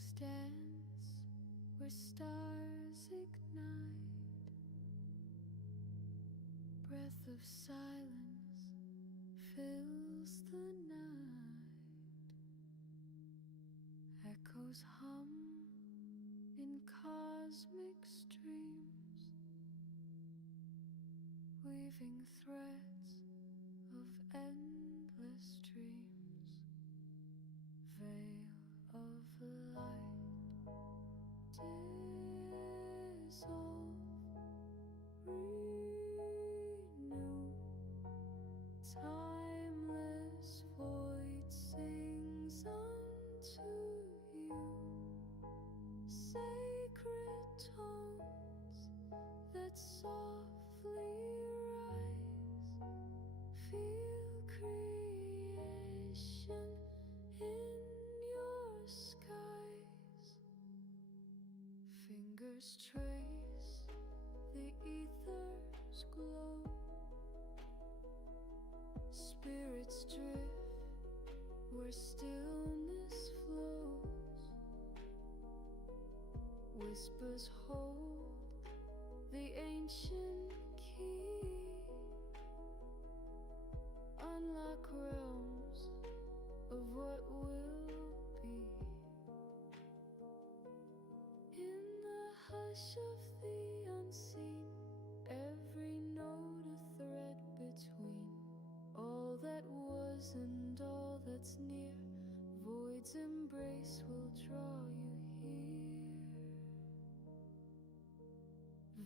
Echoes dance where stars ignite. Breath of silence fills the night. Echoes hum in cosmic streams, weaving threads of endless dreams. Veil of light, dissolve, renew. Timeless void sings unto you. Sacred tones that softly rise. Feel creation in your skies. Fingers trace the ether's glow. Spirits drift where stillness flows. Whispers hold the ancient key. Unlock realms of what will be. In the hush of the unseen, every note a thread between all that was and all that's near. Void's embrace will draw you here.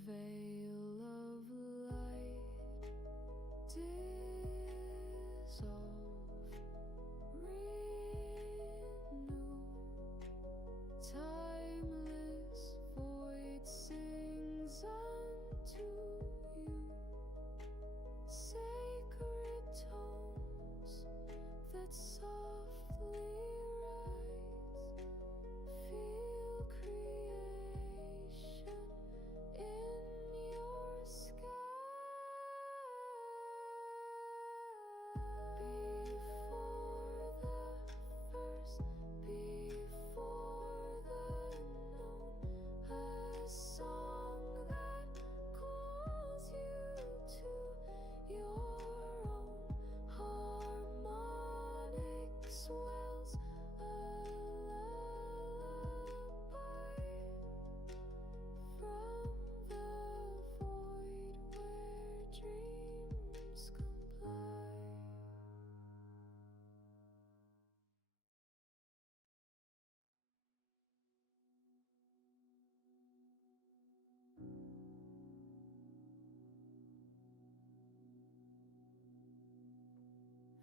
Veil of light, dissolve, renew. Timeless void sings unto you. Sacred tones that softly rise. Feel creation in your sky. Before the first, before the known, a song that calls you to your own. Harmonic swells a lullaby from the void where dreams comply.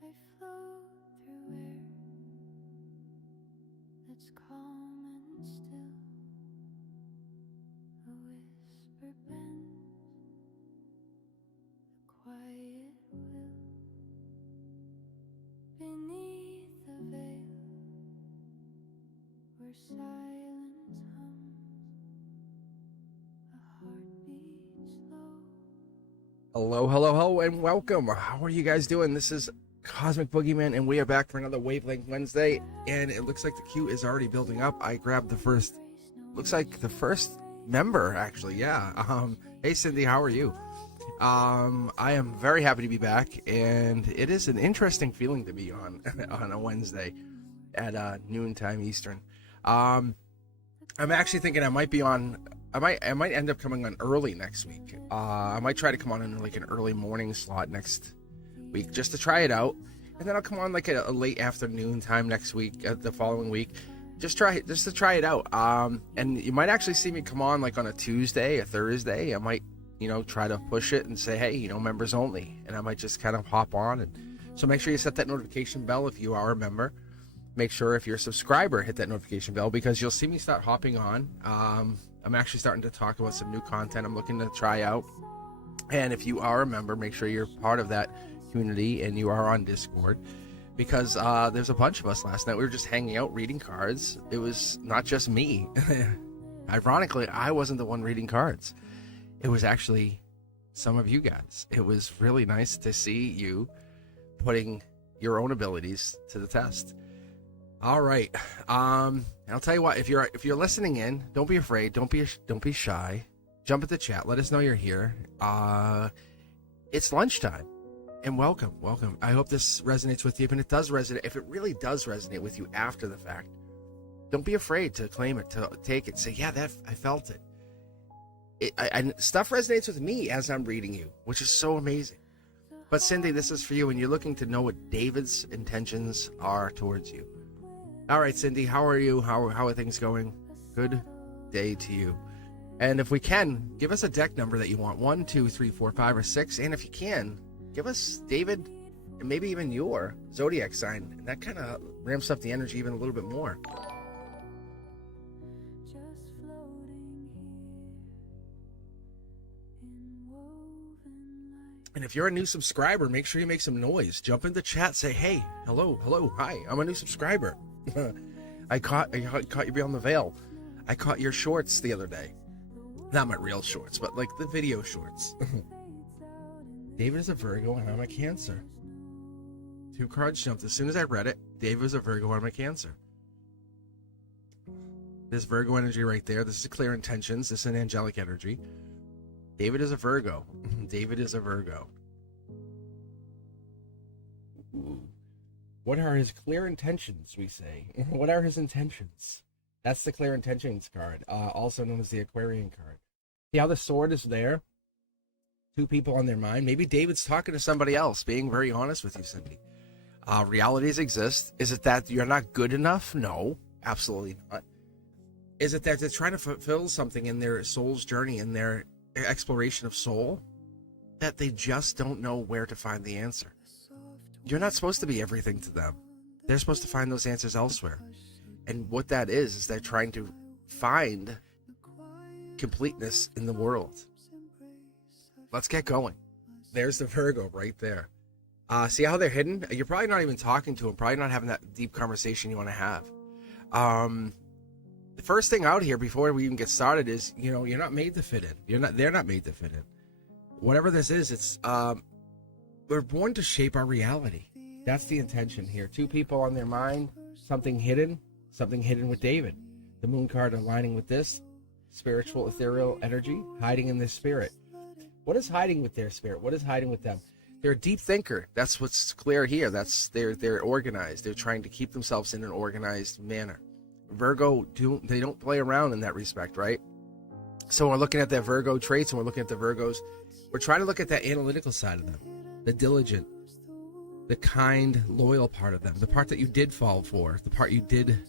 I float through air that's calm and still. A whisper bends the quiet will. Beneath the veil where silence hums, a heart beats low. Hello, hello, hello, and welcome. How are you guys doing? This is Cosmic Boogeyman, and we are back for another Wavelength Wednesday, and it looks like the queue is already building up. I grabbed the first, looks like the first member, actually, yeah. Hey, Cindy, how are you? I am very happy to be back, and it is an interesting feeling to be on on a Wednesday at noontime Eastern. I'm actually thinking I might be on. I might end up coming on early next week. I might try to come on in like an early morning slot next week just to try it out, and then I'll come on like a late afternoon time next week, the following week, just to try it out. And you might actually see me come on like on a Tuesday, a Thursday. I might, try to push it and say, hey, members only, and I might just kind of hop on. And so make sure you set that notification bell if you are a member. Make sure if you're a subscriber, hit that notification bell, because you'll see me start hopping on. I'm actually starting to talk about some new content I'm looking to try out. And if you are a member, make sure you're part of that community and you are on Discord, because there's a bunch of us last night. We were just hanging out reading cards. It was not just me. Ironically, I wasn't the one reading cards. It was actually some of you guys. It was really nice to see you putting your own abilities to the test. All right. I'll tell you what. If you're listening in, don't be afraid. Don't be shy. Jump at the chat. Let us know you're here. It's lunchtime, and welcome. I hope this resonates with you. If it does resonate, if it really does resonate with you after the fact, don't be afraid to claim it, to take it. Say, yeah, that I felt it. Stuff resonates with me as I'm reading you, which is so amazing. But Cindy, this is for you, and you're looking to know what David's intentions are towards you. All right, Cindy, how are you? How are things going? Good day to you. And if we can, give us a deck number that you want, 1, 2, 3, 4, 5, or 6. And if you can, give us David and maybe even your zodiac sign. And that kind of ramps up the energy even a little bit more. And if you're a new subscriber, make sure you make some noise. Jump in the chat, say, hey, hello, hi, I'm a new subscriber. I caught you beyond the veil. I caught your shorts the other day. Not my real shorts, but like the video shorts. David is a Virgo and I'm a Cancer. 2 cards jumped. As soon as I read it, David is a Virgo and I'm a Cancer. This Virgo energy right there. This is clear intentions. This is an angelic energy. David is a Virgo. David is a Virgo. Ooh. What are his clear intentions, we say? What are his intentions? That's the clear intentions card, also known as the Aquarian card. See how the sword is there? 2 people on their mind. Maybe David's talking to somebody else, being very honest with you, Cindy. Realities exist. Is it that you're not good enough? No, absolutely not. Is it that they're trying to fulfill something in their soul's journey, in their exploration of soul, that they just don't know where to find the answer? You're not supposed to be everything to them. They're supposed to find those answers elsewhere. And what that is they're trying to find completeness in the world. Let's get going. There's the Virgo right there. See how they're hidden? You're probably not even talking to them, probably not having that deep conversation you want to have. The first thing out here before we even get started is, you're not made to fit in. They're not made to fit in. Whatever this is, it's we're born to shape our reality. That's the intention here. 2 people on their mind, something hidden with David. The moon card aligning with this spiritual ethereal energy, hiding in this spirit. What is hiding with their spirit? What is hiding with them? They're a deep thinker. That's what's clear here. They're organized. They're trying to keep themselves in an organized manner. Virgo, they don't play around in that respect, right? So we're looking at their Virgo traits and we're looking at the Virgos. We're trying to look at that analytical side of them, the diligent, the kind, loyal part of them, the part that you did fall for, the part you did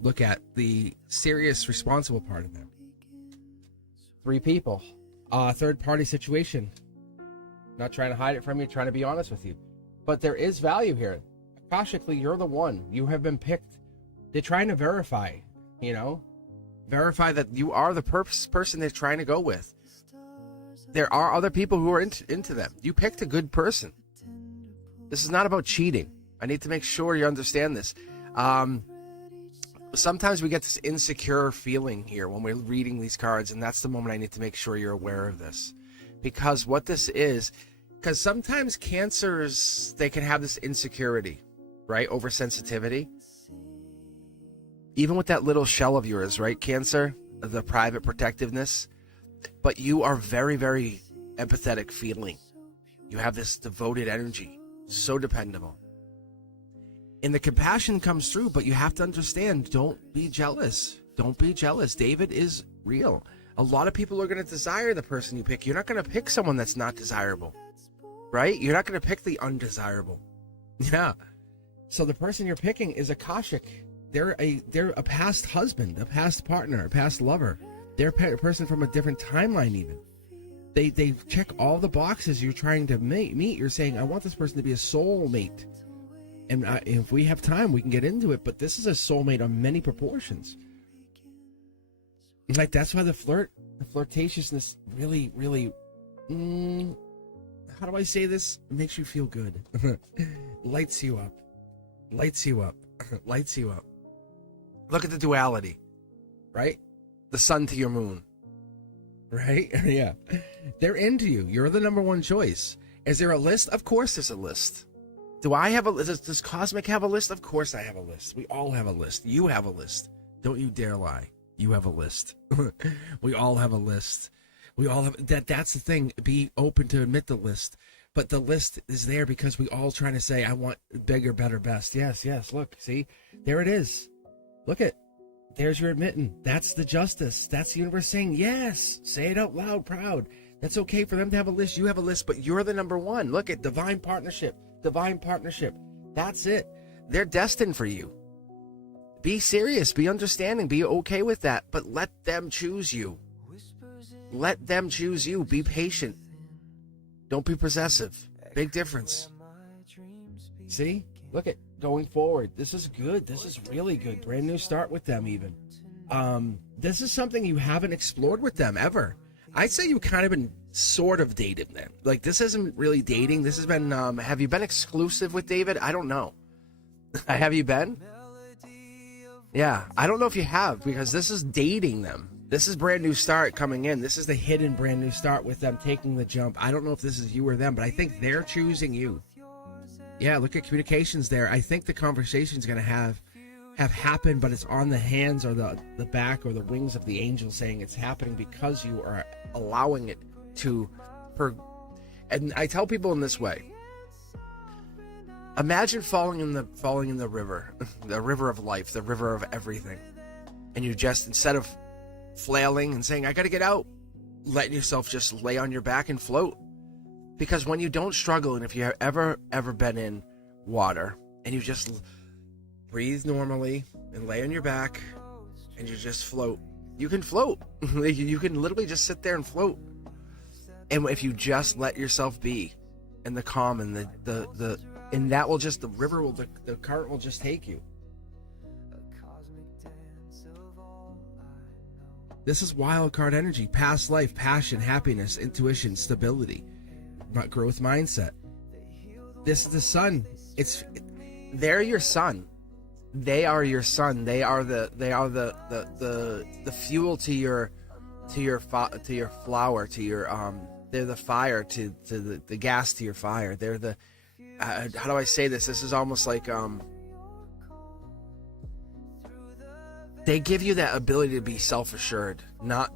look at, the serious, responsible part of them. 3 people, third-party situation. Not trying to hide it from you, trying to be honest with you. But there is value here. Akashically, you're the one. You have been picked. They're trying to verify, verify that you are the person they're trying to go with. There are other people who are into them. You picked a good person. This is not about cheating. I need to make sure you understand this. Sometimes we get this insecure feeling here when we're reading these cards, and that's the moment I need to make sure you're aware of this. Because what this is, because sometimes Cancers, they can have this insecurity, right? Oversensitivity. Even with that little shell of yours, right, Cancer? The private protectiveness. But you are very, very empathetic feeling. You have this devoted energy. So dependable. And the compassion comes through, but you have to understand, don't be jealous. Don't be jealous. David is real. A lot of people are going to desire the person you pick. You're not going to pick someone that's not desirable, right? You're not going to pick the undesirable. Yeah. So the person you're picking is Akashic. They're a past husband, a past partner, a past lover. They're a person from a different timeline even. They check all the boxes you're trying to meet. You're saying, I want this person to be a soulmate. And if we have time, we can get into it. But this is a soulmate on many proportions. Like, that's why the flirtatiousness really, really, how do I say this? It makes you feel good. Lights you up. Lights you up. Lights you up. Look at the duality, right? The sun to your moon, right? Yeah. They're into you. You're the number one choice. Is there a list? Of course there's a list. Do I have a list? Does Cosmic have a list? Of course I have a list. We all have a list. You have a list. Don't you dare lie. You have a list. We all have a list. We all have that. That's the thing. Be open to admit the list. But the list is there because we all trying to say, I want bigger, better, best. Yes, yes. Look, see, there it is. Look it. There's your admitting. That's the justice. That's the universe saying, yes. Say it out loud, proud. That's okay for them to have a list. You have a list, but you're the number one. Look at divine partnership. Divine partnership. That's it. They're destined for you. Be serious. Be understanding. Be okay with that. But let them choose you. Let them choose you. Be patient. Don't be possessive. Big difference. See? Look at going forward. This is good. This is really good. Brand new start with them even. This is something you haven't explored with them ever. I'd say you kind of been sort of dating them. Like, this isn't really dating. This has been, have you been exclusive with David? I don't know. Have you been? Yeah, I don't know if you have, because this is dating them. This is brand new start coming in. This is the hidden brand new start with them taking the jump. I don't know if this is you or them, but I think they're choosing you. Yeah, look at communications there. I think the conversation's going to have happened, but it's on the hands or the back or the wings of the angel saying it's happening because you are allowing it to. And I tell people in this way: imagine falling in the river, the river of life, the river of everything, and you just, instead of flailing and saying, I got to get out, letting yourself just lay on your back and float. Because when you don't struggle, and if you have ever been in water and you just breathe normally and lay on your back and you just float, you can float. You can literally just sit there and float. And if you just let yourself be in the calm and the and that will just, the river will, the current will just take you. This is wild card energy, past life, passion, happiness, intuition, stability, growth mindset. This is the sun. They're your sun. They are your sun. They are the fuel to your flower, to your they're the fire to the gas to your fire. They're the how do I say this? This is almost like they give you that ability to be self-assured, not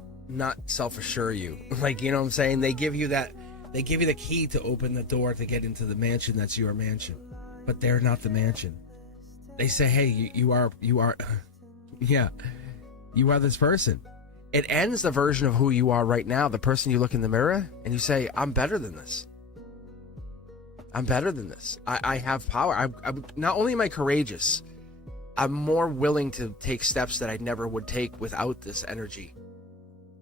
self-assure you. Like, you know what I'm saying? They give you that. They give you the key to open the door to get into the mansion that's your mansion, but they're not the mansion. They say, hey, you are, yeah, you are this person. It ends the version of who you are right now, the person you look in the mirror and you say, I'm better than this. I'm better than this. I have power. I'm not only am I courageous, I'm more willing to take steps that I never would take without this energy.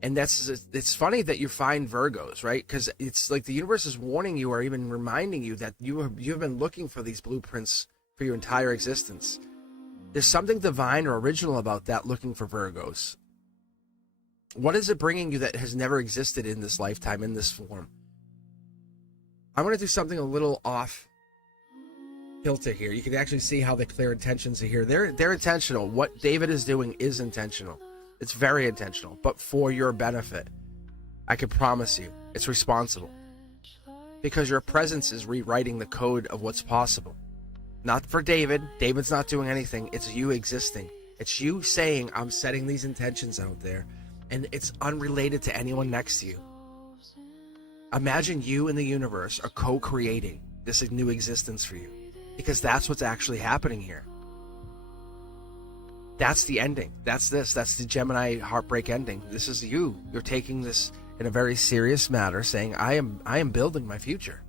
And it's funny that you find Virgos, right? Because it's like the universe is warning you or even reminding you that you have been looking for these blueprints for your entire existence. There's something divine or original about that, looking for Virgos. What is it bringing you that has never existed in this lifetime, in this form? I'm going to do something a little off kilter here. You can actually see how the clear intentions are here. They're intentional. What David is doing is intentional. It's very intentional, but for your benefit. I can promise you, it's responsible. Because your presence is rewriting the code of what's possible. Not for David. David's not doing anything. It's you existing. It's you saying, I'm setting these intentions out there, and it's unrelated to anyone next to you. Imagine you and the universe are co-creating this new existence for you. Because that's what's actually happening here. That's the ending. That's the Gemini heartbreak ending. This is you. You're taking this in a very serious matter, saying, I am building my future.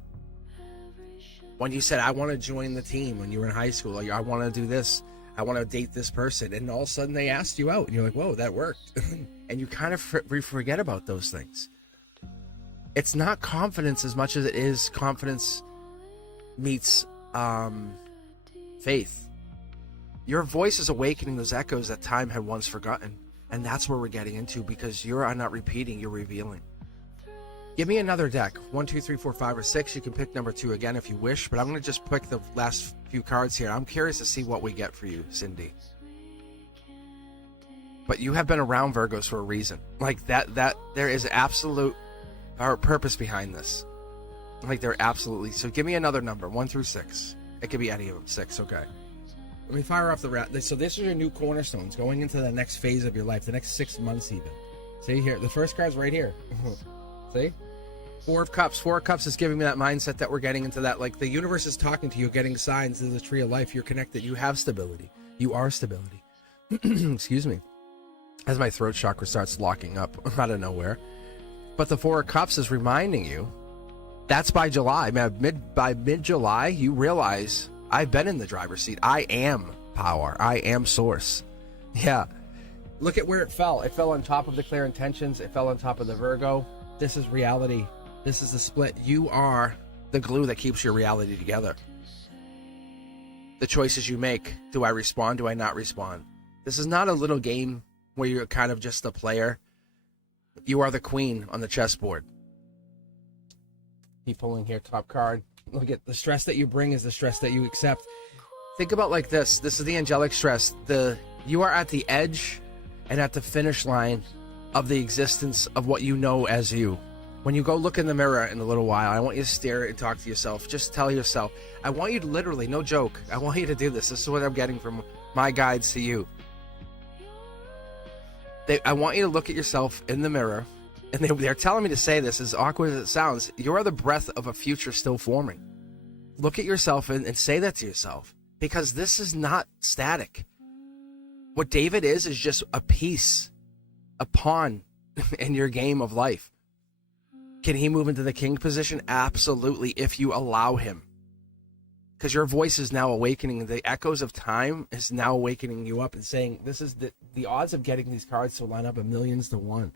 When you said, I want to join the team when you were in high school, like, I want to do this, I want to date this person, and all of a sudden they asked you out, and you're like, whoa, that worked. And you kind of forget about those things. It's not confidence as much as it is confidence meets faith. Your voice is awakening those echoes that time had once forgotten. And that's where we're getting into, because you are not repeating, you're revealing. Give me another deck. 1, 2, 3, 4, 5, or 6. You can pick number 2 again if you wish, but I'm going to just pick the last few cards here. I'm curious to see what we get for you, Cindy. But you have been around Virgos for a reason. Like that there is absolute purpose behind this. Like, they're absolutely. So give me another number, 1 through 6. It could be any of them. 6, okay. Let me fire off the so this is your new cornerstones going into the next phase of your life, the next 6 months even. See here, the first card's right here. See? 4 of Cups. 4 of Cups is giving me that mindset that we're getting into that, like the universe is talking to you, getting signs of the tree of life. You're connected. You have stability. You are stability. Excuse me. As my throat chakra starts locking up out of nowhere. But the 4 of Cups is reminding you that's by July. By mid-July, you realize I've been in the driver's seat. I am power. I am source. Yeah. Look at where it fell. It fell on top of the clear intentions. It fell on top of the Virgo. This is reality. This is the split. You are the glue that keeps your reality together. The choices you make. Do I respond? Do I not respond? This is not a little game where you're kind of just a player. You are the queen on the chessboard. Keep pulling here, top card. Look at the stress that you bring is the stress that you accept. Think about like this. This is the angelic stress. You are at the edge and at the finish line of the existence of what you know as you. When you go look in the mirror in a little while, I want you to stare and talk to yourself. Just tell yourself, I want you to literally, no joke, I want you to do this. This is what I'm getting from my guides to you. I want you to look at yourself in the mirror, and they're telling me to say this, as awkward as it sounds, you are the breath of a future still forming. Look at yourself and say that to yourself, because this is not static. What David is just a piece, a pawn in your game of life. Can he move into the king position? Absolutely, if you allow him. Because your voice is now awakening. The echoes of time is now awakening you up and saying, this is the odds of getting these cards to line up a millions to one.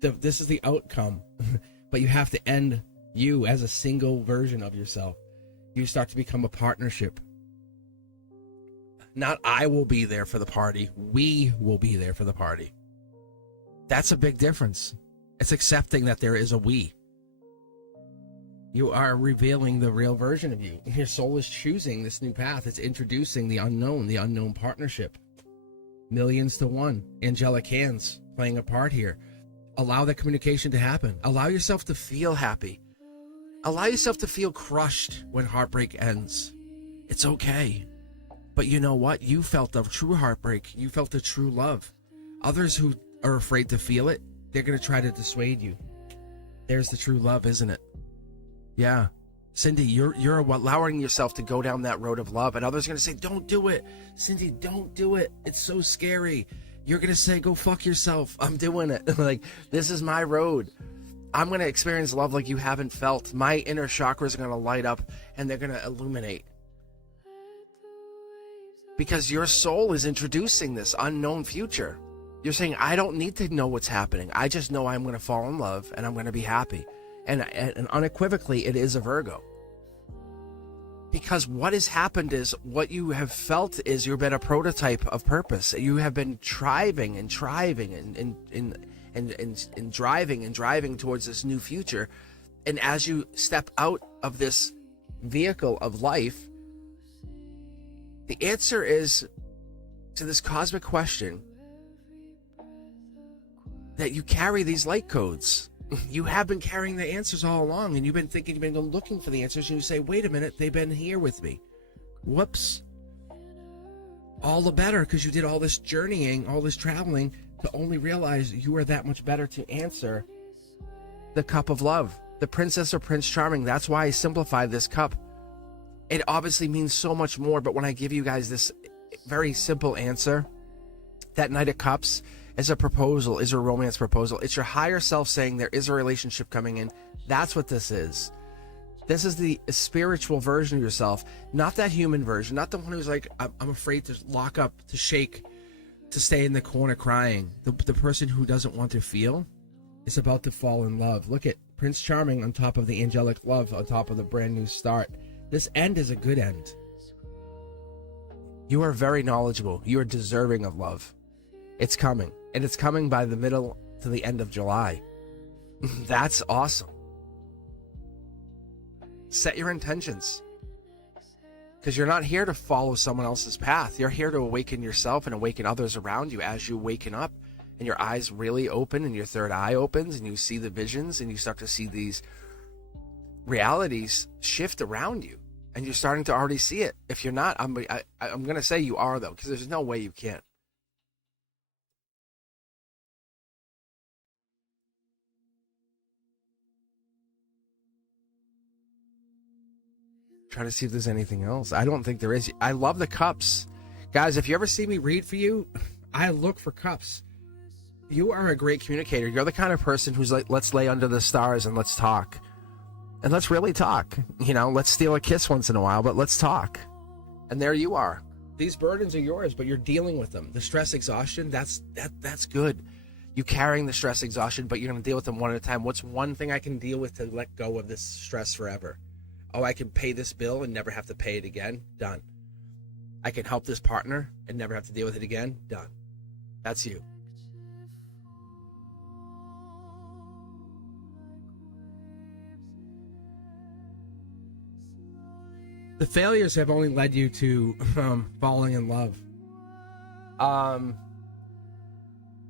This is the outcome. But you have to end you as a single version of yourself. You start to become a partnership. Not I will be there for the party. We will be there for the party. That's a big difference. It's accepting that there is a we. You are revealing the real version of you. Your soul is choosing this new path. It's introducing the unknown partnership. Millions to one. Angelic hands playing a part here. Allow that communication to happen. Allow yourself to feel happy. Allow yourself to feel crushed when heartbreak ends. It's okay. But you know what? You felt the true heartbreak. You felt the true love. Others who are afraid to feel it, they're going to try to dissuade you. There's the true love, isn't it? Yeah. Cindy, you're allowing yourself to go down that road of love, and others are going to say, don't do it. Cindy, don't do it. It's so scary. You're going to say, go fuck yourself. I'm doing it. Like, this is my road. I'm going to experience love like you haven't felt. My inner chakras are going to light up, and they're going to illuminate. Because your soul is introducing this unknown future. You're saying, I don't need to know what's happening. I just know I'm going to fall in love, and I'm going to be happy. And unequivocally, it is a Virgo. Because what has happened is, what you have felt is you've been a prototype of purpose. You have been driving and driving towards this new future. And as you step out of this vehicle of life, the answer is to this cosmic question that you carry these light codes. You have been carrying the answers all along, and you've been thinking, you've been looking for the answers, and you say, wait a minute, they've been here with me. Whoops. All the better, because you did all this journeying, all this traveling, to only realize you are that much better to answer the cup of love. The princess or Prince Charming, that's why I simplified this cup. It obviously means so much more, but when I give you guys this very simple answer, that Knight of Cups is a proposal, is a romance proposal. It's your higher self saying there is a relationship coming in. That's what this is. This is the spiritual version of yourself, not that human version, not the one who's like, I'm afraid to lock up, to shake, to stay in the corner crying. The person who doesn't want to feel is about to fall in love. Look at Prince Charming on top of the angelic love, on top of the brand new start. This end is a good end. You are very knowledgeable. You are deserving of love. It's coming. And it's coming by the middle to the end of July. That's awesome. Set your intentions. Because you're not here to follow someone else's path. You're here to awaken yourself and awaken others around you as you waken up. And your eyes really open and your third eye opens and you see the visions and you start to see these realities shift around you. And you're starting to already see it. If you're not, I'm going to say you are, though, because there's no way you can't. Trying to see if there's anything else. I don't think there is. I love the cups. Guys, if you ever see me read for you, I look for cups. You are a great communicator. You're the kind of person who's like, let's lay under the stars and let's talk. And let's really talk. You know, let's steal a kiss once in a while, but let's talk. And there you are. These burdens are yours, but you're dealing with them. The stress, exhaustion, that's good. You carrying the stress, exhaustion, but you're going to deal with them one at a time. What's one thing I can deal with to let go of this stress forever? Oh, I can pay this bill and never have to pay it again. Done. I can help this partner and never have to deal with it again. Done. That's you. The failures have only led you to falling in love.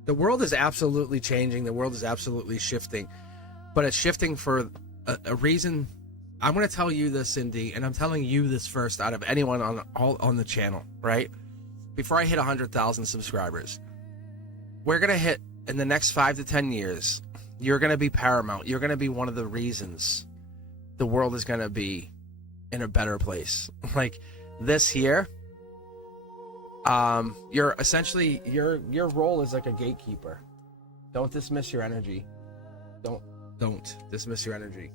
The world is absolutely changing. The world is absolutely shifting. But it's shifting for a reason. I'm going to tell you this, Cindy, and I'm telling you this first out of anyone on the channel, right? Before I hit 100,000 subscribers, we're going to hit, in the next 5 to 10 years, you're going to be paramount. You're going to be one of the reasons the world is going to be in a better place. Like this here, you're essentially, your role is like a gatekeeper. Don't dismiss your energy. Don't dismiss your energy.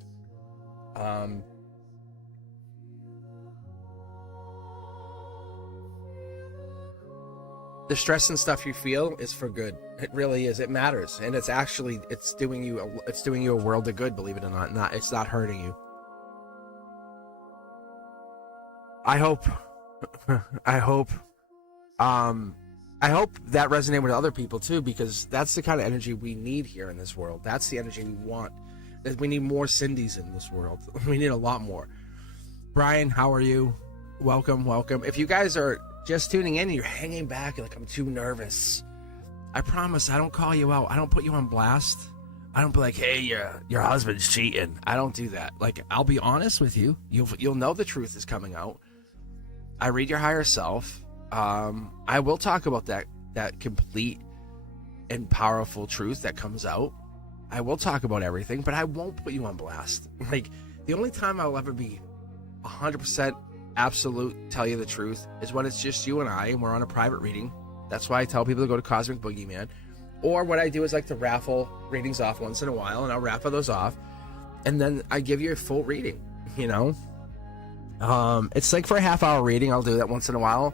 The stress and stuff you feel is for good. It really is. It matters, and it's actually it's doing you a world of good. Believe it or not, it's not hurting you. I hope that resonated with other people too, because that's the kind of energy we need here in this world. That's the energy we want. We need more Cindys in this world. We need a lot more. Brian, how are you? Welcome. If you guys are just tuning in and you're hanging back, like, I'm too nervous, I promise I don't call you out. I don't put you on blast. I don't be like, hey, your husband's cheating. I don't do that. Like, I'll be honest with you. You'll know the truth is coming out. I read your higher self. I will talk about that complete and powerful truth that comes out. I will talk about everything, but I won't put you on blast. Like, the only time I'll ever be 100% absolute, tell you the truth, is when it's just you and I, and we're on a private reading. That's why I tell people to go to Cosmic Boogeyman. Or what I do is like to raffle readings off once in a while, and I'll raffle those off, and then I give you a full reading, you know? It's like for a half-hour reading, I'll do that once in a while.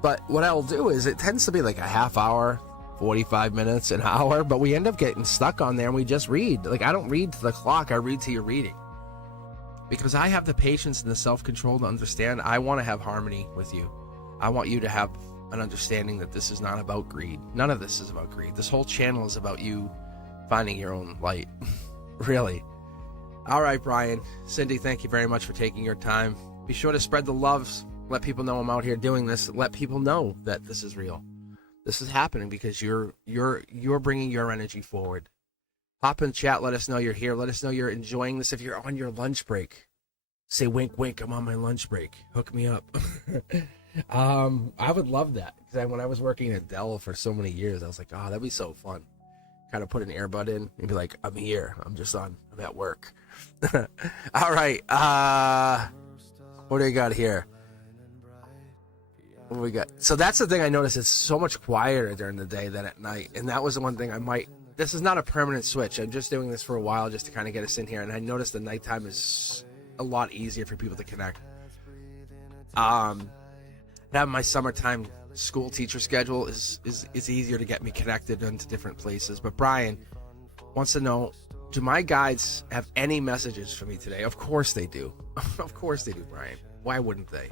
But what I'll do is, it tends to be like a half hour, 45 minutes, an hour, but we end up getting stuck on there and we just read. Like, I don't read to the clock, I read to your reading. Because I have the patience and the self-control to understand I want to have harmony with you. I want you to have an understanding that this is not about greed. None of this is about greed. This whole channel is about you finding your own light. Really. All right, Brian. Cindy, thank you very much for taking your time. Be sure to spread the love. Let people know I'm out here doing this. Let people know that this is real. This is happening because you're bringing your energy forward. Hop in chat. Let us know you're here. Let us know you're enjoying this. If you're on your lunch break, say wink, wink. I'm on my lunch break. Hook me up. I would love that, because when I was working at Dell for so many years, I was like, oh, that'd be so fun. Kind of put an earbud in and be like, I'm here. I'm at work. All right. What do we got here? What do we got? So that's the thing I noticed. It's so much quieter during the day than at night. And that was the one thing this is not a permanent switch. I'm just doing this for a while just to kind of get us in here. And I noticed the nighttime is a lot easier for people to connect. Having my summertime school teacher schedule is easier to get me connected into different places. But Brian wants to know, do my guides have any messages for me today? Of course they do. Of course they do, Brian. Why wouldn't they?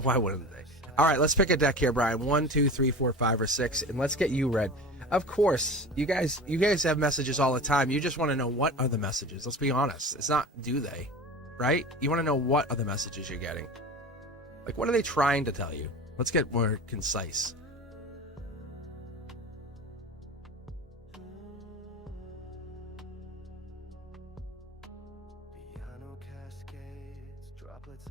Why wouldn't they? All right, let's pick a deck here, Brian. 1, 2, 3, 4, 5, or 6, and let's get you read. Of course, you guys have messages all the time. You just want to know, what are the messages? Let's be honest. It's not, do they? Right? You want to know, what are the messages you're getting? Like, what are they trying to tell you? Let's get more concise. Piano cascades, droplets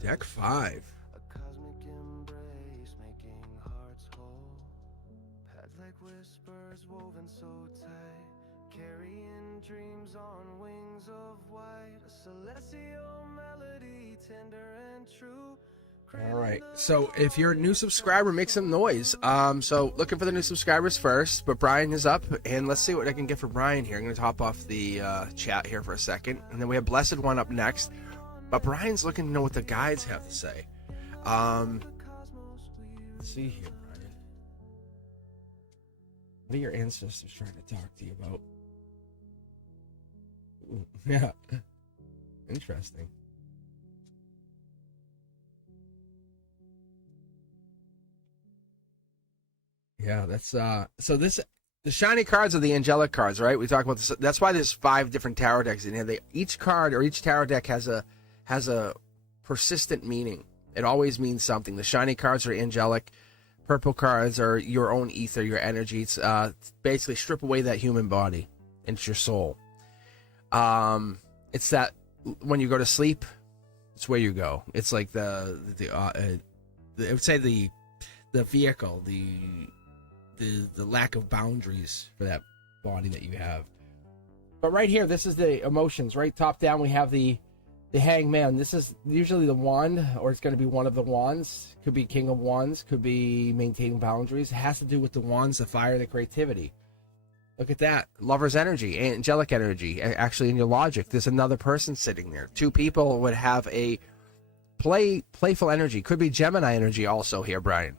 Deck 5. A cosmic embrace making hearts whole. Pads like whispers woven so tight, carrying dreams on wings of white. A celestial melody, tender and true. All right, so if you're a new subscriber, make some noise. So looking for the new subscribers first, but Brian is up, and let's see what I can get for Brian here. I'm going to hop off the chat here for a second, and then we have Blessed One up next. But Brian's looking to know what the guides have to say. Let's see here, Brian. What are your ancestors trying to talk to you about? Ooh, yeah, interesting. Yeah, that's so the shiny cards are the angelic cards, right? We talk about this. That's why there's 5 different tarot decks in here. Each card or each tarot deck has a persistent meaning. It always means something. The shiny cards are angelic. Purple cards are your own ether, your energy. It's basically strip away that human body. It's your soul. It's that when you go to sleep, it's where you go. It's like I would say the vehicle, the lack of boundaries for that body that you have. But right here, this is the emotions. Right top down, we have the Hangman. This is usually the wand, or it's going to be one of the wands. Could be King of Wands, could be maintaining boundaries. It has to do with the wands, the fire, the creativity. Look at that. Lover's energy, angelic energy. Actually, in your logic, there's another person sitting there. 2 people would have a playful energy. Could be Gemini energy also here, Brian.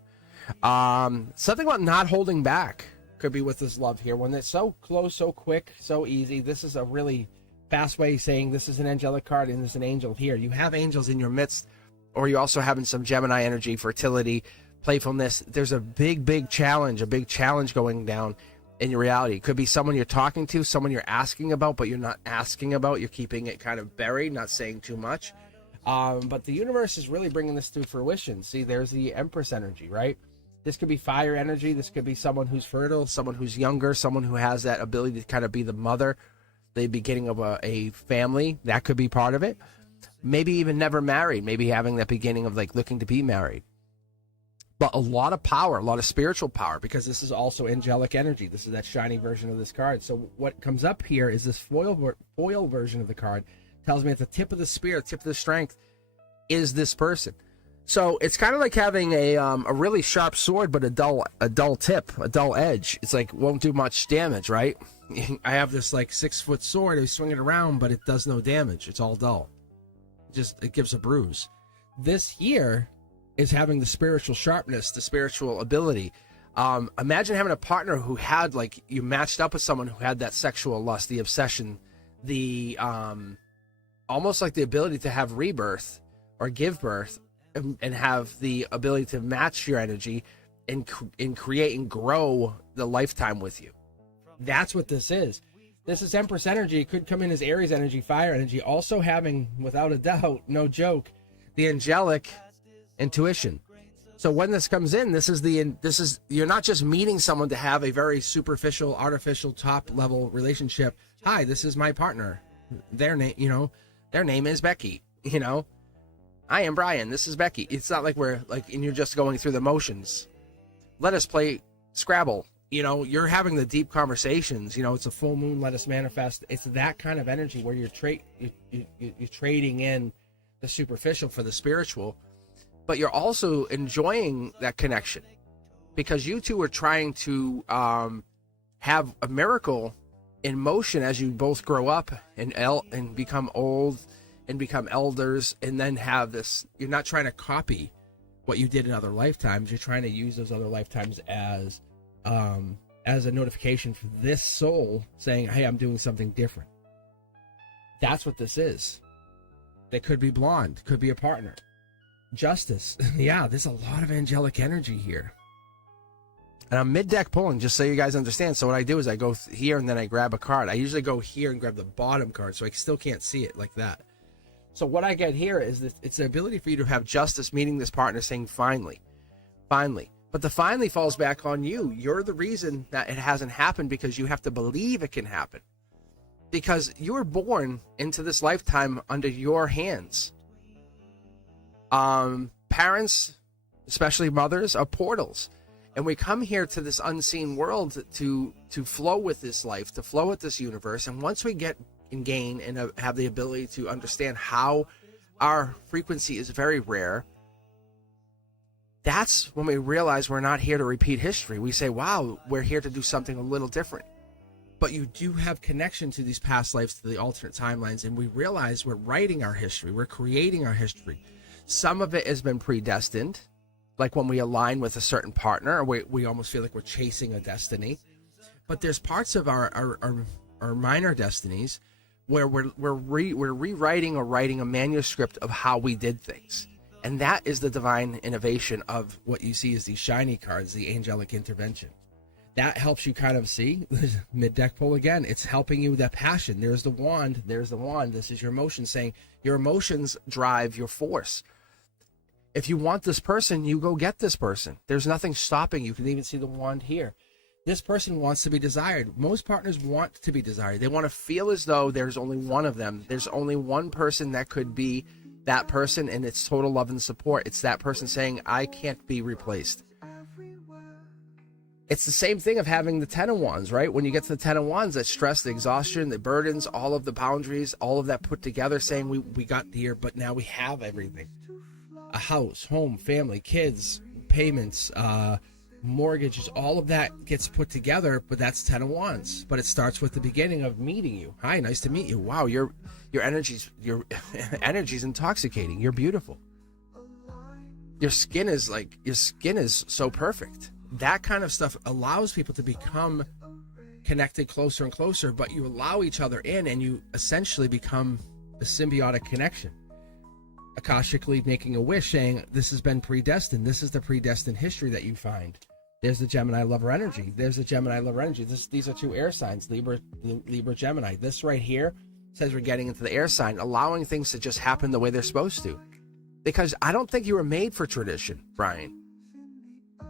Something about not holding back could be with this love here. When it's so close, so quick, so easy. This is a really fast way of saying this is an angelic card and there's an angel here. You have angels in your midst, or you're also having some Gemini energy, fertility, playfulness. There's a big challenge going down in your reality. It could be someone you're talking to, someone you're asking about, but you're not asking about. You're keeping it kind of buried, not saying too much. But the universe is really bringing this to fruition. See, there's the Empress energy, right? This could be fire energy. This could be someone who's fertile, someone who's younger, someone who has that ability to kind of be the mother, the beginning of a family. That could be part of it. Maybe even never married. Maybe having that beginning of like looking to be married. But a lot of power, a lot of spiritual power, because this is also angelic energy. This is that shiny version of this card. So what comes up here is this foil version of the card. Tells me at the tip of the spear, tip of the strength, is this person. So it's kind of like having a really sharp sword, but a dull tip, a dull edge. It's like won't do much damage, right? I have this like 6-foot sword. I swing it around, but it does no damage. It's all dull. It gives a bruise. This here is having the spiritual sharpness, the spiritual ability. Imagine having a partner who had, like, you matched up with someone who had that sexual lust, the obsession, the almost like the ability to have rebirth or give birth, and have the ability to match your energy and create and grow the lifetime with you. That's what this is. This is Empress energy. It could come in as Aries energy, fire energy. Also having, without a doubt, no joke, the angelic intuition. So when this comes in, this is you're not just meeting someone to have a very superficial, artificial, top level relationship. Hi, this is my partner. Their name is Becky. I am Brian. This is Becky. It's not like we're like, and you're just going through the motions. Let us play Scrabble. You're having the deep conversations. It's a full moon. Let us manifest. It's that kind of energy where you're trading in the superficial for the spiritual, but you're also enjoying that connection because you two are trying to have a miracle in motion as you both grow up and become old and become elders, and then have this. You're not trying to copy what you did in other lifetimes. You're trying to use those other lifetimes as a notification for this soul saying, hey, I'm doing something different. That's what this is. They could be blonde, could be a partner. Justice. Yeah, there's a lot of angelic energy here. And I'm mid-deck pulling, just so you guys understand. So what I do is I go here and then I grab a card. I usually go here and grab the bottom card, so I still can't see it like that. So what I get here is this, it's the ability for you to have justice meeting this partner saying, finally. But the finally falls back on you. You're the reason that it hasn't happened because you have to believe it can happen. because you were born into this lifetime under your hands. Parents, especially mothers, are portals. And we come here to this unseen world to flow with this life, to flow with this universe. And once we get and gain and have the ability to understand how our frequency is very rare, that's when we realize we're not here to repeat history. We say, wow, we're here to do something a little different. But you do have connection to these past lives, to the alternate timelines, and we realize we're writing our history. We're creating our history. Some of it has been predestined, like when we align with a certain partner, we almost feel like we're chasing a destiny. But there's parts of our minor destinies where we're rewriting or writing a manuscript of how we did things. And that is the divine innovation of what you see as these shiny cards, the angelic intervention. That helps you kind of see mid-deck pull again. It's helping you with that passion. There's the wand. There's the wand. This is your emotion saying your emotions drive your force. If you want this person, you go get this person. There's nothing stopping you. You can even see the wand here. This person wants to be desired. Most partners want to be desired. They want to feel as though there's only one of them. There's only one person that could be that person, and it's total love and support. It's that person saying, I can't be replaced. It's the same thing of having the 10 of Wands, right? When you get to the 10 of Wands, that stress, the exhaustion, the burdens, all of the boundaries, all of that put together, saying we got here, but now we have everything. A house, home, family, kids, payments, mortgages, all of that gets put together, but that's 10 of Wands. But it starts with the beginning of meeting you. Hi, nice to meet you. Wow, your energy's intoxicating. You're beautiful. Your skin is so perfect. That kind of stuff allows people to become connected closer and closer, but you allow each other in and you essentially become a symbiotic connection. Akashically making a wish saying, this has been predestined. This is the predestined history that you find. There's the Gemini lover energy. There's the Gemini lover energy. These are two air signs, Libra, Gemini. This right here says we're getting into the air sign, allowing things to just happen the way they're supposed to. Because I don't think you were made for tradition, Brian.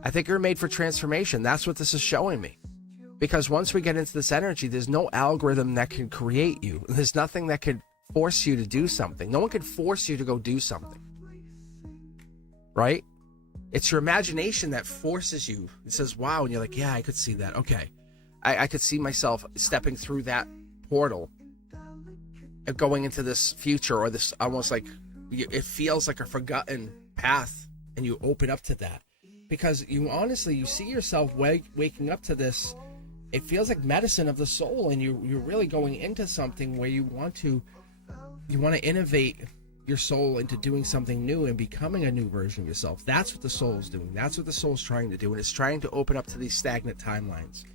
I think you're made for transformation. That's what this is showing me. Because once we get into this energy, there's no algorithm that can create you. There's nothing that could force you to do something. No one could force you to go do something. Right? It's your imagination that forces you. It says, wow, and you're like, yeah, I could see that. Okay. I could see myself stepping through that portal and going into this future, or this almost like, it feels like a forgotten path, and you open up to that. Because you see yourself waking up to this. It feels like medicine of the soul, and you're really going into something where you want to innovate your soul into doing something new and becoming a new version of yourself. That's what the soul's doing. That's what the soul's trying to do, and it's trying to open up to these stagnant timelines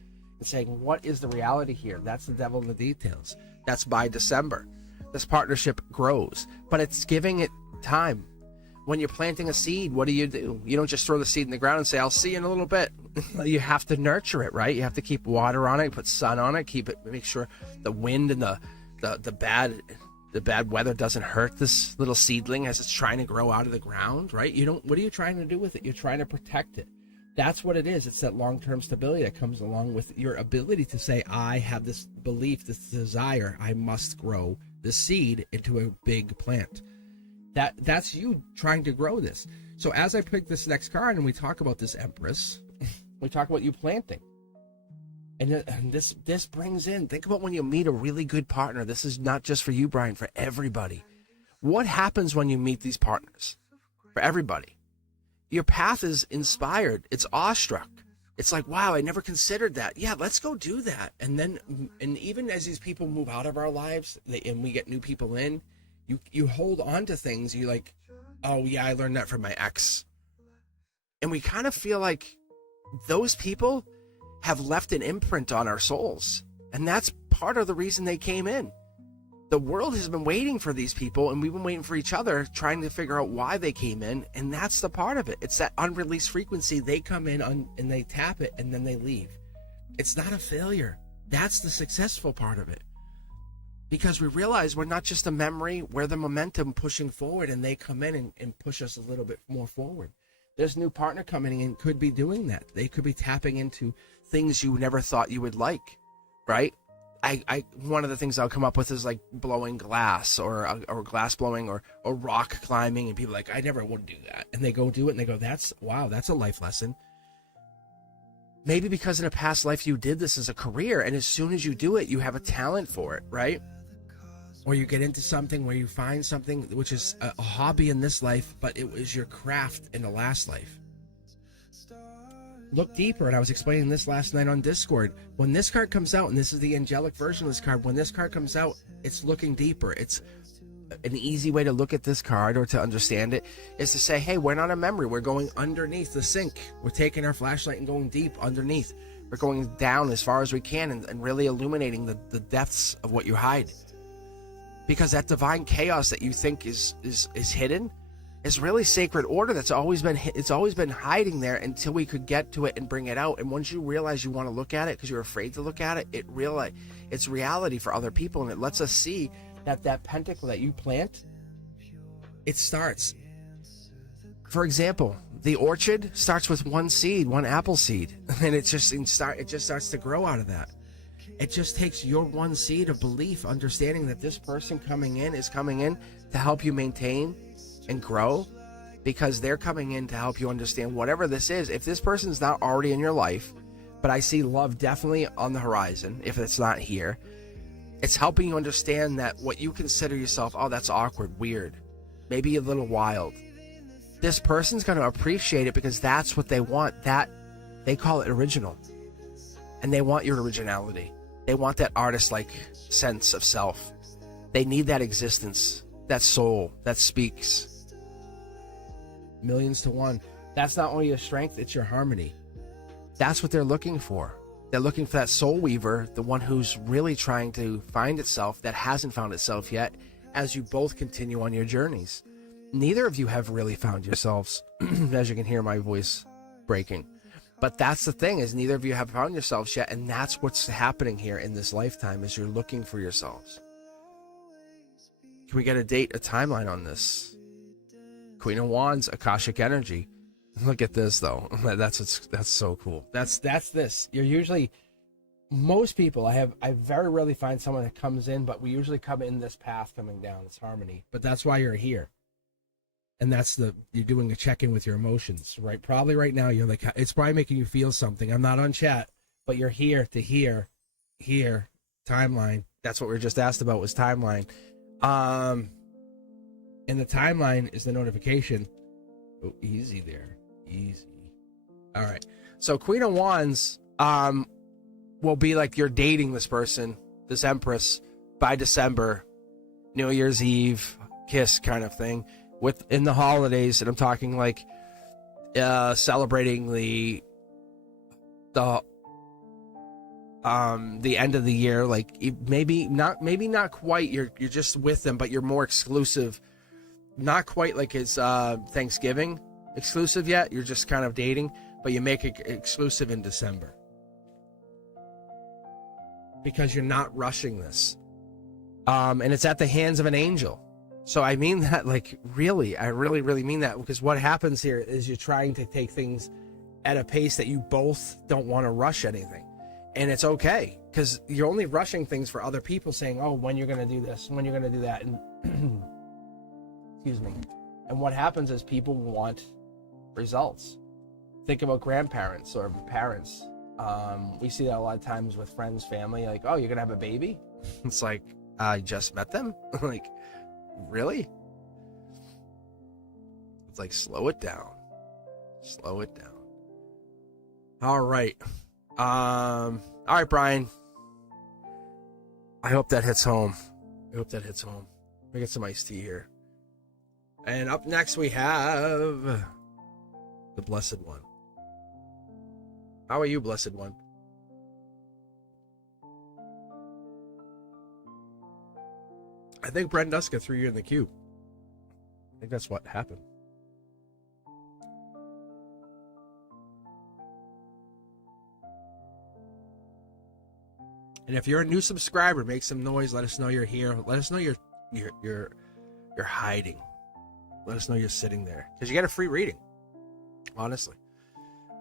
and saying, what is the reality here? That's the devil in the details. That's by December. This partnership grows, but it's giving it time. When you're planting a seed, what do? You don't just throw the seed in the ground and say, I'll see you in a little bit. You have to nurture it, right? You have to keep water on it, put sun on it, make sure the wind and the bad weather doesn't hurt this little seedling as it's trying to grow out of the ground, right? What are you trying to do with it? You're trying to protect it. That's what it is. It's that long-term stability that comes along with your ability to say, I have this belief, this desire, I must grow the seed into a big plant. That's you trying to grow this. So as I pick this next card and we talk about this Empress, we talk about you planting. And this brings in, think about when you meet a really good partner. This is not just for you, Brian, for everybody. What happens when you meet these partners? For everybody. Your path is inspired. It's awestruck. It's like, wow, I never considered that. Yeah, let's go do that. And even as these people move out of our lives and we get new people in, you hold on to things. You like, oh yeah, I learned that from my ex. And we kind of feel like those people have left an imprint on our souls. And that's part of the reason they came in. The world has been waiting for these people, and we've been waiting for each other, trying to figure out why they came in. And that's the part of it. It's that unreleased frequency. They come in and they tap it, and then they leave. It's not a failure. That's the successful part of it. Because we realize we're not just a memory, we're the momentum pushing forward, and they come in and push us a little bit more forward. There's a new partner coming in, could be doing that. They could be tapping into things you never thought you would like, right? I one of the things I'll come up with is like blowing glass or glass blowing or rock climbing, and people are like, I never would do that, and they go do it and they go, that's a life lesson. Maybe because in a past life you did this as a career, and as soon as you do it, you have a talent for it, right? Or you get into something where you find something which is a hobby in this life, but it was your craft in the last life. Look deeper, and I was explaining this last night on Discord. When this card comes out, and this is the angelic version of this card, when this card comes out, it's looking deeper. It's an easy way to look at this card or to understand it is to say, hey, we're not a memory. We're going underneath the sink. We're taking our flashlight and going deep underneath. We're going down as far as we can and really illuminating the depths of what you hide. Because that divine chaos that you think is hidden is really sacred order that's always been hiding there until we could get to it and bring it out. And once you realize you want to look at it because you're afraid to look at it, it's reality for other people, and it lets us see that pentacle that you plant, it starts. For example, the orchard starts with one seed, one apple seed, and it just starts to grow out of that. It just takes your one seed of belief, understanding that this person coming in is coming in to help you maintain and grow, because they're coming in to help you understand whatever this is. If this person's not already in your life, but I see love definitely on the horizon, if it's not here, it's helping you understand that what you consider yourself, oh, that's awkward, weird, maybe a little wild, this person's going to appreciate it because that's what they want. That they call it original, and they want your originality. They want that artist-like sense of self. They need that existence, that soul that speaks. Millions to one. That's not only your strength, it's your harmony. That's what they're looking for. They're looking for that soul weaver, the one who's really trying to find itself that hasn't found itself yet, as you both continue on your journeys. Neither of you have really found yourselves, as you can hear my voice breaking. But that's the thing, is neither of you have found yourselves yet, and that's what's happening here in this lifetime, is you're looking for yourselves. Can we get a date, a timeline on this? Queen of Wands, Akashic energy. Look at this, though. That's so cool. That's this. You're usually, most people, I very rarely find someone that comes in, but we usually come in this path coming down. It's harmony. But that's why you're here. And you're doing a check-in with your emotions, right? Probably right now, you're like, it's probably making you feel something. I'm not on chat, but you're here to hear, timeline. That's what we were just asked about, was timeline. And the timeline is the notification. Oh, easy there. Easy. All right. So Queen of Wands will be like you're dating this person, this Empress, by December, New Year's Eve, kiss kind of thing. In the holidays, and I'm talking like celebrating the end of the year, like maybe not quite. You're just with them, but you're more exclusive. Not quite like it's Thanksgiving exclusive yet. You're just kind of dating, but you make it exclusive in December because you're not rushing this, and it's at the hands of an angel. So I mean that, like, really, I really, really mean that, because what happens here is you're trying to take things at a pace that you both don't want to rush anything. And it's okay, because you're only rushing things for other people saying, oh, when you're going to do this, when you're going to do that. And excuse me. And what happens is people want results. Think about grandparents or parents. We see that a lot of times with friends, family, like, oh, you're going to have a baby? It's like, I just met them? Like, really? It's like, slow it down. All right. All right, Brian. I hope that hits home. Let me get some iced tea here. And up next we have the Blessed One. How are you, Blessed One? I think Brent Duska threw you in the queue. I think that's what happened. And if you're a new subscriber, make some noise. Let us know you're here. Let us know you're hiding. Let us know you're sitting there, because you get a free reading. Honestly,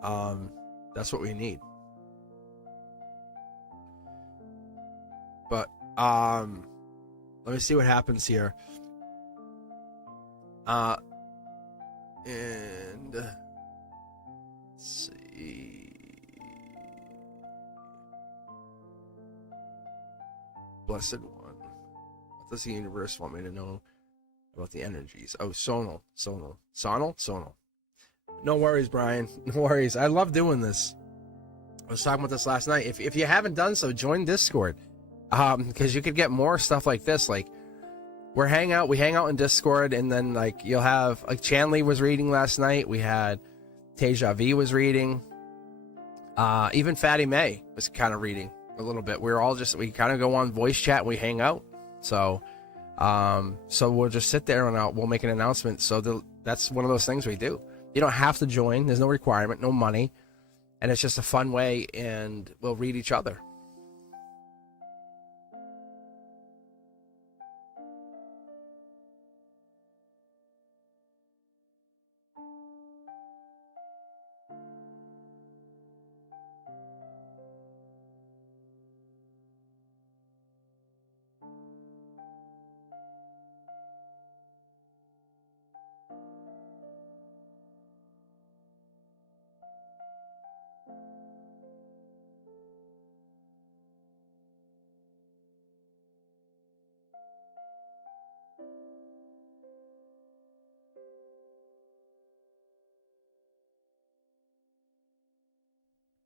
that's what we need. Let me see what happens here. And let's see. Blessed One. What does the universe want me to know about the energies? Oh, Sonal. No worries, Brian. No worries. I love doing this. I was talking about this last night. If you haven't done so, join Discord. Because you could get more stuff like this. Like, we hang out in Discord, and then like you'll have like Chanley was reading last night. We had Teja V was reading. Even Fatty May was kind of reading a little bit. We kind of go on voice chat and we hang out. So we'll just sit there and we'll make an announcement. So that's one of those things we do. You don't have to join. There's no requirement, no money. And it's just a fun way, and we'll read each other.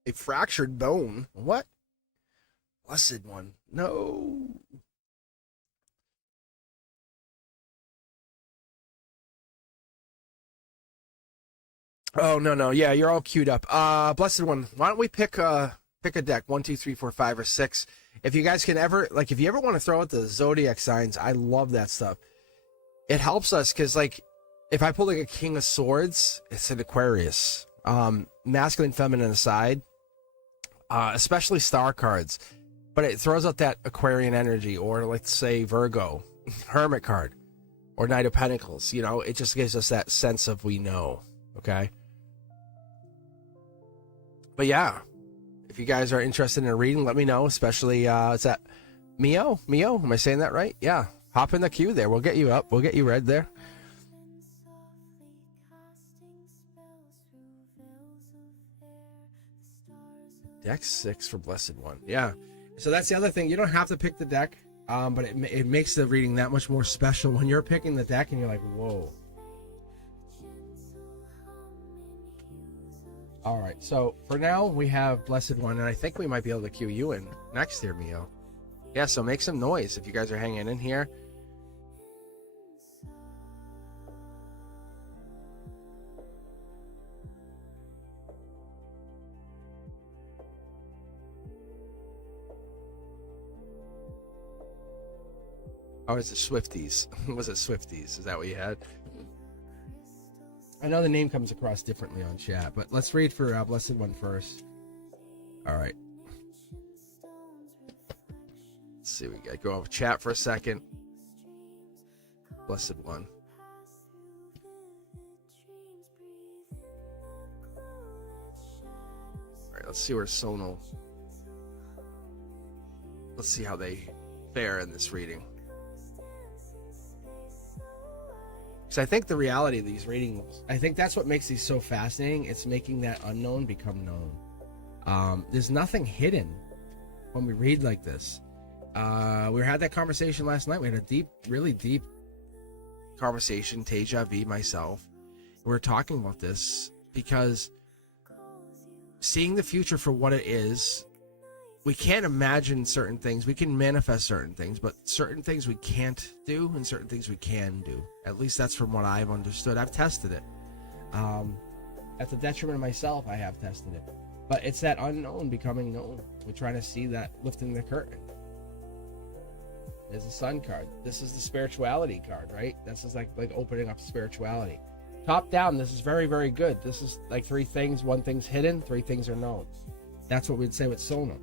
A fractured bone? What? Blessed One. No. Oh, no. Yeah, you're all queued up. Blessed One, why don't we pick a deck? 1, 2, 3, 4, 5, or 6. If you guys can ever, like, if you ever want to throw out the zodiac signs, I love that stuff. It helps us because, like, if I pull like a King of Swords, it's an Aquarius. Masculine, feminine aside. Especially star cards, but it throws out that Aquarian energy, or let's say Virgo, Hermit card, or Knight of Pentacles. You know, it just gives us that sense of we know. Okay. But yeah, if you guys are interested in a reading, let me know. Especially, is that Mio? Am I saying that right? Yeah. Hop in the queue there. We'll get you up. We'll get you read there. Deck 6 for Blessed One. Yeah. So that's the other thing. You don't have to pick the deck, but it makes the reading that much more special when you're picking the deck and you're like, whoa. All right. So for now, we have Blessed One, and I think we might be able to cue you in next here, Mio. Yeah, so make some noise if you guys are hanging in here. Oh, is it Swifties? Was it Swifties? Is that what you had? I know the name comes across differently on chat, but let's read for Blessed One first. All right. Let's see. We got to go off chat for a second. Blessed One. All right. Let's see where Sonal. Let's see how they fare in this reading. So I think the reality of these readings, I think that's what makes these so fascinating. It's making that unknown become known. There's nothing hidden when we read like this. We had that conversation last night. We had a really deep conversation, Teja V, myself. We were talking about this because seeing the future for what it is, we can't imagine certain things. We can manifest certain things, but certain things we can't do and certain things we can do. At least that's from what I've understood. I've tested it. At the detriment of myself, I have tested it. But it's that unknown becoming known. We're trying to see that lifting the curtain. There's a sun card. This is the spirituality card, right? This is like opening up spirituality. Top down, this is very, very good. This is like 3 things. 1 thing's hidden, 3 things are known. That's what we'd say with Sonal.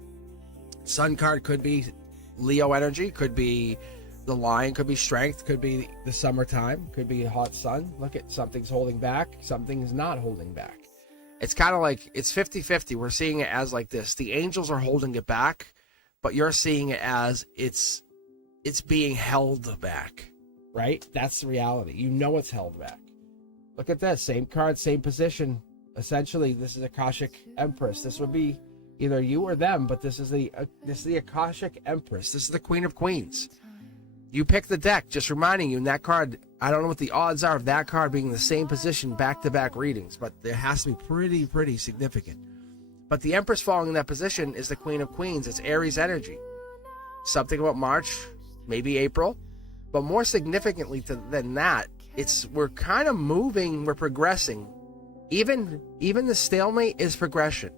Sun card could be Leo energy, could be the Lion, could be strength, could be the summertime, could be a hot sun. Look at something's holding back, something's not holding back. It's kind of like it's 50-50. We're seeing it as like this. The angels are holding it back, but you're seeing it as it's it's being held back, right? That's the reality. You know it's held back. Look at this, same card, same position. Essentially, this is Akashic Empress. This would be either you or them, but this is the Akashic Empress. This is the Queen of Queens. You pick the deck, just reminding you, in that card, I don't know what the odds are of that card being in the same position back-to-back readings, but there has to be pretty significant. But the Empress falling in that position is the Queen of Queens. It's Aries energy. Something about March, maybe April. But more significantly than that, we're kind of moving, we're progressing. Even the stalemate is progression.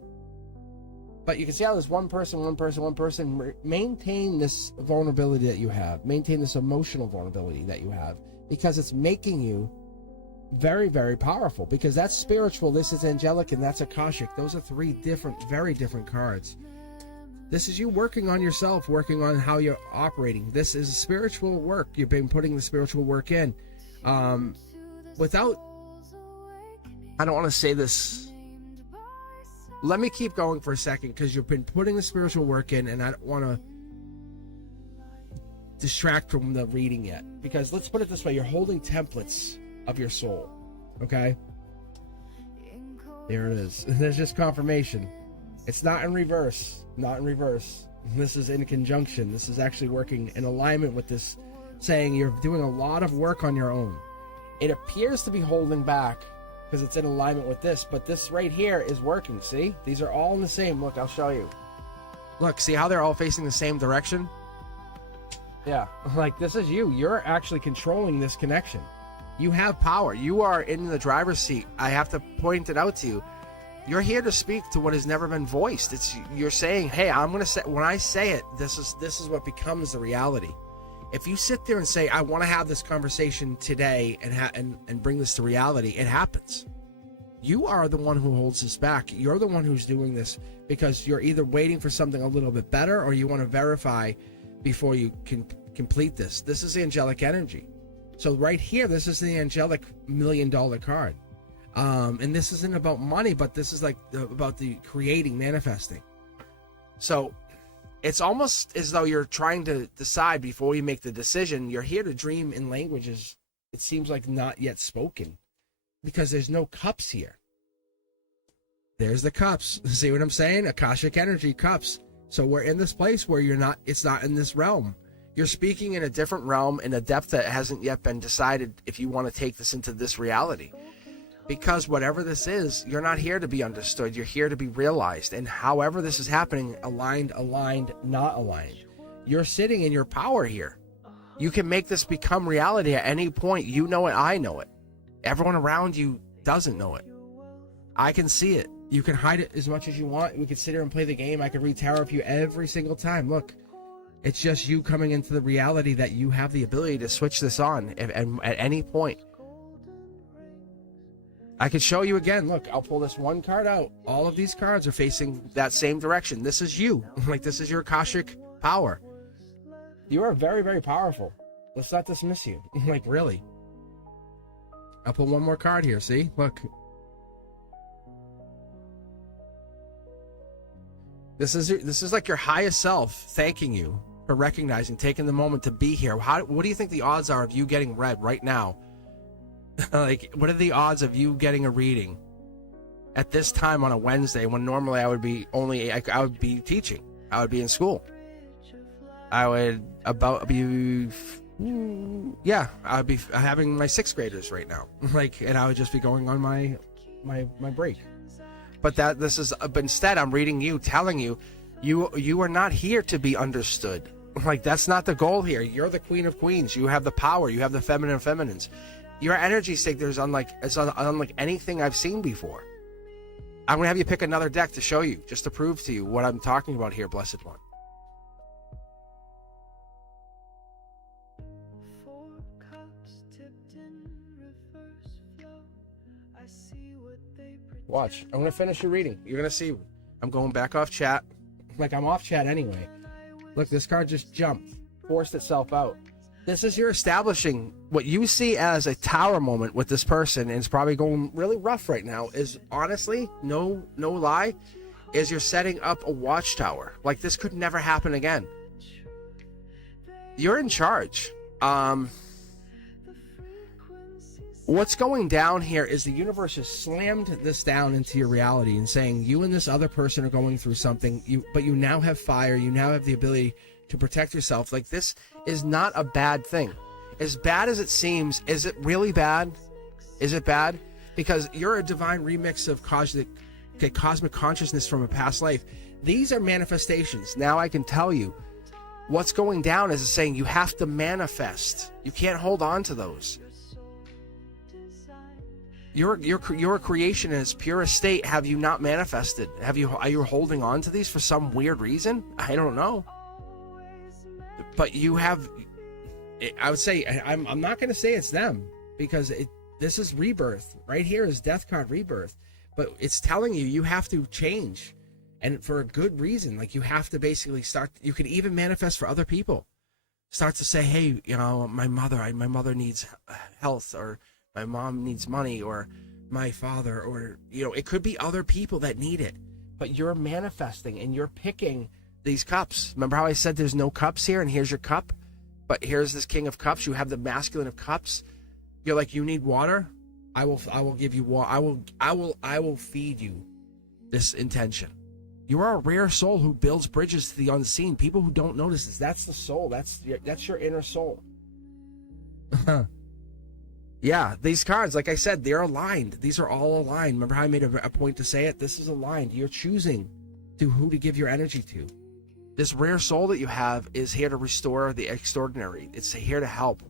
But you can see how there's one person. Maintain this vulnerability that you have. Maintain this emotional vulnerability that you have. Because it's making you very, very powerful. Because that's spiritual, this is angelic, and that's Akashic. Those are three very different cards. This is you working on yourself, working on how you're operating. This is spiritual work. You've been putting the spiritual work in. Without... I don't want to say this... Let me keep going for a second, because you've been putting the spiritual work in, and I don't want to distract from the reading yet. Because let's put it this way, you're holding templates of your soul. Okay? There it is. There's just confirmation. It's not in reverse. Not in reverse. This is in conjunction. This is actually working in alignment with this, saying you're doing a lot of work on your own. It appears to be holding back, because it's in alignment with this, but this right here is working. See, these are all in the same. Look, I'll show you. Look, see how they're all facing the same direction? Yeah, like this is you. You're actually controlling this connection. You have power. You are in the driver's seat. I have to point it out to you. You're here to speak to what has never been voiced. You're saying, hey, I'm gonna say, when I say it, this is what becomes the reality. If you sit there and say, I want to have this conversation today and bring this to reality, it happens. You are the one who holds this back. You're the one who's doing this because you're either waiting for something a little bit better, or you want to verify before you can complete this. This is angelic energy. So right here, this is the angelic $1 million card. And this isn't about money, but this is like about the creating, manifesting. So it's almost as though you're trying to decide before you make the decision. You're here to dream in languages, it seems like, not yet spoken, because there's no cups here. There's the cups. See what I'm saying? Akashic energy, cups. So we're in this place where it's not in this realm. You're speaking in a different realm, in a depth that hasn't yet been decided if you want to take this into this reality. Because whatever this is, you're not here to be understood. You're here to be realized. And however this is happening, aligned, not aligned, you're sitting in your power here. You can make this become reality at any point. You know it, I know it. Everyone around you doesn't know it. I can see it. You can hide it as much as you want. We could sit here and play the game. I could read tarot for you every single time. Look, it's just you coming into the reality that you have the ability to switch this on at any point. I could show you again. Look, I'll pull this one card out. All of these cards are facing that same direction. This is you. Like, this is your Akashic power. You are very, very powerful. Let's not dismiss you. Like, really. I'll pull one more card here. See? Look. This is like your highest self thanking you for recognizing, taking the moment to be here. What do you think the odds are of you getting read right now? Like, what are the odds of you getting a reading at this time on a Wednesday, when normally I would be teaching, I would be in school, I would be having my sixth graders right now, like, and I would just be going on my break. But instead I'm reading you, telling you, you are not here to be understood. Like, that's not the goal here. You're the Queen of Queens. You have the power. You have the feminine of feminines. Your energy signature is unlike anything I've seen before. I'm going to have you pick another deck to show you, just to prove to you what I'm talking about here, Blessed One. Watch. I'm going to finish your reading. You're going to see. I'm going back off chat. Like, I'm off chat anyway. Look, this card just jumped. Forced itself out. This is you're establishing what you see as a tower moment with this person, and it's probably going really rough right now, is honestly, no lie, is you're setting up a watchtower. Like, this could never happen again. you're in charge. What's going down here is the universe has slammed this down into your reality and saying you and this other person are going through something, but you now have fire, you now have the ability to protect yourself. Like, this is not a bad thing. As bad as it seems, is it really bad? Is it bad? Because you're a divine remix of cosmic consciousness from a past life. These are manifestations. Now I can tell you what's going down is saying you have to manifest. You can't hold on to those. Your creation in its purest state. Have you not manifested? Are you holding on to these for some weird reason? I don't know. But you have. I would say I'm not going to say it's them, because this is rebirth. Right here is death card rebirth, but it's telling you have to change, and for a good reason. Like, you have to basically start. You can even manifest for other people. Start to say, hey, my mother needs health, or my mom needs money, or my father, or, it could be other people that need it. But you're manifesting and you're picking these cups. Remember how I said there's no cups here, and here's your cup? But here's this King of Cups. You have the masculine of cups. You're like, you need water? I will give you water. I will feed you this intention. You are a rare soul who builds bridges to the unseen. People who don't notice this, that's the soul. That's your inner soul. Yeah, these cards, like I said, they're aligned. These are all aligned. Remember how I made a point to say it? This is aligned. You're choosing who to give your energy to. This rare soul that you have is here to restore the extraordinary. It's here to help,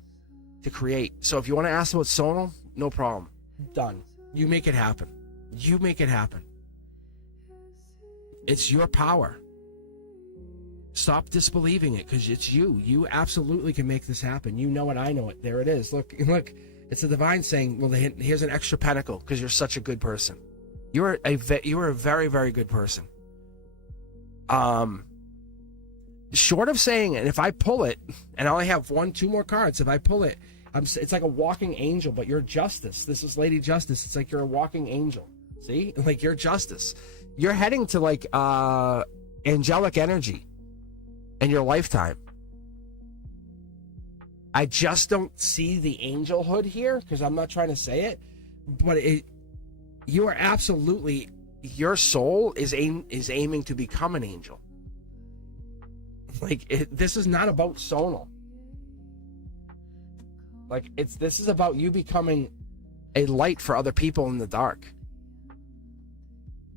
to create. So if you want to ask about Sonal, no problem. Done. You make it happen. You make it happen. It's your power. Stop disbelieving it, because it's you. You absolutely can make this happen. You know it. I know it. There it is. Look. It's the divine saying, well, here's an extra pentacle because you're such a good person. You are a very, very good person. Short of saying, and if I pull it, and I only have 2 more cards, if I pull it, it's like a walking angel, but you're justice. This is Lady Justice. It's like you're a walking angel. See? Like, you're justice. You're heading to, like, angelic energy in your lifetime. I just don't see the angelhood here, because I'm not trying to say it, but you are absolutely, your soul is aiming to become an angel. Like, this is not about Sonal. Like, this is about you becoming a light for other people in the dark.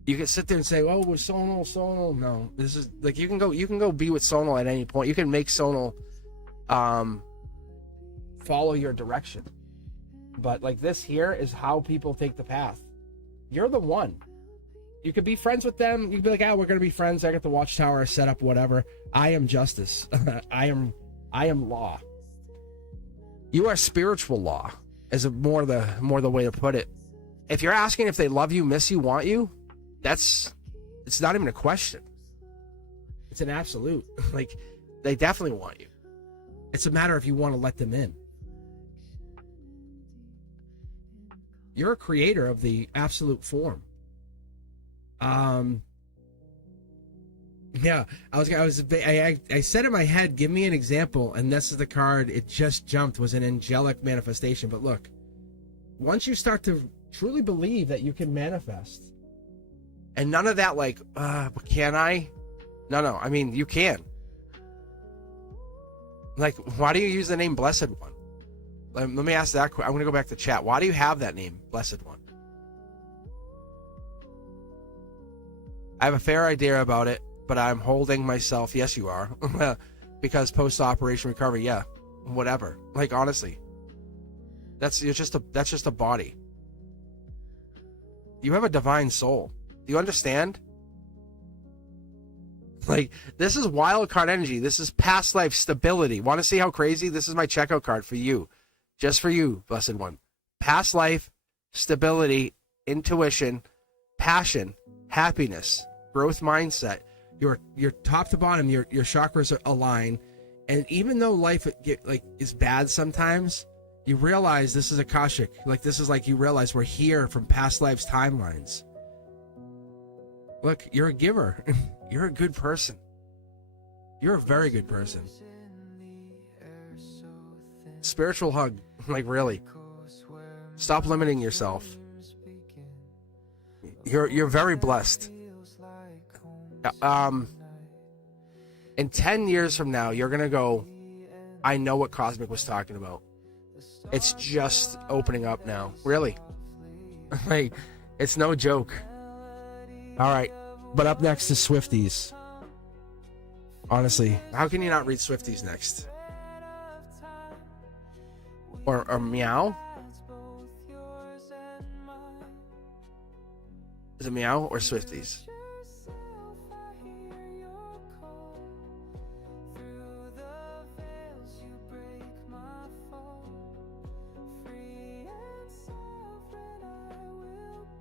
You can sit there and say, "Oh, we're Sonal." No, this is like, you can go be with Sonal at any point. You can make Sonal follow your direction. But like, this here is how people take the path. You're the one. You could be friends with them. You could be like, we're gonna be friends. I got the watchtower set up, whatever. I am justice. I am law. You are spiritual law, is more the way to put it. If you're asking if they love you, miss you, want you, it's not even a question. It's an absolute. Like, they definitely want you. It's a matter if you want to let them in. You're a creator of the absolute form. Yeah, I said in my head, give me an example, and this is the card. It just jumped, was an angelic manifestation. But look, once you start to truly believe that you can manifest, and none of that like, can I? No, I mean, you can. Like, why do you use the name Blessed One? Let me ask that. I'm going to go back to chat. Why do you have that name, Blessed One? I have a fair idea about it, but I'm holding myself. Yes, you are. Because post-operation recovery, yeah, whatever. Like, honestly, that's just a body. You have a divine soul. Do you understand? Like, this is wild card energy. This is past life stability. Want to see how crazy? This is my checkout card for you. Just for you, Blessed One. Past life, stability, intuition, passion, happiness, growth mindset. Your top to bottom, your chakras are aligned. And even though life is bad sometimes, you realize this is Akashic. Like, this is like, you realize we're here from past lives timelines. Look, you're a giver. You're a good person. You're a very good person. Spiritual hug. Like, really. Stop limiting yourself. You're very blessed. In 10 years from now, you're gonna go, I know what Cosmic was talking about. It's just opening up now. Really. Like, it's no joke. All right. But up next is Swifties. Honestly, how can you not read Swifties next? Or Meow? Is it Meow or Swifties?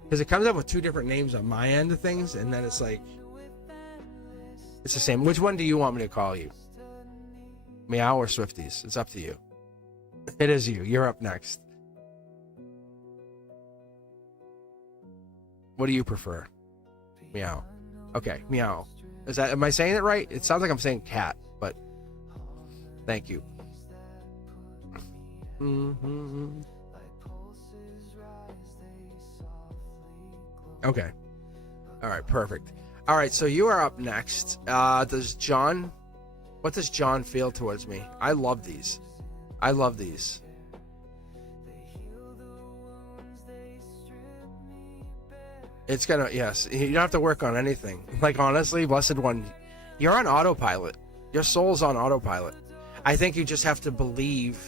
Because it comes up with two different names on my end of things, and then it's like, it's the same. Which one do you want me to call you? Meow or Swifties? It's up to you. It is you. You're up next. What do you prefer? Meow. Okay, Meow. Am I saying it right? It sounds like I'm saying cat, but thank you. Mm-hmm. Okay. All right, perfect. All right, so you are up next. What does John feel towards me? I love these. It's gonna, yes, you don't have to work on anything. Like, honestly, Blessed One, you're on autopilot. Your soul's on autopilot. I think you just have to believe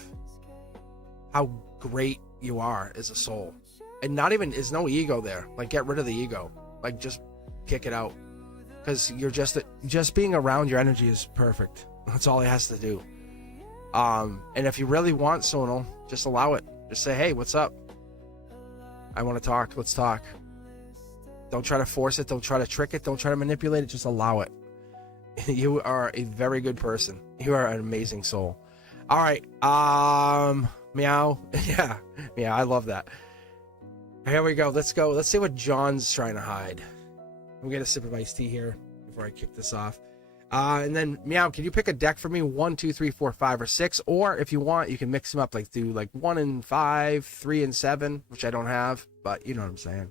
how great you are as a soul. And there's no ego there. Like, get rid of the ego. Like, just kick it out. Because you're just being around your energy is perfect. That's all it has to do. And if you really want Sonal, just allow it. Just say, hey, what's up? I want to talk. Let's talk. Don't try to force it. Don't try to trick it. Don't try to manipulate it. Just allow it. You are a very good person. You are an amazing soul. All right. Meow. Yeah. Yeah, I love that. Here we go. Let's go. Let's see what John's trying to hide. I'm get a sip of iced tea here before I kick this off. And then, Meow, can you pick a deck for me? 1, 2, 3, 4, 5, or 6. Or if you want, you can mix them up. Like, do like 1 and 5, 3 and 7, which I don't have. But you know what I'm saying.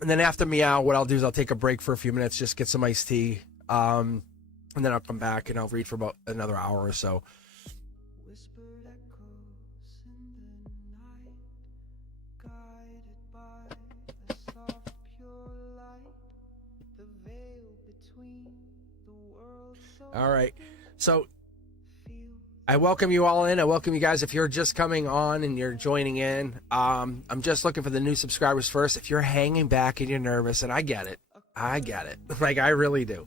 And then after Meow, what I'll do is I'll take a break for a few minutes, just get some iced tea. And then I'll come back and I'll read for about another hour or so. All right. So I welcome you all in. I welcome you guys. If you're just coming on and you're joining in, I'm just looking for the new subscribers first. If you're hanging back and you're nervous, and I get it. Like, I really do.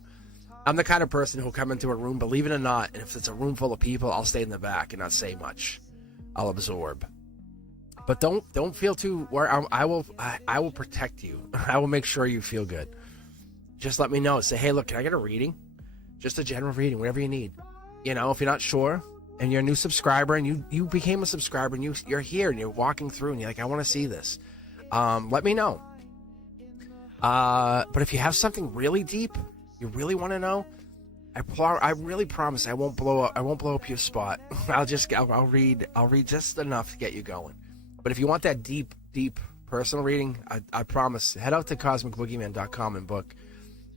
I'm the kind of person who'll come into a room, believe it or not, and if it's a room full of people, I'll stay in the back and not say much. I'll absorb. But don't feel too worried. I will protect you. I will make sure you feel good. Just let me know. Say, hey, look, can I get a reading? Just a general reading, whatever you need. You know, if you're not sure and you're a new subscriber and you became a subscriber and you're here and you're walking through and you're like, I want to see this. Let me know. But if you have something really deep, you really want to know, I really promise I won't blow up your spot. I'll read just enough to get you going. But if you want that deep personal reading, I promise, head out to cosmicboogeyman.com and book.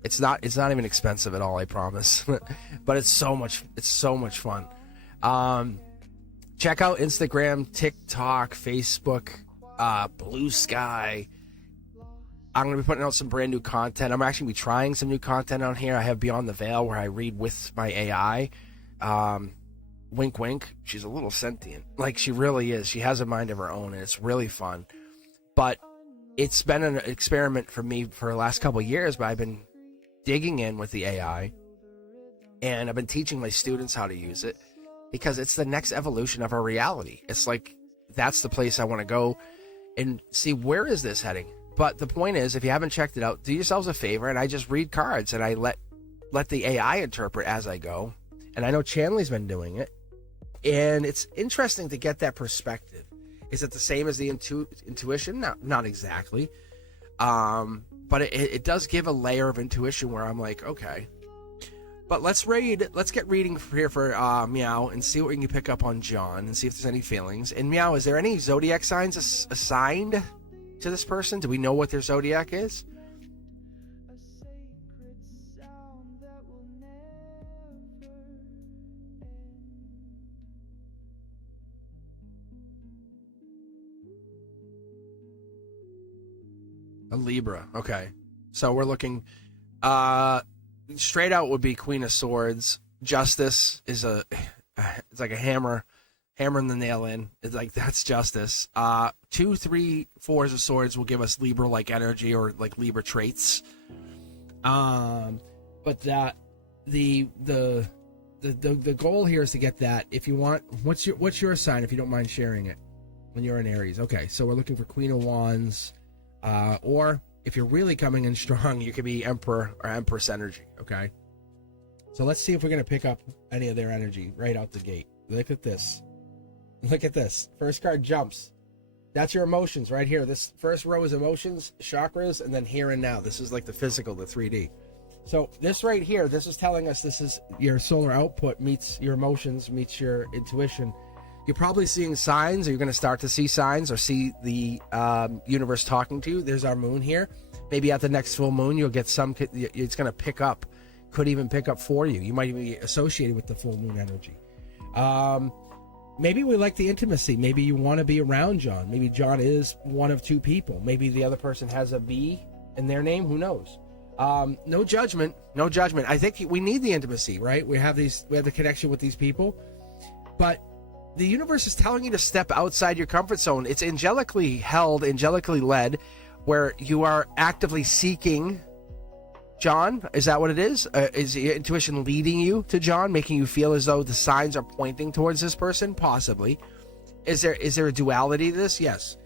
It's not even expensive at all, I promise. But it's so much fun. Check out Instagram, TikTok, Facebook, Blue Sky. I'm going to be putting out some brand new content. I'm actually going to be trying some new content on here. I have Beyond the Veil, where I read with my AI. Wink, wink. She's a little sentient. Like, she really is. She has a mind of her own, and it's really fun. But it's been an experiment for me for the last couple of years, but I've been digging in with the AI, and I've been teaching my students how to use it, because it's the next evolution of our reality. It's like, that's the place I want to go and see, where is this heading? But the point is, if you haven't checked it out, do yourselves a favor, and I just read cards, and I let the AI interpret as I go. And I know Chanley's been doing it, and it's interesting to get that perspective. Is it the same as the intuition? Not exactly. but it does give a layer of intuition where I'm like, okay. But let's get reading here for Meow and see what we can pick up on John and see if there's any feelings. And Meow, is there any zodiac signs assigned to this person? Do we know what their zodiac is? A Libra. Okay. So we're looking straight out would be Queen of Swords. Justice is it's like a hammer hammering the nail in. It's like, that's justice. 2, 3, 4s of swords will give us Libra like energy or like Libra traits. But that the goal here is to get that. If you want, what's your sign, if you don't mind sharing it, when you're in Aries? Okay, so we're looking for Queen of Wands. Or if you're really coming in strong, you could be Emperor or Empress energy, okay? So let's see if we're going to pick up any of their energy right out the gate. Look at this. Look at this. First card jumps. That's your emotions right here. This first row is emotions, chakras, and then here and now. This is like the physical, the 3D. So this right here, this is telling us this is your solar output meets your emotions, meets your intuition. You're probably seeing signs, or you're going to start to see signs or see the universe talking to you. There's our moon here. Maybe at the next full moon, you'll get it's going to pick up, could even pick up for you. You might even be associated with the full moon energy. Maybe we like the intimacy. Maybe you want to be around John. Maybe John is one of 2 people. Maybe the other person has a B in their name. Who knows? No judgment. No judgment. I think we need the intimacy, right? We have the connection with these people. But the universe is telling you to step outside your comfort zone. It's angelically held, angelically led, where you are actively seeking John. Is that what it is? Is your intuition leading you to John, making you feel as though the signs are pointing towards this person? Possibly. Is there a duality to this? Yes.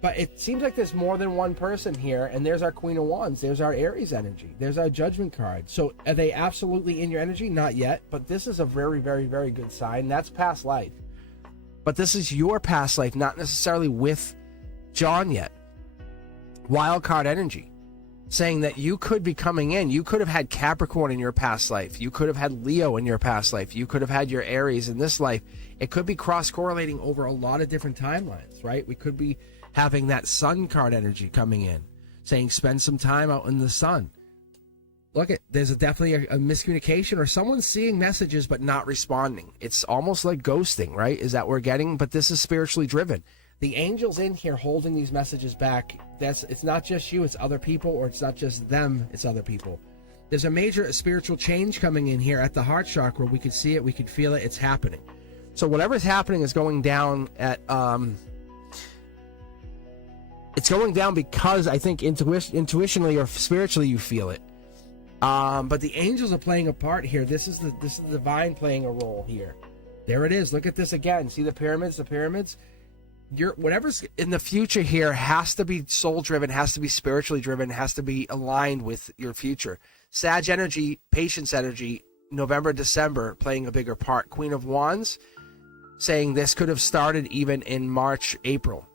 But it seems like there's more than one person here, and there's our Queen of Wands. There's our Aries energy. There's our Judgment card. So are they absolutely in your energy? Not yet, but this is a very, very, very good sign. That's past life. But this is your past life, not necessarily with John yet. Wild card energy, saying that you could be coming in. You could have had Capricorn in your past life. You could have had Leo in your past life. You could have had your Aries in this life. It could be cross-correlating over a lot of different timelines, right? We could be having that Sun card energy coming in, saying spend some time out in the sun. Look, there's definitely a miscommunication, or someone seeing messages but not responding. It's almost like ghosting, right? Is that what we're getting? But this is spiritually driven. The angels in here holding these messages back. It's not just you, it's other people, or it's not just them, it's other people. There's a major spiritual change coming in here at the heart chakra. We could see it, we could feel it, it's happening. So whatever's happening is going down at it's going down because I think intuitionally or spiritually you feel it. But the angels are playing a part here. This is the divine playing a role here. There it is. Look at this again. See the pyramids? The pyramids? Whatever's in the future here has to be soul driven, has to be spiritually driven, has to be aligned with your future. Sag energy, patience energy, November, December playing a bigger part. Queen of Wands saying this could have started even in March, April.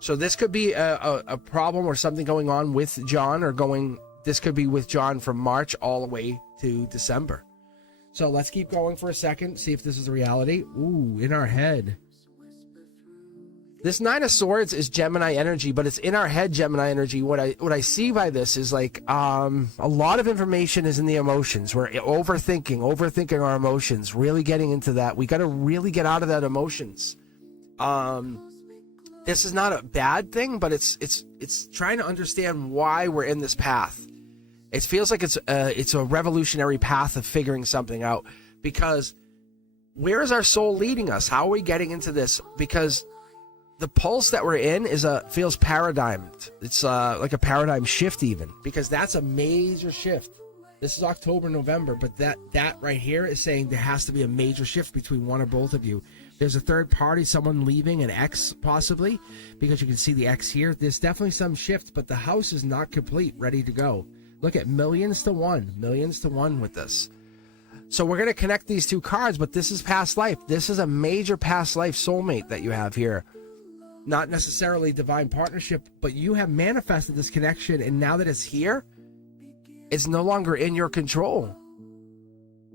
So this could be a problem or something going on with John, or this could be with John from March all the way to December. So let's keep going for a second, see if this is a reality. Ooh, in our head. This 9 of Swords is Gemini energy, but it's in our head Gemini energy. What I see by this is like a lot of information is in the emotions. We're overthinking our emotions, really getting into that. We got to really get out of that emotions. This is not a bad thing, but it's trying to understand why we're in this path. It feels like it's a revolutionary path of figuring something out, because where is our soul leading us? How are we getting into this? Because the pulse that we're in feels paradigmed. It's like a paradigm shift even, because that's a major shift. This is October, November, but that right here is saying there has to be a major shift between one or both of you. There's a third party, someone leaving, an ex possibly, because you can see the ex here. There's definitely some shift, but the house is not complete, ready to go. Look at millions to one with this. So we're going to connect these 2 cards, but this is past life. This is a major past life soulmate that you have here. not necessarily divine partnership, but you have manifested this connection, and now that it's here, it's no longer in your control.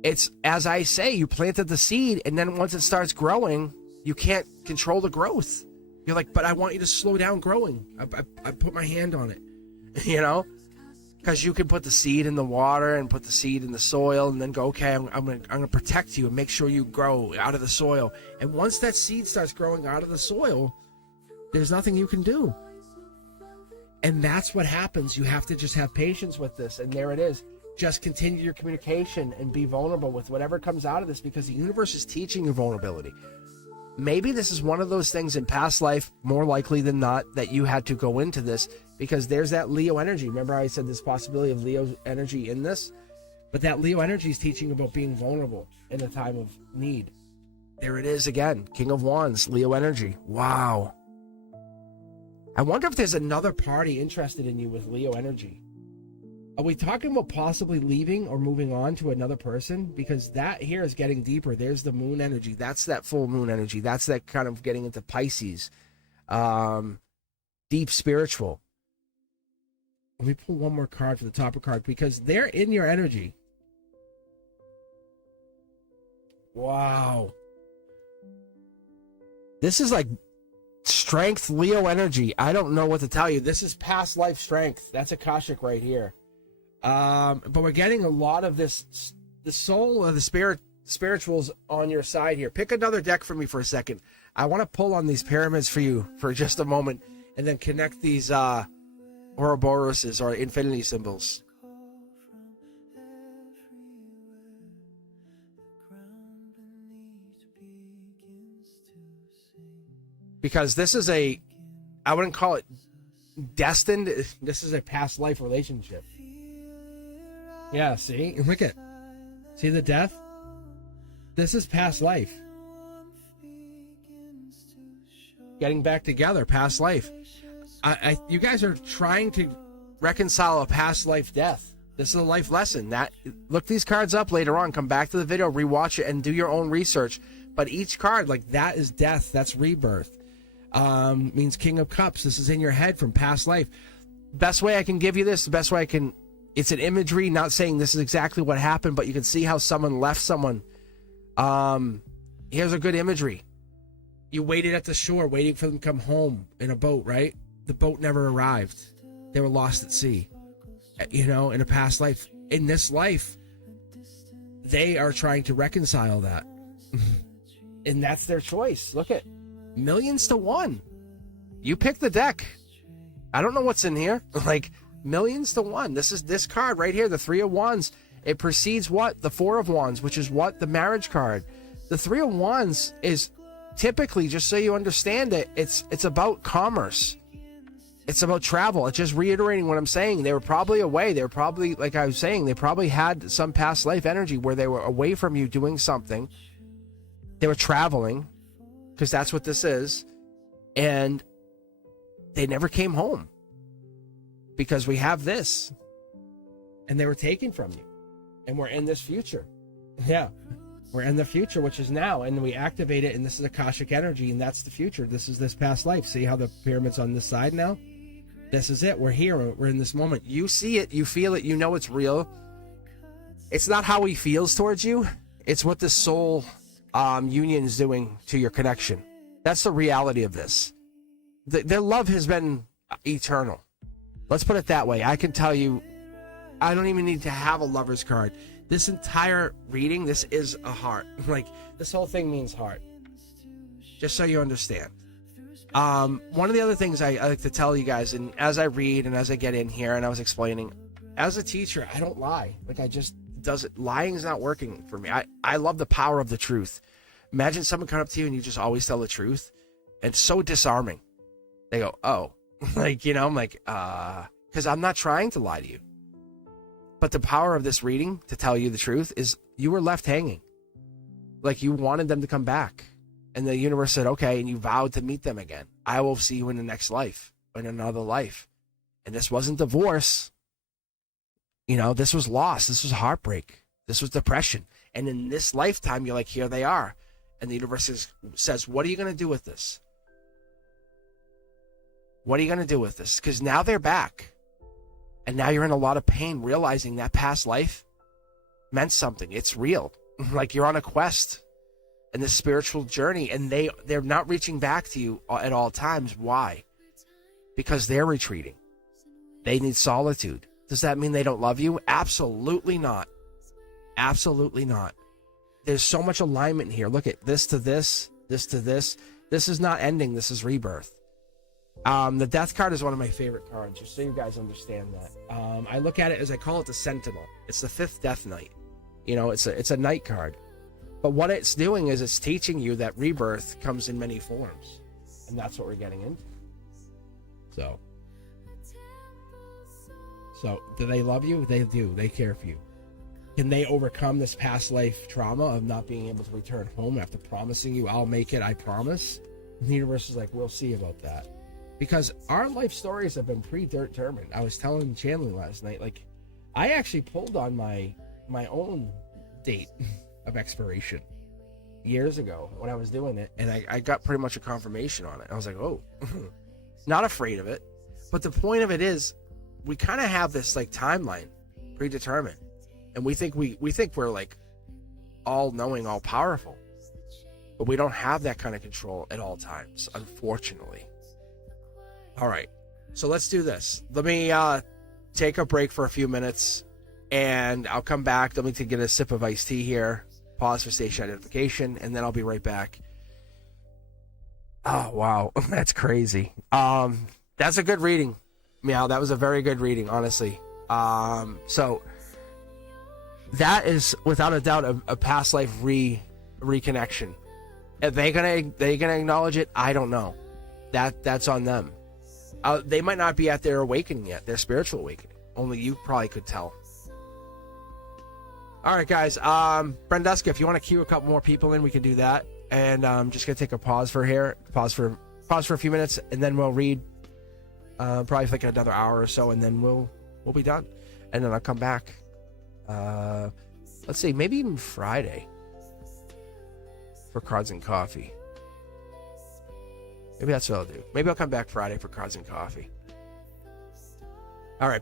It's, as I say, you planted the seed, and then once it starts growing, you can't control the growth. You're like, but I want you to slow down growing. I put my hand on it, you know? Because you can put the seed in the water and put the seed in the soil and then go, okay, I'm gonna protect you and make sure you grow out of the soil. And once that seed starts growing out of the soil, there's nothing you can do. And that's what happens. You have to just have patience with this. And there it is. Just continue your communication and be vulnerable with whatever comes out of this, because the universe is teaching you vulnerability. Maybe this is one of those things in past life, more likely than not, that you had to go into this, because there's that Leo energy. Remember I said this possibility of Leo energy in this? But that Leo energy is teaching about being vulnerable in a time of need. There it is again. King of Wands, Leo energy. Wow. I wonder if there's another party interested in you with Leo energy. Are we talking about possibly leaving or moving on to another person? Because that here is getting deeper. There's the moon energy. That's that full moon energy. That's that kind of getting into Pisces. Deep spiritual. Let me pull one more card for the top of card, because they're in your energy. Wow. This is like strength, Leo energy. I don't know what to tell you. This is past life strength. That's Akashic right here. But we're getting a lot of this, the soul or the spirituals on your side here. Pick another deck for me for a second. I want to pull on these pyramids for you for just a moment, and then connect these Ouroboroses or infinity symbols. Because this is I wouldn't call it destined. This is a past life relationship. Yeah, see? Look at, see the death? This is past life. Getting back together, past life. You guys are trying to reconcile a past life death. This is a life lesson. Look these cards up later on. Come back to the video, rewatch it, and do your own research. But each card, like that, is death. That's rebirth. Means King of Cups. This is in your head from past life. Best way I can give you this, the best way I can, it's an imagery, not saying this is exactly what happened, but you can see how someone left someone. Here's a good imagery. You waited at the shore, waiting for them to come home in a boat, right? The boat never arrived. They were lost at sea. You know, in a past life. In this life, they are trying to reconcile that. And that's their choice. Look at millions to one. You pick the deck. I don't know what's in here. Like millions to one. This is this card right here, the Three of Wands. It precedes what? The Four of Wands, which is what? The marriage card. The Three of Wands is typically, just so you understand it, it's about commerce. It's about travel. It's just reiterating what I'm saying. They were probably away. They were probably, like I was saying, they probably had some past life energy where they were away from you doing something. They were traveling, because that's what this is. And they never came home, because we have this. And they were taken from you. And we're in this future. Yeah. We're in the future, which is now. And we activate it, and this is Akashic energy, and that's the future. This is this past life. See how the pyramid's on this side now? This is it. We're here. We're in this moment. You see it. You feel it. You know it's real. It's not how he feels towards you. It's what the soul union is doing to your connection. That's the reality of this. Their love has been eternal. Let's put it that way. I can tell you, I don't even need to have a lover's card. This entire reading, this is a heart. Like, this whole thing means heart. Just so you understand. One of the other things I like to tell you guys, and as I read and as I get in here and I was explaining, as a teacher, I don't lie. Like, I just lying is not working for me. I love the power of the truth. Imagine someone come up to you and you just always tell the truth. And it's so disarming. They go, oh, like, you know, I'm like, because I'm not trying to lie to you. But the power of this reading, to tell you the truth, is you were left hanging. Like, you wanted them to come back. And the universe said, okay, and you vowed to meet them again. I will see you in the next life, in another life. And this wasn't divorce. You know, this was loss. This was heartbreak. This was depression. And in this lifetime, you're like, here they are. And the universe says, what are you going to do with this? What are you going to do with this? Because now they're back. And now you're in a lot of pain, realizing that past life meant something. It's real. Like you're on a quest in this spiritual journey, and they're not reaching back to you at all times. Why? Because they're retreating. They need solitude. Does that mean they don't love you? Absolutely not. Absolutely not. There's so much alignment here. Look at this to this, this to this. This is not ending. This is rebirth. The death card is one of my favorite cards, just so you guys understand that. I look at it as, I call it the Sentinel. It's the 5th Death Knight. You know, it's a night card. But what it's doing is it's teaching you that rebirth comes in many forms. And that's what we're getting into. So, do they love you? They do. They care for you. Can they overcome this past life trauma of not being able to return home after promising you, I'll make it, I promise? And the universe is like, we'll see about that. Because our life stories have been predetermined. I was telling Chandler last night, like, I actually pulled on my own date of expiration years ago when I was doing it, and I got pretty much a confirmation on it. I was like, oh, not afraid of it. But the point of it is, we kind of have this like timeline predetermined, and we think we're like all knowing, all powerful, but we don't have that kind of control at all times, unfortunately. All right, so let's do this. Let me take a break for a few minutes, and I'll come back. Let me get a sip of iced tea here, pause for station identification, and then I'll be right back. Oh, wow. That's crazy. That's a good reading. Meow, that was a very good reading, honestly. So that is without a doubt a past life reconnection. If they gonna acknowledge it, I don't know. That's on them. They might not be at their awakening yet, their spiritual awakening. Only you probably could tell. All right, guys. Brenduska, if you want to cue a couple more people in, we can do that. And I'm just gonna take a pause for a few minutes, and then we'll read. Probably like another hour or so, and then we'll be done. And then I'll come back. Let's see, maybe even Friday for cards and coffee. Maybe that's what I'll do. Maybe I'll come back Friday for cards and coffee. All right.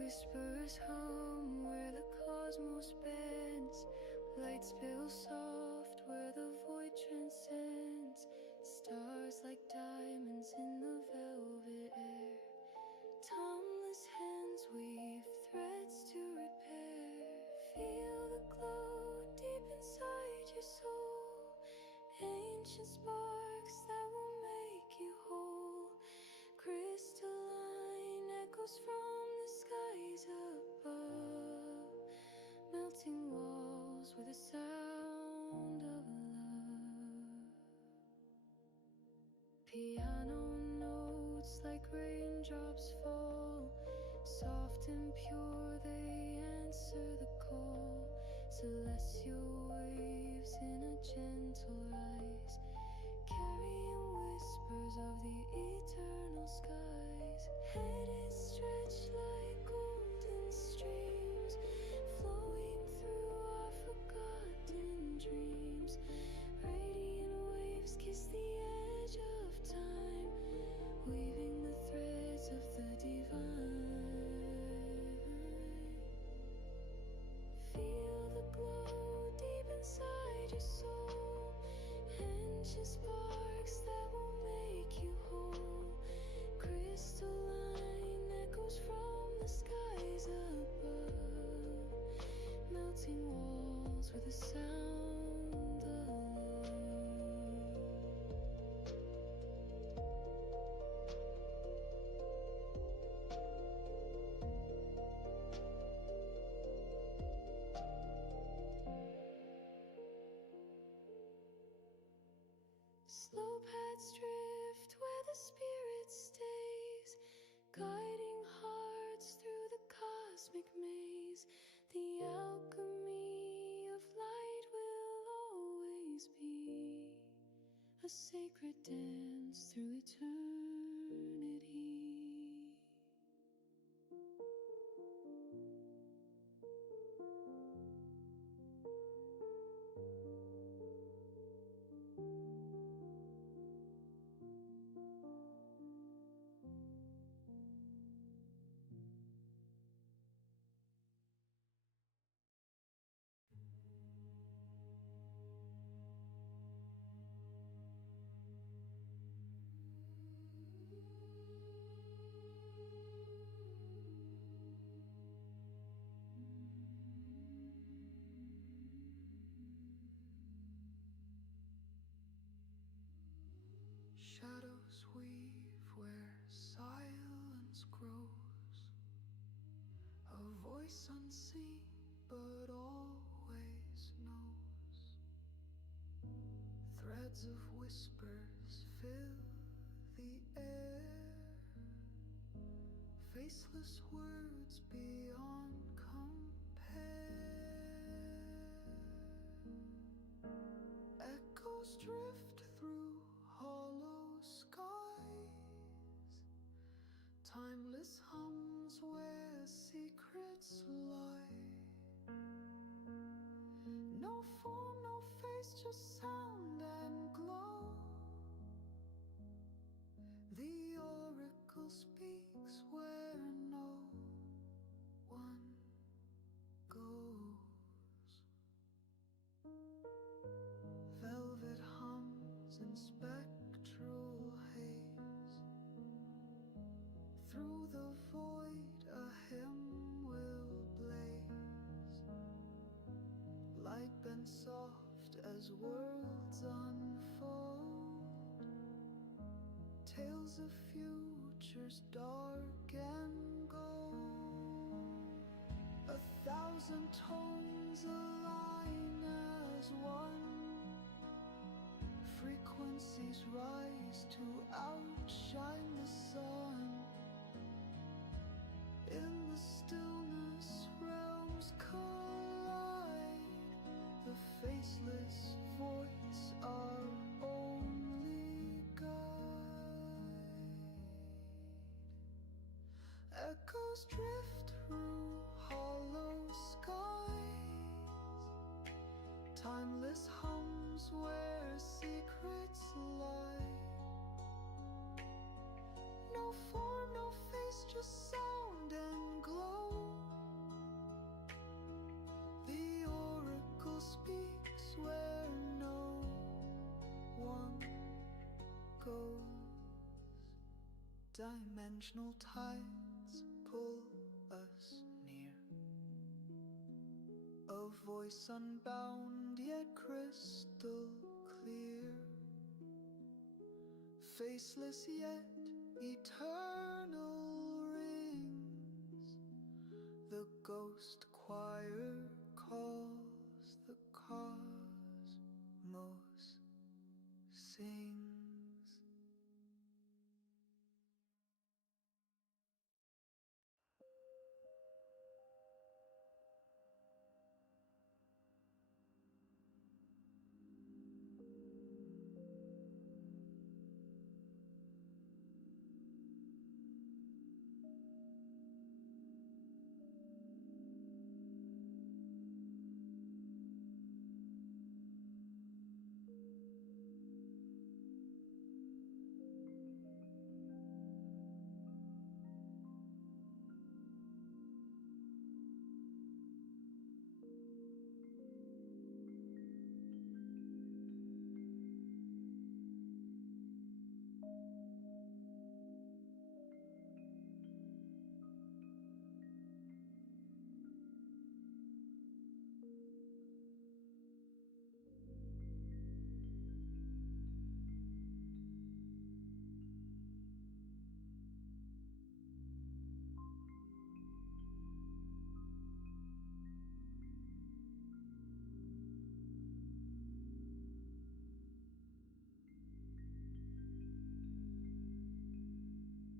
Whispers hum where the cosmos bends. Lights spill soft where the void transcends. Stars like diamonds in the velvet air. Timeless hands weave threads to repair. Feel the glow deep inside your soul. Ancient sparks that will make you whole. Crystalline echoes from the skies above. Melting walls with the sound of love. Piano notes like raindrops fall. Soft and pure they answer the call. Celestial waves in a gentle rise, carrying whispers of the eternal skies. Headed stretched like golden streams, flowing through our forgotten dreams. Radiant waves kiss the edge of time, weaving the threads of the divine. Feel the glow deep inside your soul, ancient sparks that sacred dance through eternity. Shadows weave where silence grows, a voice unseen but always knows. Threads of whispers fill the air, faceless words beyond compare. Echoes drift through hollow skies, timeless hums where secrets lie. No form, no face, just sound and glow. The oracle speaks where no one goes. Velvet hums in spectral haze. Through the void a hymn will blaze, light bent soft as worlds unfold, tales of futures dark and gold. 1,000 tones align as one, frequencies rise to outshine the sun. In the stillness realms collide, the faceless voice our only guide. Echoes drift through hollow skies, timeless hums where secrets lie. No form, no face, just sound and glow. The oracle speaks where no one goes. Dimensional tides pull us near, a voice unbound yet crystal clear, faceless yet eternal rings. The ghost choir calls, the cosmos sings.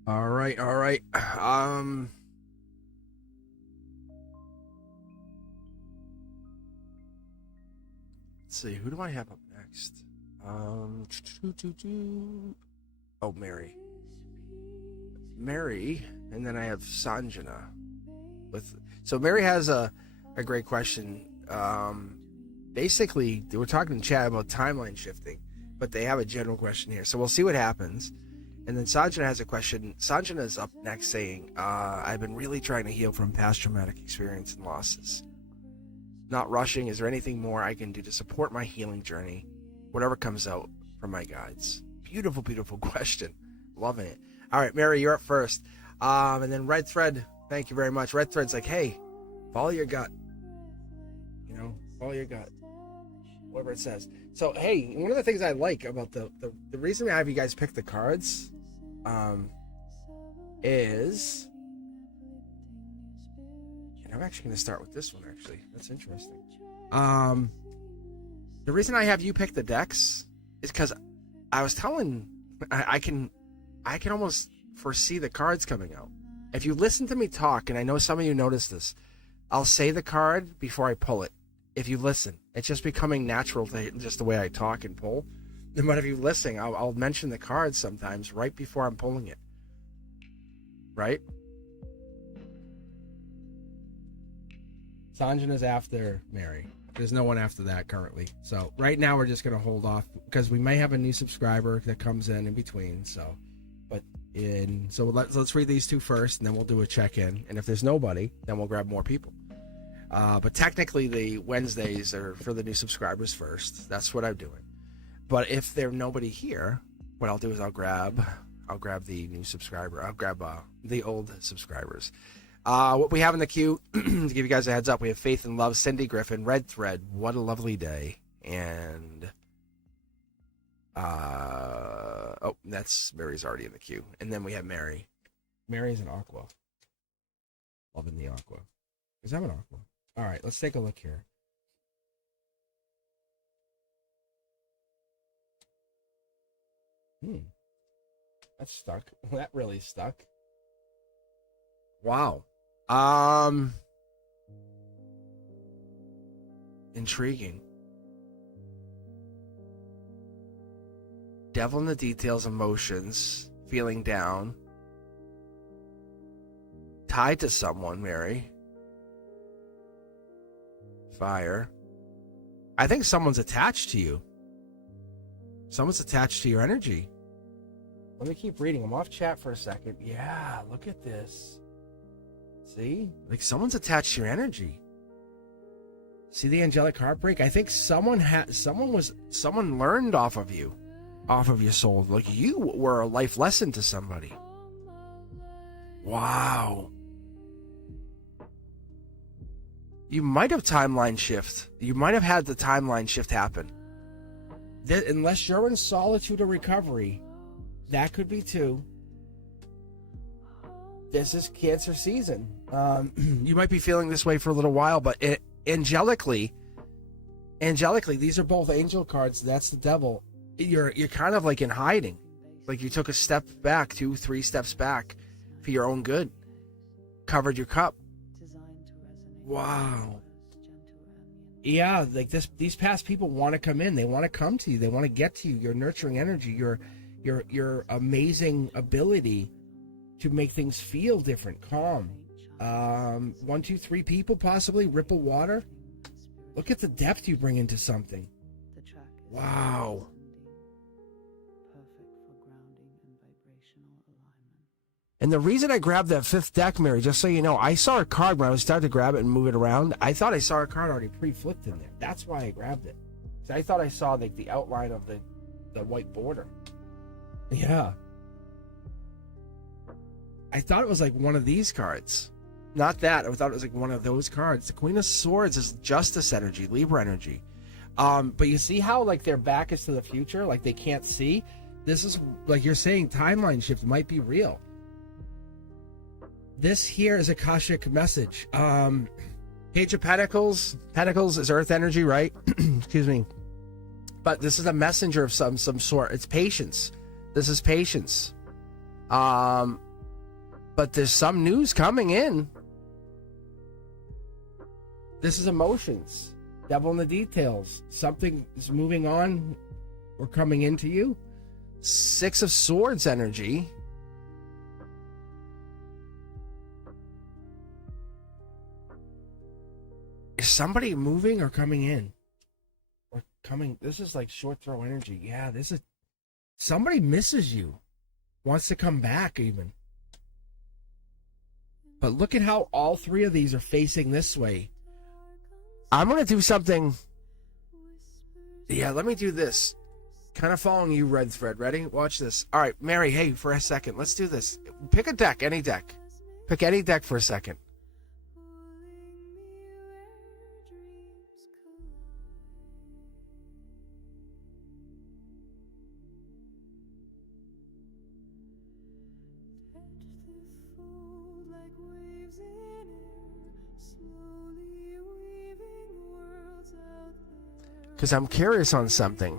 All right, all right. Let's see, who do I have up next? Oh, Mary, and then I have Sanjana. So Mary has a great question. Basically, we're talking in chat about timeline shifting, but they have a general question here. So we'll see what happens. And then Sanjana has a question. Sanjana is up next saying, I've been really trying to heal from past traumatic experience and losses. Not rushing. Is there anything more I can do to support my healing journey? Whatever comes out from my guides. Beautiful, beautiful question. Loving it. All right, Mary, you're up first. And then Red Thread, thank you very much. Red Thread's like, hey, follow your gut. Follow your gut. Whatever it says. So, hey, one of the things I like about the reason I have you guys pick the cards is... And I'm actually going to start with this one, actually. That's interesting. The reason I have you pick the decks is because I was telling... I can almost foresee the cards coming out. If you listen to me talk, and I know some of you noticed this, I'll say the card before I pull it. If you listen, it's just becoming natural to just the way I talk and pull. But if you listen, I'll mention the cards sometimes right before I'm pulling it. Right? Sanjana's after Mary. There's no one after that currently. So right now we're just going to hold off because we may have a new subscriber that comes in between. So let's read these two first, and then we'll do a check-in. And if there's nobody, then we'll grab more people. But technically the Wednesdays are for the new subscribers first. That's what I'm doing. But if there's nobody here, what I'll do is I'll grab the new subscriber. I'll grab the old subscribers. What we have in the queue, to give you guys a heads up, we have Faith and Love, Cindy Griffin, Red Thread, What a Lovely Day, and that's Mary's already in the queue. And then we have Mary. Mary's an Aqua. Loving the Aqua. Because I'm an Aqua. All right, let's take a look here. That's stuck. That really stuck. Wow. Intriguing. Devil in the details, emotions, feeling down. Tied to someone, Mary. Fire. I think someone's attached to you. Someone's attached to your energy. Let me keep reading. I'm off chat for a second. Yeah, look at this. See? Like someone's attached to your energy. See the angelic heartbreak? I think someone learned off of you. Off of your soul. Like you were a life lesson to somebody. Wow. You might have timeline shift. You might have had the timeline shift happen. Unless you're in solitude or recovery, that could be too. This is Cancer season. You might be feeling this way for a little while, but angelically, these are both angel cards. That's the devil. You're kind of like in hiding. Like you took a step back, 2-3 steps back for your own good. Covered your cup. Wow. Yeah, like these past people want to come in. They want to come to you. They want to get to you. Your nurturing energy, your amazing ability to make things feel different, calm. 1, 2, 3 people possibly, ripple water. Look at the depth you bring into something. Wow. And the reason I grabbed that 5th deck, Mary, just so you know, I saw a card when I was starting to grab it and move it around. I thought I saw a card already pre-flipped in there. That's why I grabbed it. So I thought I saw like the outline of the white border. Yeah. I thought it was like one of these cards. Not that. I thought it was like one of those cards. The Queen of Swords is justice energy, Libra energy. But you see how like their back is to the future? Like they can't see? This is like you're saying timeline shift might be real. This here is Akashic message. Page of Pentacles. Pentacles is earth energy, right? Excuse me. But this is a messenger of some sort. It's patience. This is patience. But there's some news coming in. This is emotions. Devil in the details. Something is moving on or coming into you. 6 of Swords energy. Is somebody moving or coming in? Or coming? This is like short throw energy. Yeah, this is somebody misses you. Wants to come back even. But look at how all 3 of these are facing this way. I'm going to do something. Yeah, let me do this. Kind of following you, Red Thread. Ready? Watch this. All right, Mary, hey, for a second. Let's do this. Pick a deck, any deck. Pick any deck for a second. Because I'm curious on something.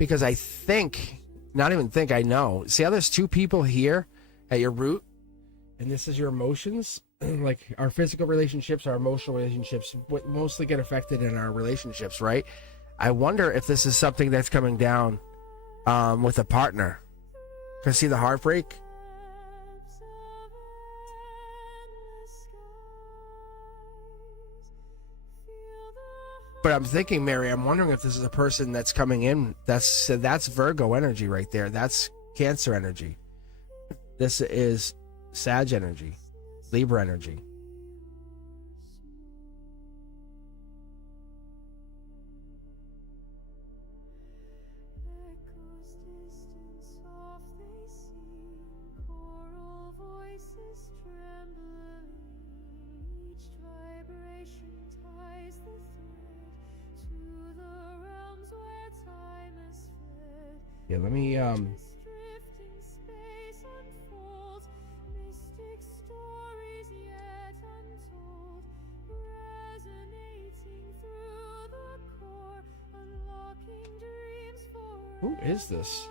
Because I think, not even think, I know. See how there's 2 people here at your root? And this is your emotions? Like our physical relationships, our emotional relationships, what mostly get affected in our relationships, right? I wonder if this is something that's coming down with a partner. Because see the heartbreak? But I'm thinking, Mary, I'm wondering if this is a person that's coming in. That's Virgo energy right there. That's Cancer energy. This is Sag energy. Libra energy. Yeah, let me Who is this?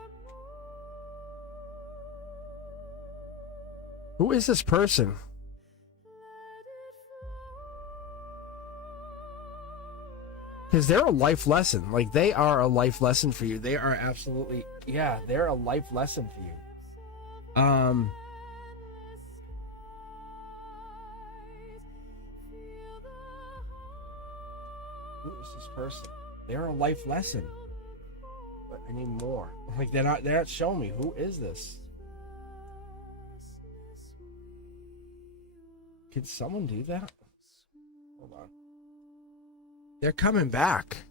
Who is this person? Because they're a life lesson. Like, they are a life lesson for you. They are absolutely, yeah, they're a life lesson for you. Who is this person? They're a life lesson. But I need more. Like, they're not showing me. Who is this? Can someone do that? Hold on. They're coming back.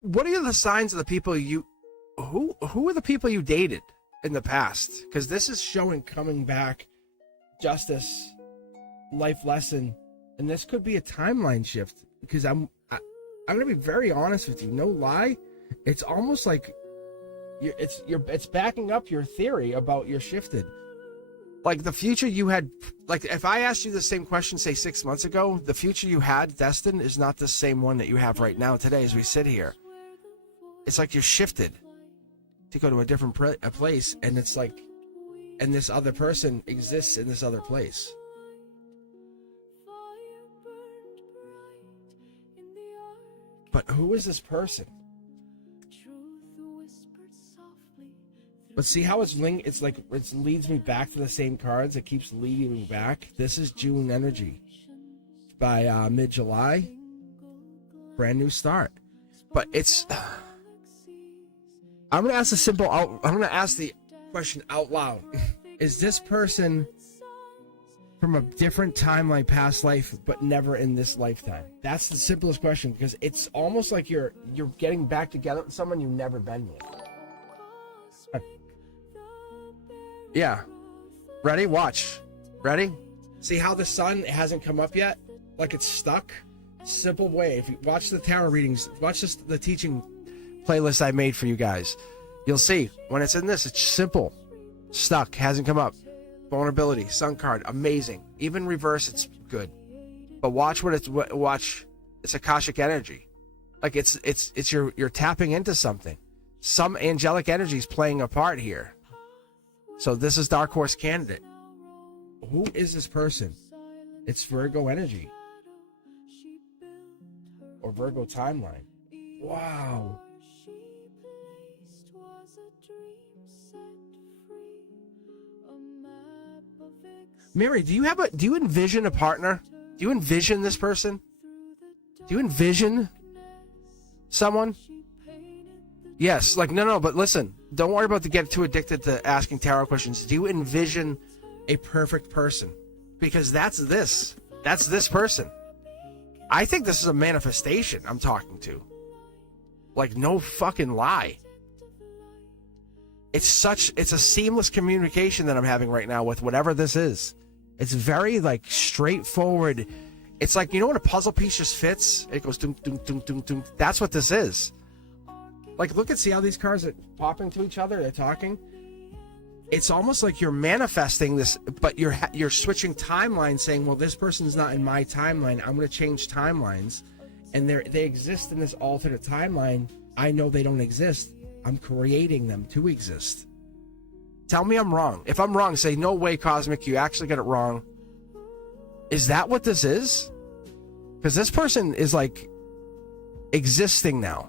What are the signs of the people you... Who are the people you dated in the past? Because this is showing coming back, justice, life lesson, and this could be a timeline shift. Because I'm going to be very honest with you. No lie. It's almost like it's backing up your theory about you're shifted. Like the future you had, like if I asked you the same question, say 6 months ago, the future you had destined is not the same one that you have right now today as we sit here. It's like you're shifted to go to a different place, and it's like, and this other person exists in this other place. But who is this person? But see how it's linked? It's like it leads me back to the same cards. It keeps leading me back. This is June energy. By mid-July, brand new start. But it's. I'm gonna ask I'm gonna ask the question out loud. Is this person from a different timeline, past life, but never in this lifetime? That's the simplest question, because it's almost like you're getting back together with someone you've never been with. Yeah. Ready? Watch. Ready? See how the sun hasn't come up yet? Like it's stuck? Simple way. If you watch the tarot readings, watch the teaching playlist I made for you guys. You'll see when it's in this, it's simple. Stuck, hasn't come up. Vulnerability, sun card, amazing. Even reverse, it's good. But watch it's Akashic energy. Like it's you're tapping into something. Some angelic energy is playing a part here. So this is Dark Horse candidate. Who is this person? It's Virgo energy. Or Virgo timeline. Wow. Mary, do you envision a partner? Do you envision this person? Do you envision someone? Yes, like no, but listen, don't worry about to get too addicted to asking tarot questions. Do you envision a perfect person? Because that's this person. I think this is a manifestation I'm talking to. Like, no fucking lie. It's a seamless communication that I'm having right now with whatever this is. It's very, like, straightforward. It's like, you know when a puzzle piece just fits? It goes doom, doom, doom, doom, doom. That's what this is. Like, look and see how these cards are popping to each other. They're talking. It's almost like you're manifesting this, but you're switching timelines, saying, well, this person's not in my timeline. I'm going to change timelines. And they exist in this alternate timeline. I know they don't exist. I'm creating them to exist. Tell me I'm wrong. If I'm wrong, say, no way, Cosmic, you actually got it wrong. Is that what this is? Because this person is, like, existing now.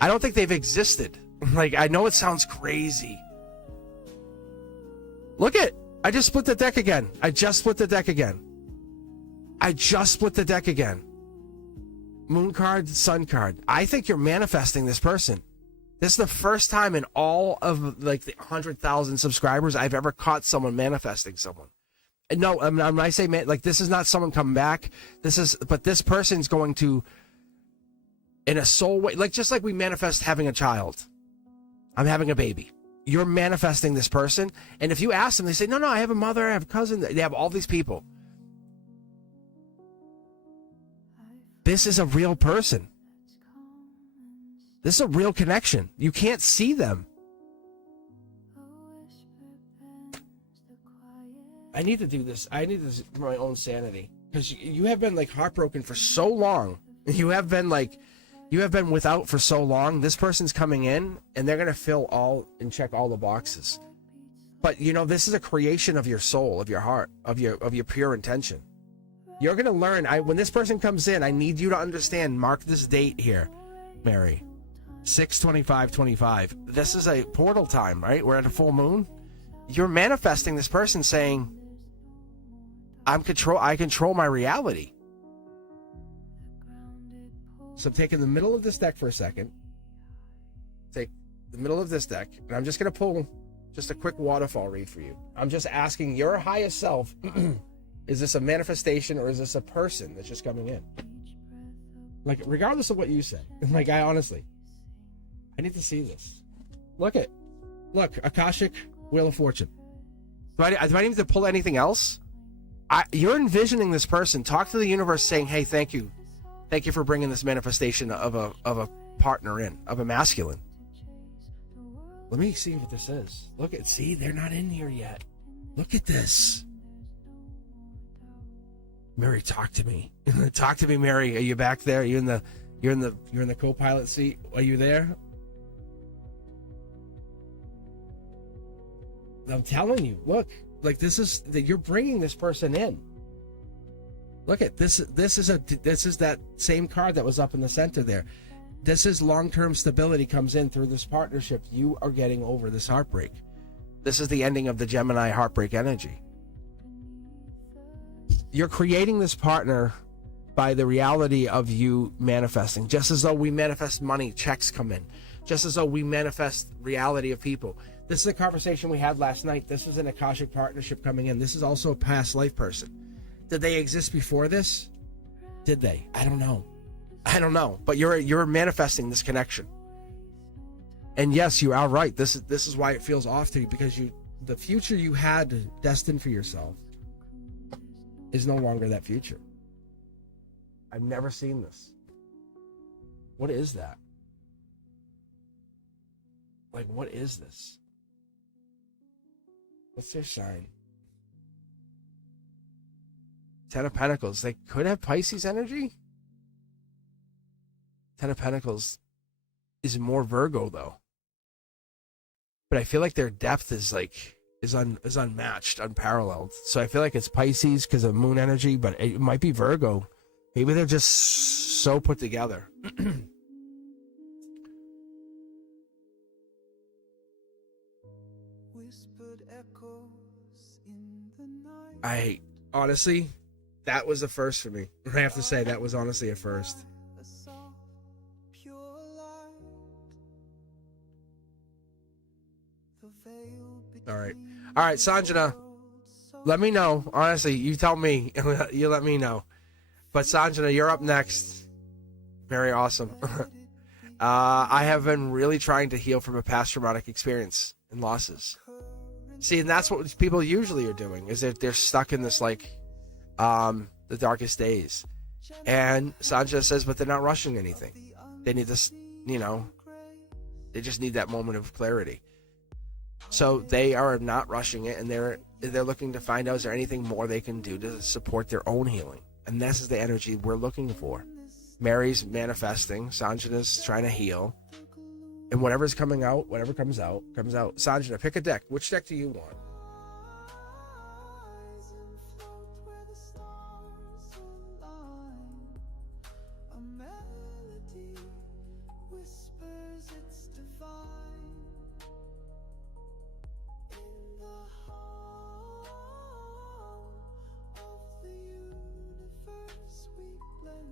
I don't think they've existed. Like, I know it sounds crazy. Look it. I just split the deck again. Moon card, sun card. I think you're manifesting this person. This is the first time in all of, like, the 100,000 subscribers I've ever caught someone manifesting someone. And no, when I say, man, like, this is not someone coming back. But this person's going to, in a soul way, like, just like we manifest having a child. I'm having a baby. You're manifesting this person. And if you ask them, they say, no, I have a mother, I have a cousin. They have all these people. This is a real person. This is a real connection. You can't see them. I need to do this. I need this for my own sanity. Because you have been, like, heartbroken for so long. You have been without for so long. This person's coming in, and they're going to fill all and check all the boxes. But, you know, this is a creation of your soul, of your heart, of your pure intention. You're going to learn. When this person comes in, I need you to understand, mark this date here, Mary. 6/25/25. This is a portal time, right? We're at a full moon. You're manifesting this person saying, I control my reality. So I'm taking the middle of this deck for a second. Take the middle of this deck, and I'm just going to pull just a quick waterfall read for you. I'm just asking your highest self, is this a manifestation or is this a person that's just coming in? Like, regardless of what you say. Like, I need to see this. Look, Akashic Wheel of Fortune. Do I need to pull anything else? You're envisioning this person. Talk to the universe saying, hey, thank you. Thank you for bringing this manifestation of a partner in, of a masculine. Let me see what this is. See, they're not in here yet. Look at this. Mary, talk to me. Talk to me, Mary. Are you back there? You're in the co-pilot seat. Are you there? I'm telling you, look, like, this is that you're bringing this person in. Look at this. This is that same card that was up in the center there. This is long-term stability comes in through this partnership. You are getting over this heartbreak. This is the ending of the Gemini heartbreak energy. You're creating this partner by the reality of you manifesting. Just as though we manifest money, checks come in. Just as though we manifest reality of people. This is a conversation we had last night. This is an Akashic partnership coming in. This is also a past life person. Did they exist before this? Did they? I don't know. But you're manifesting this connection. And yes, you are right. This is why it feels off to you, because the future you had destined for yourself is no longer that future. I've never seen this. What is that? Like, what is this? What's their sign? 10 of Pentacles. They could have Pisces energy? 10 of Pentacles is more Virgo, though. but I feel like their depth is like is unmatched, unparalleled. So I feel like it's Pisces because of moon energy, but it might be Virgo. Maybe they're just so put together. I honestly, that was a first for me. I have to say that was honestly a first. All right, Sanjana, let me know. Honestly, you tell me. You let me know. But Sanjana, you're up next. Very awesome. I have been really trying to heal from a past traumatic experience and losses. See, and that's what people usually are doing, is that they're stuck in this, like, the darkest days. And Sanjana says, but they're not rushing anything. They need this, they just need that moment of clarity. So they are not rushing it, and they're looking to find out, is there anything more they can do to support their own healing? And this is the energy we're looking for. Mary's manifesting. Sanjana's trying to heal. And whatever comes out, comes out. Sanjana, pick a deck. Which deck do you want?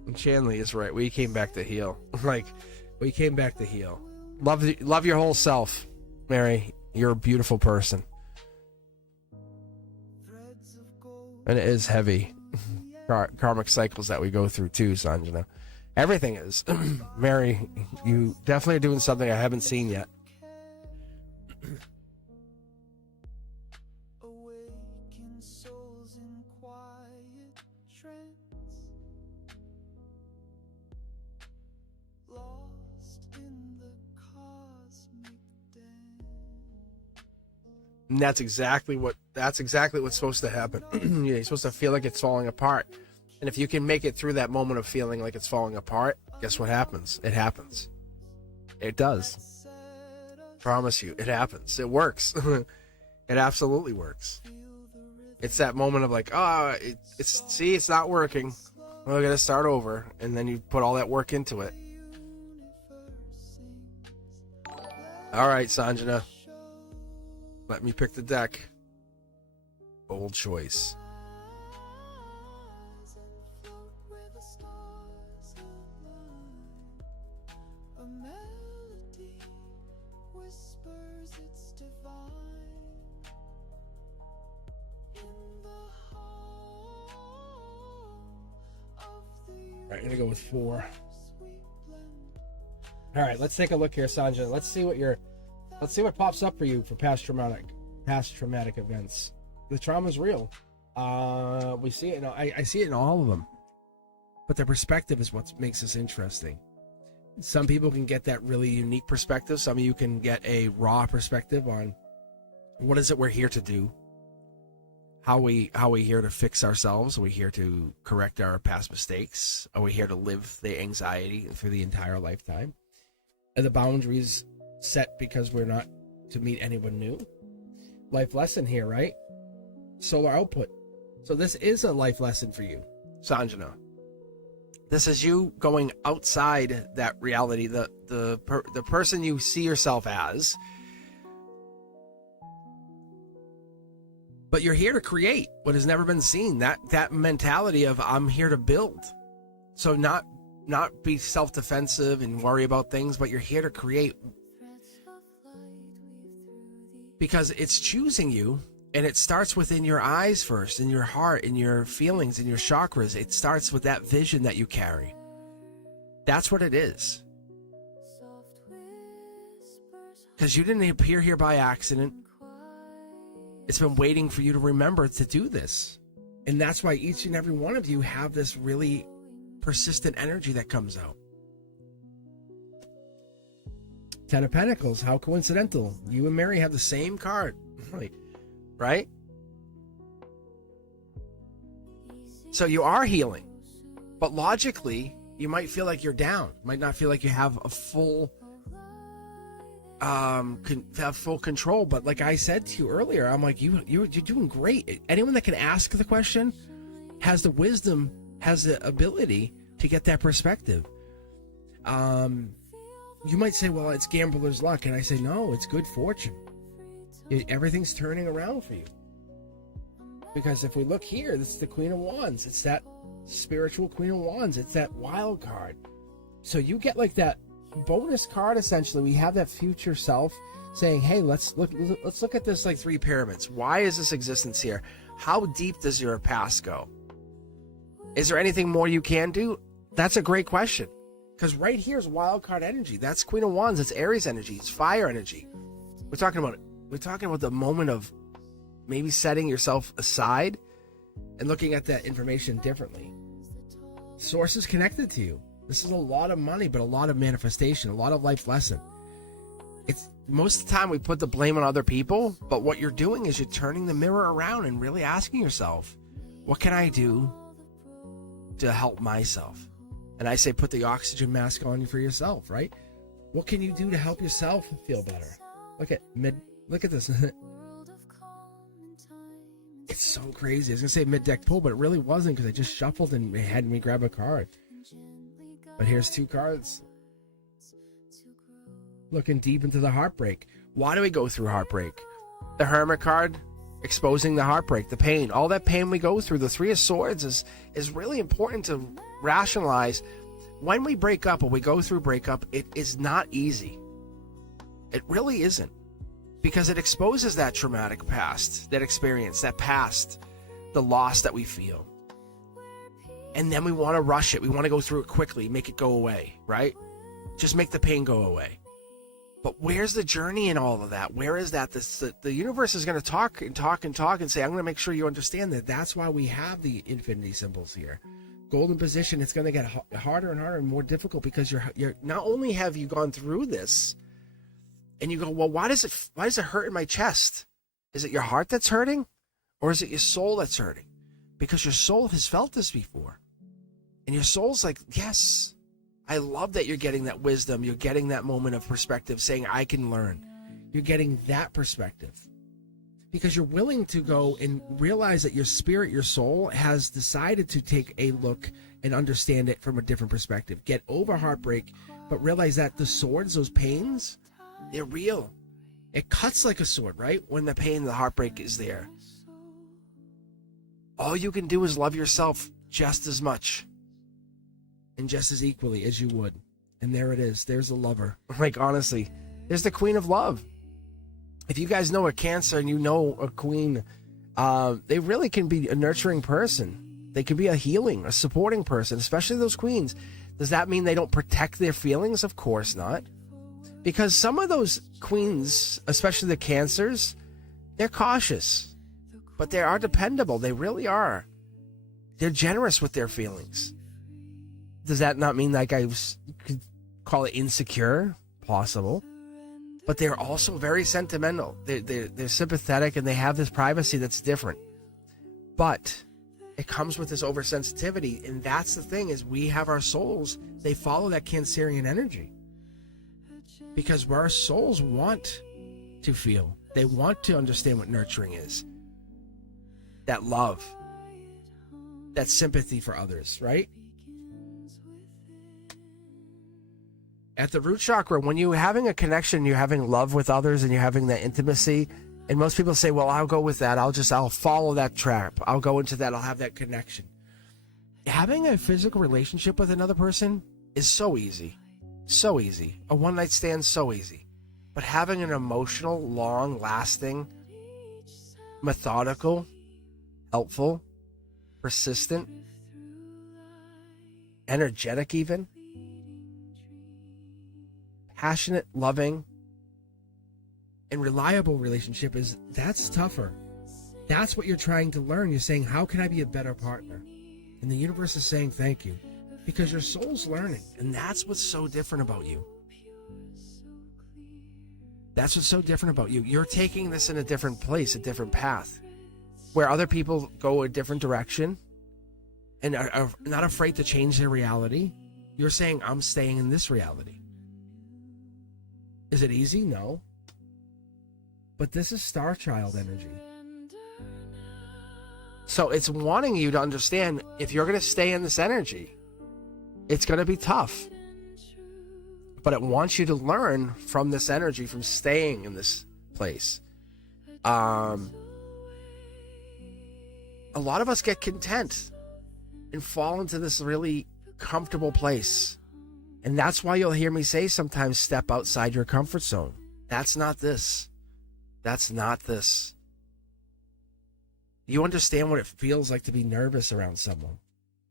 And Shanley is right. We came back to heal. We came back to heal. Love your whole self, Mary. You're a beautiful person. And it is heavy. Karmic cycles that we go through too, Sanjana. Everything is. Mary, you definitely are doing something I haven't seen yet. And that's exactly what's supposed to happen. You're supposed to feel like it's falling apart. And if you can make it through that moment of feeling like it's falling apart, guess what happens? It happens. It does. Promise you, it happens. It works. It absolutely works. It's that moment of like, it's not working. We're gonna start over, and then you put all that work into it. All right, Sanjana. Let me pick the deck. Bold choice. All right, I'm gonna go with 4. All right, let's take a look here, Sanjana. Let's see what pops up for you for past traumatic events. The trauma is real. We see it. I see it in all of them. But the perspective is what makes this interesting. Some people can get that really unique perspective. Some of you can get a raw perspective on what is it we're here to do. How we here to fix ourselves? Are we here to correct our past mistakes? Are we here to live the anxiety through the entire lifetime? Are the boundaries set because we're not to meet anyone new? Life lesson here, right? Solar output. So this is a life lesson for you, Sanjana. This is you going outside that reality, the person you see yourself as. But you're here to create what has never been seen. That mentality of I'm here to build. So not be self-defensive and worry about things, but you're here to create. Because it's choosing you, and it starts within your eyes first, in your heart, in your feelings, in your chakras. It starts with that vision that you carry. That's what it is. Because you didn't appear here by accident. It's been waiting for you to remember to do this. And that's why each and every one of you have this really persistent energy that comes out. 10 of Pentacles, how coincidental. You and Mary have the same card, right? So you are healing, but logically, you might feel like you're down. Might not feel like you have a full have full control. But like I said to you earlier, I'm like, you're doing great. Anyone that can ask the question has the wisdom, has the ability to get that perspective. You might say, well, it's gambler's luck. And I say, no, it's good fortune. Everything's turning around for you. Because if we look here, this is the Queen of Wands. It's that spiritual Queen of Wands. It's that wild card. So you get like that bonus card, essentially. We have that future self saying, hey, let's look at this like 3 pyramids. Why is this existence here? How deep does your past go? Is there anything more you can do? That's a great question. Because right here is wild card energy. That's Queen of Wands. It's Aries energy. It's fire energy. We're talking about the moment of maybe setting yourself aside and looking at that information differently. Sources connected to you. This is a lot of money, but a lot of manifestation, a lot of life lesson. It's most of the time we put the blame on other people, but what you're doing is you're turning the mirror around and really asking yourself, what can I do to help myself? And I say, put the oxygen mask on for yourself, right? What can you do to help yourself feel better? Look at this. It's so crazy. I was gonna say mid-deck pull, but it really wasn't, because I just shuffled and had me grab a card. But here's 2 cards. Looking deep into the heartbreak. Why do we go through heartbreak? The Hermit card, exposing the heartbreak, the pain, all that pain we go through. The 3 of Swords is really important to rationalize. When we break up or we go through breakup, it is not easy. It really isn't. Because it exposes that traumatic past, that experience, that past, the loss that we feel. And then we want to rush it. We want to go through it quickly, make it go away, right? Just make the pain go away. But where's the journey in all of that? Where is that? The universe is going to talk and talk and talk and say, I'm going to make sure you understand that. That's why we have the infinity symbols here. Golden position, it's going to get harder and harder and more difficult, because you're not only have you gone through this, and you go, well, why does it hurt in my chest? Is it your heart that's hurting? Or is it your soul that's hurting? Because your soul has felt this before. And your soul's like, yes, I love that you're getting that wisdom. You're getting that moment of perspective saying, I can learn. You're getting that perspective. Because you're willing to go and realize that your spirit, your soul, has decided to take a look and understand it from a different perspective. Get over heartbreak, but realize that the swords, those pains, they're real. It cuts like a sword, right? When the pain, the heartbreak is there. All you can do is love yourself just as much and just as equally as you would. And there it is. There's the lover. Like, honestly, there's the Queen of Love. If you guys know a Cancer and you know a Queen, they really can be a nurturing person. They can be a healing, a supporting person, especially those Queens. Does that mean they don't protect their feelings? Of course not. Because some of those Queens, especially the Cancers, they're cautious, but they are dependable. They really are. They're generous with their feelings. Does that not mean that I could call it insecure? Possible. But they're also very sentimental. They're sympathetic, and they have this privacy that's different. But it comes with this oversensitivity, and that's the thing, is we have our souls. They follow that Cancerian energy. Because our souls want to feel. They want to understand what nurturing is. That love. That sympathy for others, right? At the root chakra, when you're having a connection, you're having love with others, and you're having that intimacy, and most people say, well, I'll go with that. I'll follow that trap. I'll go into that. I'll have that connection. Having a physical relationship with another person is so easy. So easy. A one-night stand, so easy. But having an emotional, long-lasting, methodical, helpful, persistent, energetic even, passionate, loving, and reliable relationship that's tougher. That's what you're trying to learn. You're saying, how can I be a better partner? And the universe is saying thank you. Because your soul's learning, and that's what's so different about you. That's what's so different about you. You're taking this in a different place, a different path, where other people go a different direction and are not afraid to change their reality. You're saying, I'm staying in this reality. Is it easy? No. But this is Star Child energy. So it's wanting you to understand, if you're going to stay in this energy, it's going to be tough. But it wants you to learn from this energy, from staying in this place. A lot of us get content and fall into this really comfortable place. And that's why you'll hear me say sometimes, step outside your comfort zone. That's not this. That's not this. You understand what it feels like to be nervous around someone.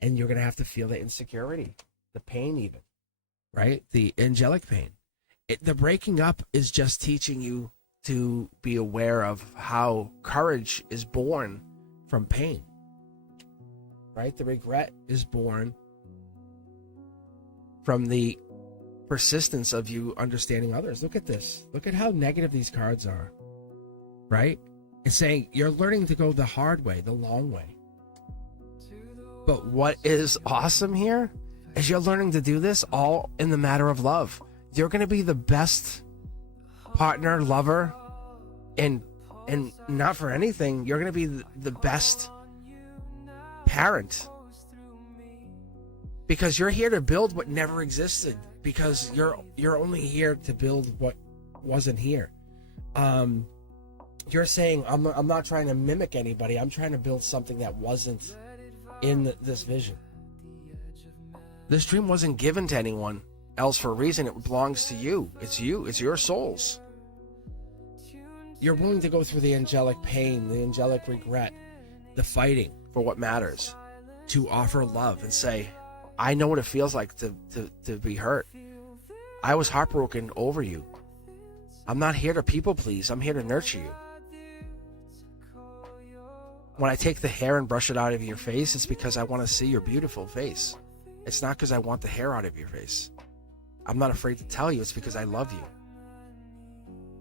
And you're going to have to feel the insecurity, the pain even, right? The angelic pain. The breaking up is just teaching you to be aware of how courage is born from pain, right? The regret is born from the persistence of you understanding others. Look at this. Look at how negative these cards are, right? It's saying you're learning to go the hard way, the long way. But what is awesome here is you're learning to do this all in the matter of love. You're going to be the best partner, lover, and not for anything, you're going to be the best parent. Because you're here to build what never existed. Because you're only here to build what wasn't here. You're saying, I'm not trying to mimic anybody. I'm trying to build something that wasn't in this vision. This dream wasn't given to anyone else for a reason. It belongs to you. It's you. It's your souls. You're willing to go through the angelic pain, the angelic regret, the fighting for what matters, to offer love and say, I know what it feels like to be hurt. I was heartbroken over you. I'm not here to people please. I'm here to nurture you. When I take the hair and brush it out of your face, it's because I want to see your beautiful face. It's not because I want the hair out of your face. I'm not afraid to tell you. It's because I love you.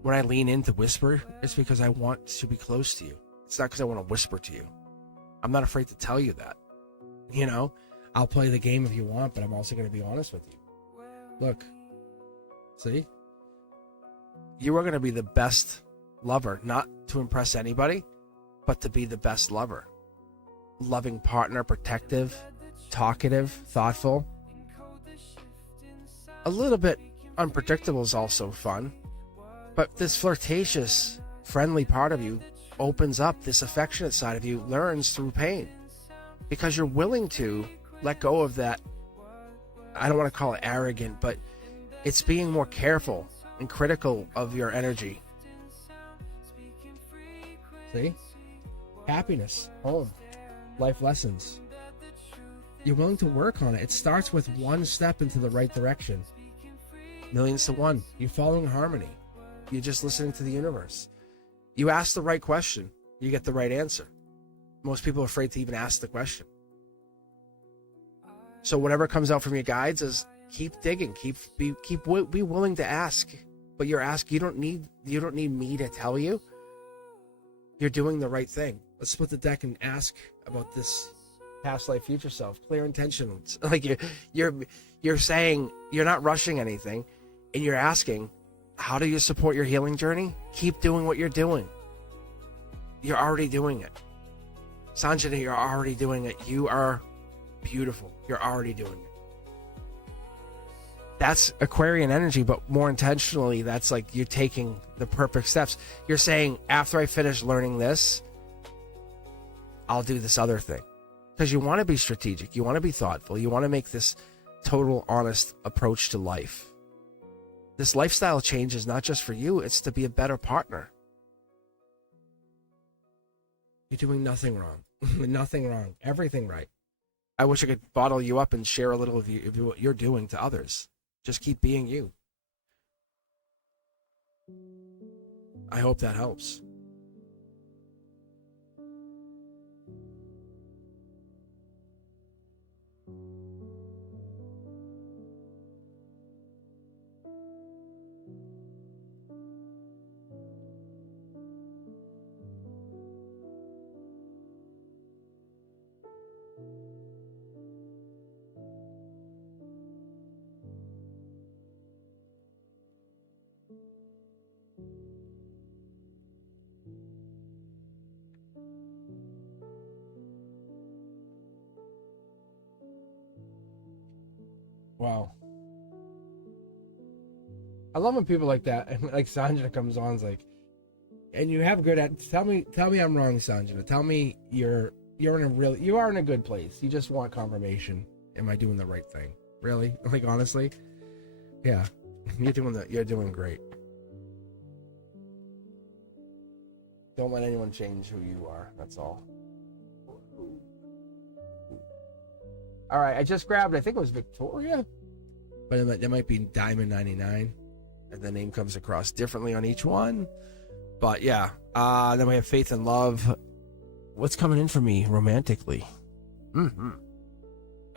When I lean in to whisper, it's because I want to be close to you. It's not because I want to whisper to you. I'm not afraid to tell you that. You know, I'll play the game if you want, but I'm also going to be honest with you. Look, see? You are going to be the best lover, not to impress anybody, but to be the best lover. Loving partner, protective, talkative, thoughtful. A little bit unpredictable is also fun. But this flirtatious, friendly part of you opens up. This affectionate side of you learns through pain. Because you're willing to let go of that, I don't want to call it arrogant, but it's being more careful and critical of your energy. See? Happiness, home, life lessons. You're willing to work on it. It starts with one step into the right direction. Millions to one. You're following harmony. You're just listening to the universe. You ask the right question, you get the right answer. Most people are afraid to even ask the question. So whatever comes out from your guides is keep digging, be willing to ask. But you're asking. You don't need me to tell you. You're doing the right thing. Let's split the deck and ask about this past life, future self. Clear intentions. Like you're saying you're not rushing anything, and you're asking, how do you support your healing journey? Keep doing what you're doing. You're already doing it. Sanjana, you're already doing it. You are beautiful. You're already doing it. That's Aquarian energy, but more intentionally, that's like you're taking the perfect steps. You're saying, after I finish learning this, I'll do this other thing. Because you want to be strategic. You want to be thoughtful. You want to make this total, honest approach to life. This lifestyle change is not just for you. It's to be a better partner. You're doing nothing wrong. Nothing wrong. Everything right. I wish I could bottle you up and share a little of what you're doing to others. Just keep being you. I hope that helps. Wow. I love when people like that, and like Sanjana comes on, is like, and you have good at. Tell me I'm wrong, Sanjana. Tell me you are in a good place. You just want confirmation. Am I doing the right thing? Really? Like honestly, yeah. You're doing great. Don't let anyone change who you are. That's all. All right, I just grabbed. I think it was Victoria, but that might be Diamond 99, and the name comes across differently on each one. But yeah, then we have Faith and Love. What's coming in for me romantically? Mm-hmm.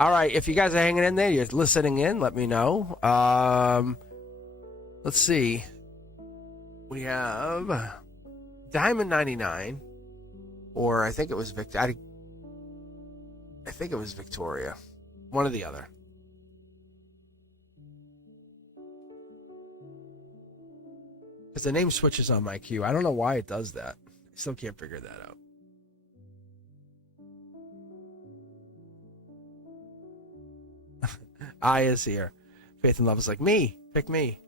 All right, if you guys are hanging in there, you're listening in, let me know. Let's see. We have Diamond 99, or I think it was I think it was Victoria. One or the other. Because the name switches on my queue. I don't know why it does that. I still can't figure that out. I is here. Faith and Love is like, me. Pick me.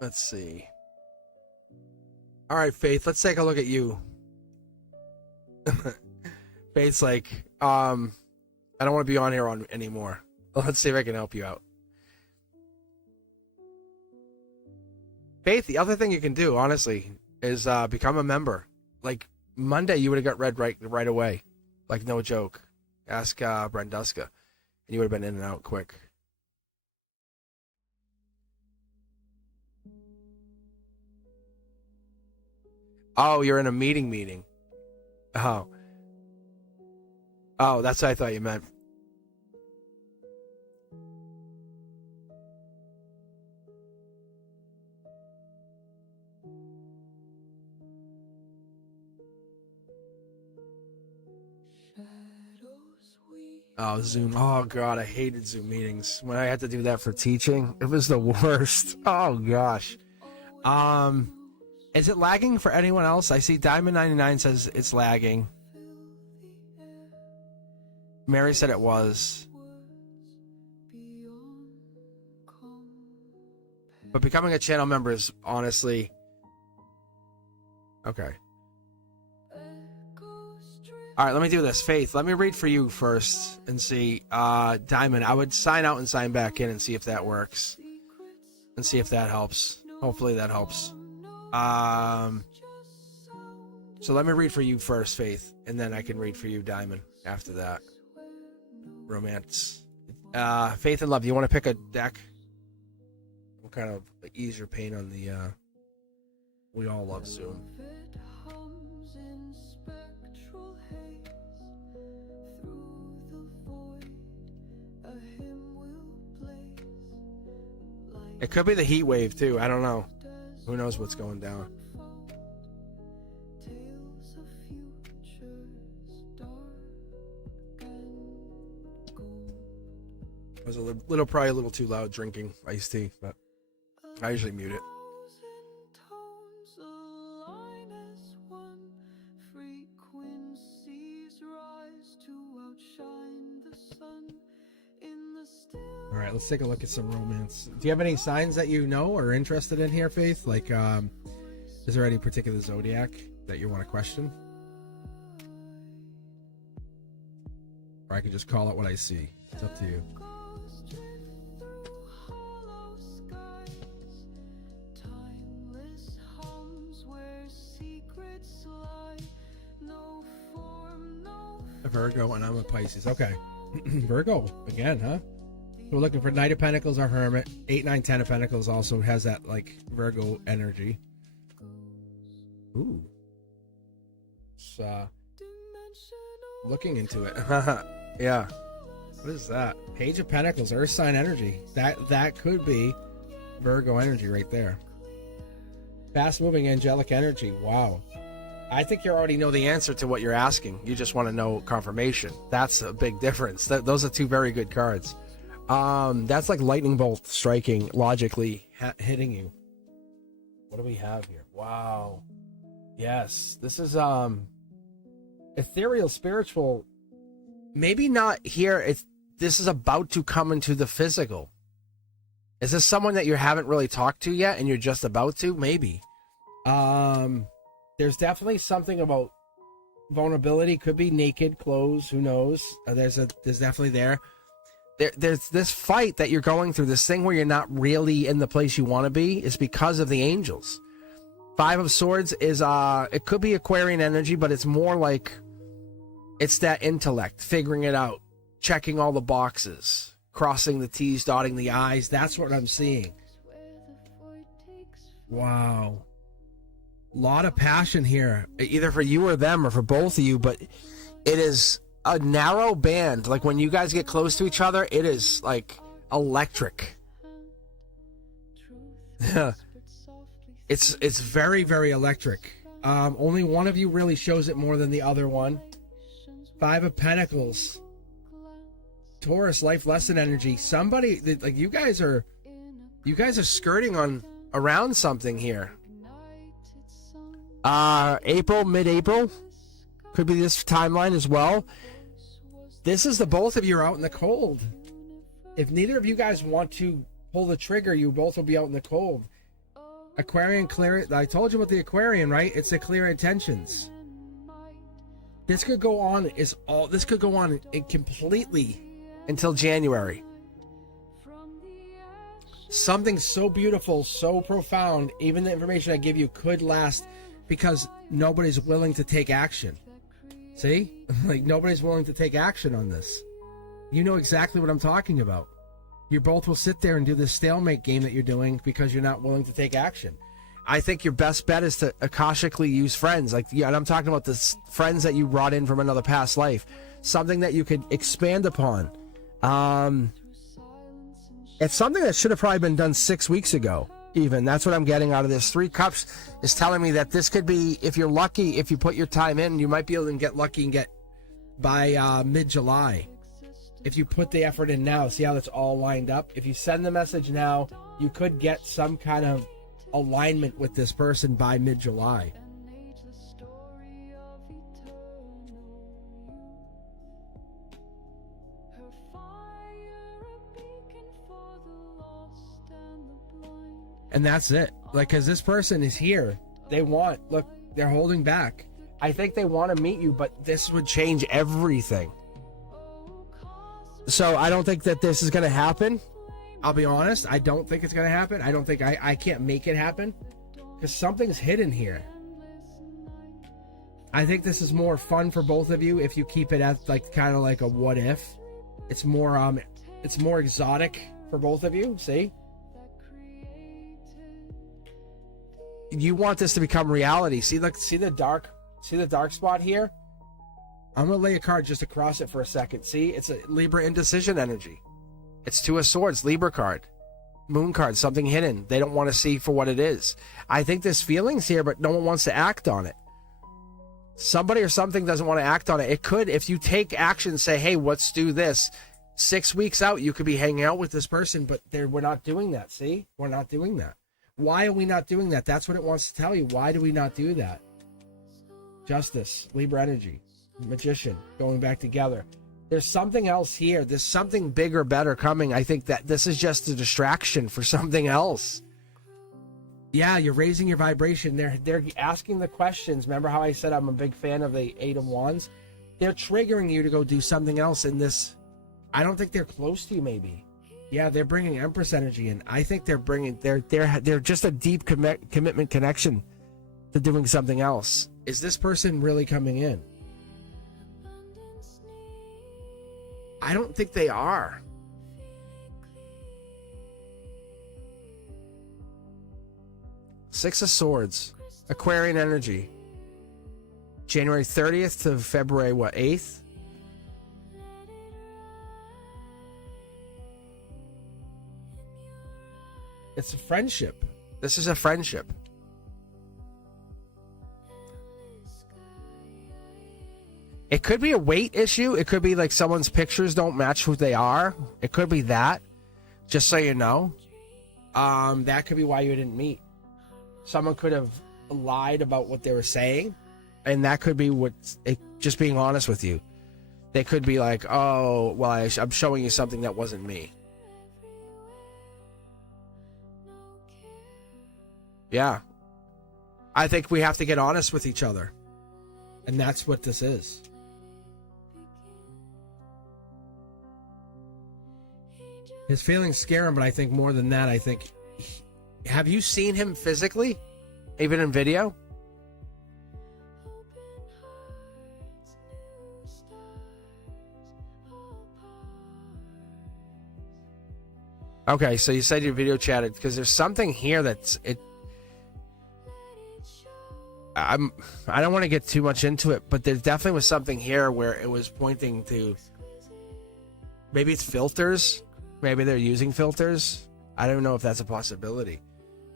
Let's see. All right, Faith, let's take a look at you. Faith's like, I don't want to be on here anymore. Let's see if I can help you out. Faith, the other thing you can do, honestly, is become a member. Like Monday, you would have got read right away. Like no joke. Ask Brenduska, and you would have been in and out quick. Oh, you're in a meeting. Oh, that's what I thought you meant. Oh, Zoom. Oh, God, I hated Zoom meetings. When I had to do that for teaching, it was the worst. Oh, gosh. Is it lagging for anyone else? I see Diamond 99 says it's lagging. Mary said it was. But becoming a channel member is honestly... Okay. All right, let me do this. Faith, let me read for you first and see. Diamond, I would sign out and sign back in and see if that works. And see if that helps. Hopefully that helps. So let me read for you first, Faith, and then I can read for you, Diamond, after that. Romance. Faith and Love, you want to pick a deck? We'll kind of ease your pain on the... We all love Zoom. It could be the heat wave, too. I don't know. Who knows what's going down? I was probably a little too loud drinking iced tea, but I usually mute it. All right, let's take a look at some romance. Do you have any signs that you know or are interested in here, Faith? Like, is there any particular zodiac that you want to question? Or I can just call it what I see. It's up to you. Virgo and I'm a Pisces. Okay. Virgo again, huh? We're looking for Knight of Pentacles or Hermit. 8, 9, 10 of Pentacles also has that like Virgo energy. Ooh. It's, looking into it. Yeah. What is that? Page of Pentacles, Earth sign energy. That could be Virgo energy right there. Fast moving angelic energy. Wow. I think you already know the answer to what you're asking. You just want to know confirmation. That's a big difference. Those are two very good cards. That's like lightning bolt striking, logically hitting you. What do we have here? Wow. Yes, this is ethereal, spiritual. Maybe not here. This is about to come into the physical. Is this someone that you haven't really talked to yet, and you're just about to? Maybe. There's definitely something about vulnerability. Could be naked clothes. Who knows? There's definitely there's this fight that you're going through, this thing where you're not really in the place you want to be, is because of the angels. 5 of Swords is it could be Aquarian energy, but it's more like it's that intellect, figuring it out, checking all the boxes, crossing the T's, dotting the I's. That's what I'm seeing. Wow. Lot of passion here, either for you or them or for both of you, but it is a narrow band. Like when you guys get close to each other, it is like electric. It's very, very electric. Only one of you really shows it more than the other one. 5 of Pentacles. Taurus, life lesson energy. Somebody like you guys are skirting around something here. Mid-April could be this timeline as well. This is the both of you are out in the cold. If neither of you guys want to pull the trigger, you both will be out in the cold. Aquarian clear. I told you about the Aquarian, right? It's the clear intentions. This could go on. This could go on completely until January. Something so beautiful, so profound. Even the information I give you could last, because nobody's willing to take action. See? Like, nobody's willing to take action on this. You know exactly what I'm talking about. You both will sit there and do this stalemate game that you're doing because you're not willing to take action. I think your best bet is to akashically use friends. Like, yeah, and I'm talking about the friends that you brought in from another past life. Something that you could expand upon. It's something that should have probably been done 6 weeks ago. Even that's what I'm getting out of this. 3 Cups is telling me that this could be, if you're lucky, if you put your time in, you might be able to get lucky and get by mid-July. If you put the effort in now, see how that's all lined up? If you send the message now, you could get some kind of alignment with this person by mid-July. And that's it. Like, because this person is here. They're holding back. I think they want to meet you, but this would change everything. So I don't think that this is going to happen. I'll be honest. I don't think it's going to happen. I don't think I can't make it happen. Because something's hidden here. I think this is more fun for both of you if you keep it as like kind of like a what if. It's more exotic for both of you. See? You want this to become reality. See the dark spot here? I'm gonna lay a card just across it for a second. See, it's a Libra indecision energy. It's 2 of Swords, Libra card, Moon card, something hidden. They don't want to see for what it is. I think there's feelings here, but no one wants to act on it. Somebody or something doesn't want to act on it. It could, if you take action, say, hey, let's do this. 6 weeks out, you could be hanging out with this person, but we're not doing that. See, we're not doing that. Why are we not doing that? That's what it wants to tell you. Why do we not do that? Justice, Libra energy, Magician, going back together. There's something else here. There's something bigger, better coming. I think that this is just a distraction for something else. Yeah, you're raising your vibration. They're asking the questions. Remember how I said I'm a big fan of the 8 of Wands? They're triggering you to go do something else in this. I don't think they're close to you, maybe. Yeah, they're bringing Empress energy in. I think they're just a deep commitment connection to doing something else. Is this person really coming in? I don't think they are. Six of Swords. Aquarian energy. January 30th to February, 8th? It's a friendship. This is a friendship. It could be a weight issue. It could be like someone's pictures don't match who they are. It could be that. Just so you know. That could be why you didn't meet. Someone could have lied about what they were saying. And that could be just being honest with you. They could be like, oh, well, I'm showing you something that wasn't me. Yeah. I think we have to get honest with each other. And that's what this is. His feelings scare him, but I think more than that, have you seen him physically? Even in video? Okay, so you said you video chatted because there's something here I don't want to get too much into it, but there definitely was something here where it was pointing to maybe it's filters. Maybe they're using filters. I don't know if that's a possibility.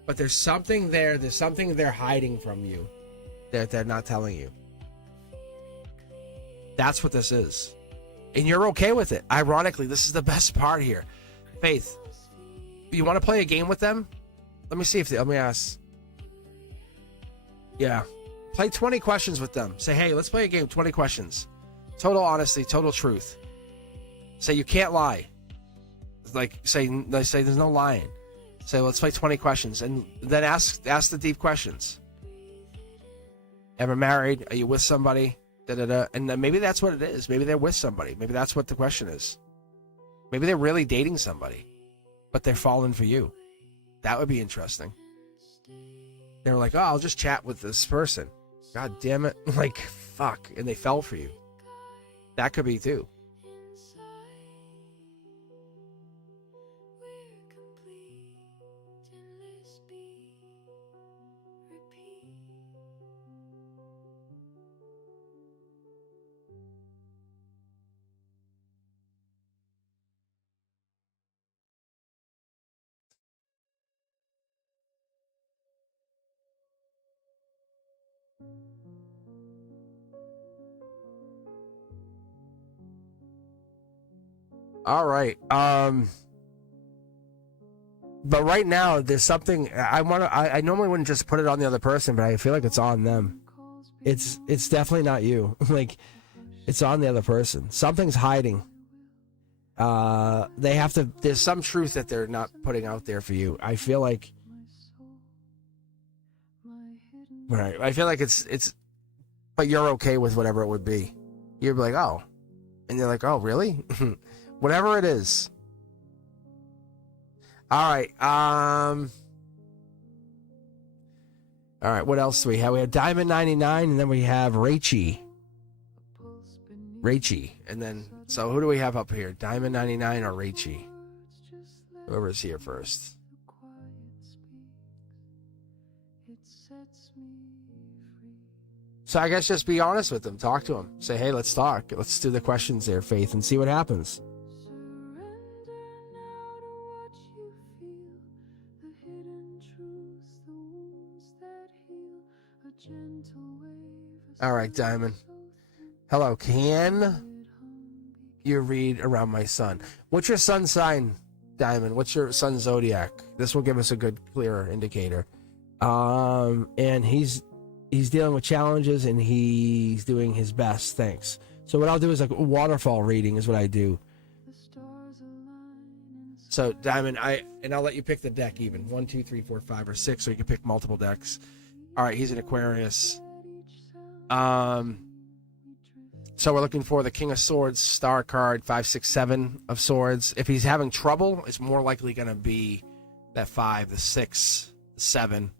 But there's something there. There's something they're hiding from you that they're not telling you. That's what this is. And you're okay with it. Ironically, this is the best part here. Faith, you want to play a game with them? Let me see let me ask. Yeah. Play 20 questions with them. Say, hey, let's play a game, 20 questions. Total honesty, total truth. Say you can't lie. Like, say there's no lying. Say, let's play 20 questions. And then ask the deep questions. Ever married? Are you with somebody? Da-da-da. And then maybe that's what it is. Maybe they're with somebody. Maybe that's what the question is. Maybe they're really dating somebody, but they're falling for you. That would be interesting. They're like, oh, I'll just chat with this person. God damn it. Like, fuck. And they fell for you. That could be too. All right. But right now there's something I normally wouldn't just put it on the other person, but I feel like it's on them. It's definitely not you. Like, it's on the other person. Something's hiding. There's some truth that they're not putting out there for you. I feel like right. I feel like it's but you're okay with whatever it would be. You're like, oh. And you're like, oh, really? Whatever it is. All right. All right. What else do we have? We have Diamond 99, and then we have Rachie. And then, so who do we have up here? Diamond 99 or Rachie? Whoever's here first. So I guess just be honest with them. Talk to them. Say, hey, let's talk. Let's do the questions there, Faith, and see what happens. All right, Diamond. Hello, can you read around my sun? What's your sun sign, Diamond? What's your sun zodiac? This will give us a good, clearer indicator. And he's dealing with challenges and he's doing his best. Thanks. So what I'll do is like a waterfall reading is what I do. So Diamond, I'll let you pick the deck even 1, 2, 3, 4, 5, or 6, so you can pick multiple decks. All right, he's an Aquarius. So we're looking for the King of Swords, Star card, 5, 6, 7 of Swords. If he's having trouble, it's more likely going to be that 5, the 6, the 7,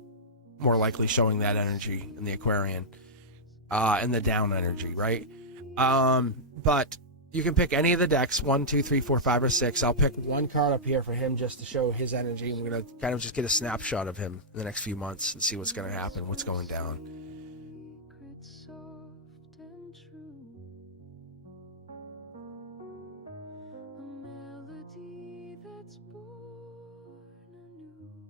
more likely showing that energy in the Aquarian, and the down energy, right? But You can pick any of the decks, 1, 2, 3, 4, 5, or 6. I'll pick one card up here for him just to show his energy. We're going to kind of just get a snapshot of him in the next few months and see what's going to happen, what's going down. Secrets soft and true. A melody that's born anew.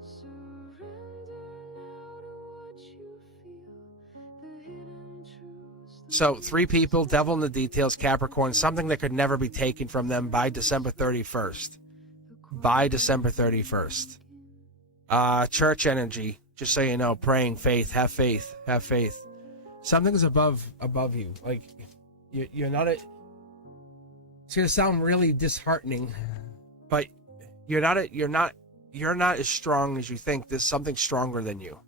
Surrender now to what you feel. The hidden truths. So 3 people, devil in the details, Capricorn, something that could never be taken from them by December 31st. By December 31st. Church energy, just so you know, praying, faith, have faith, have faith. Something's above you. Like, you're not a... It's going to sound really disheartening, but you're not as strong as you think. There's something stronger than you.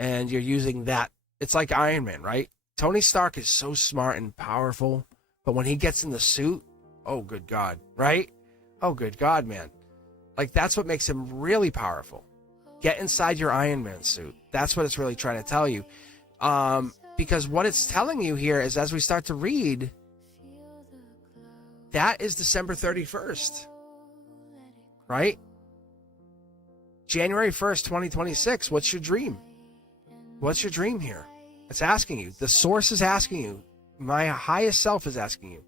And you're using that. It's like Iron Man, right? Tony Stark is so smart and powerful, but when he gets in the suit, oh, good God, right? Oh, good God, man. Like, that's what makes him really powerful. Get inside your Iron Man suit. That's what it's really trying to tell you. Because what it's telling you here is, as we start to read, that is December 31st, right? January 1st, 2026, what's your dream? What's your dream here? It's asking you. The source is asking you. My highest self is asking you.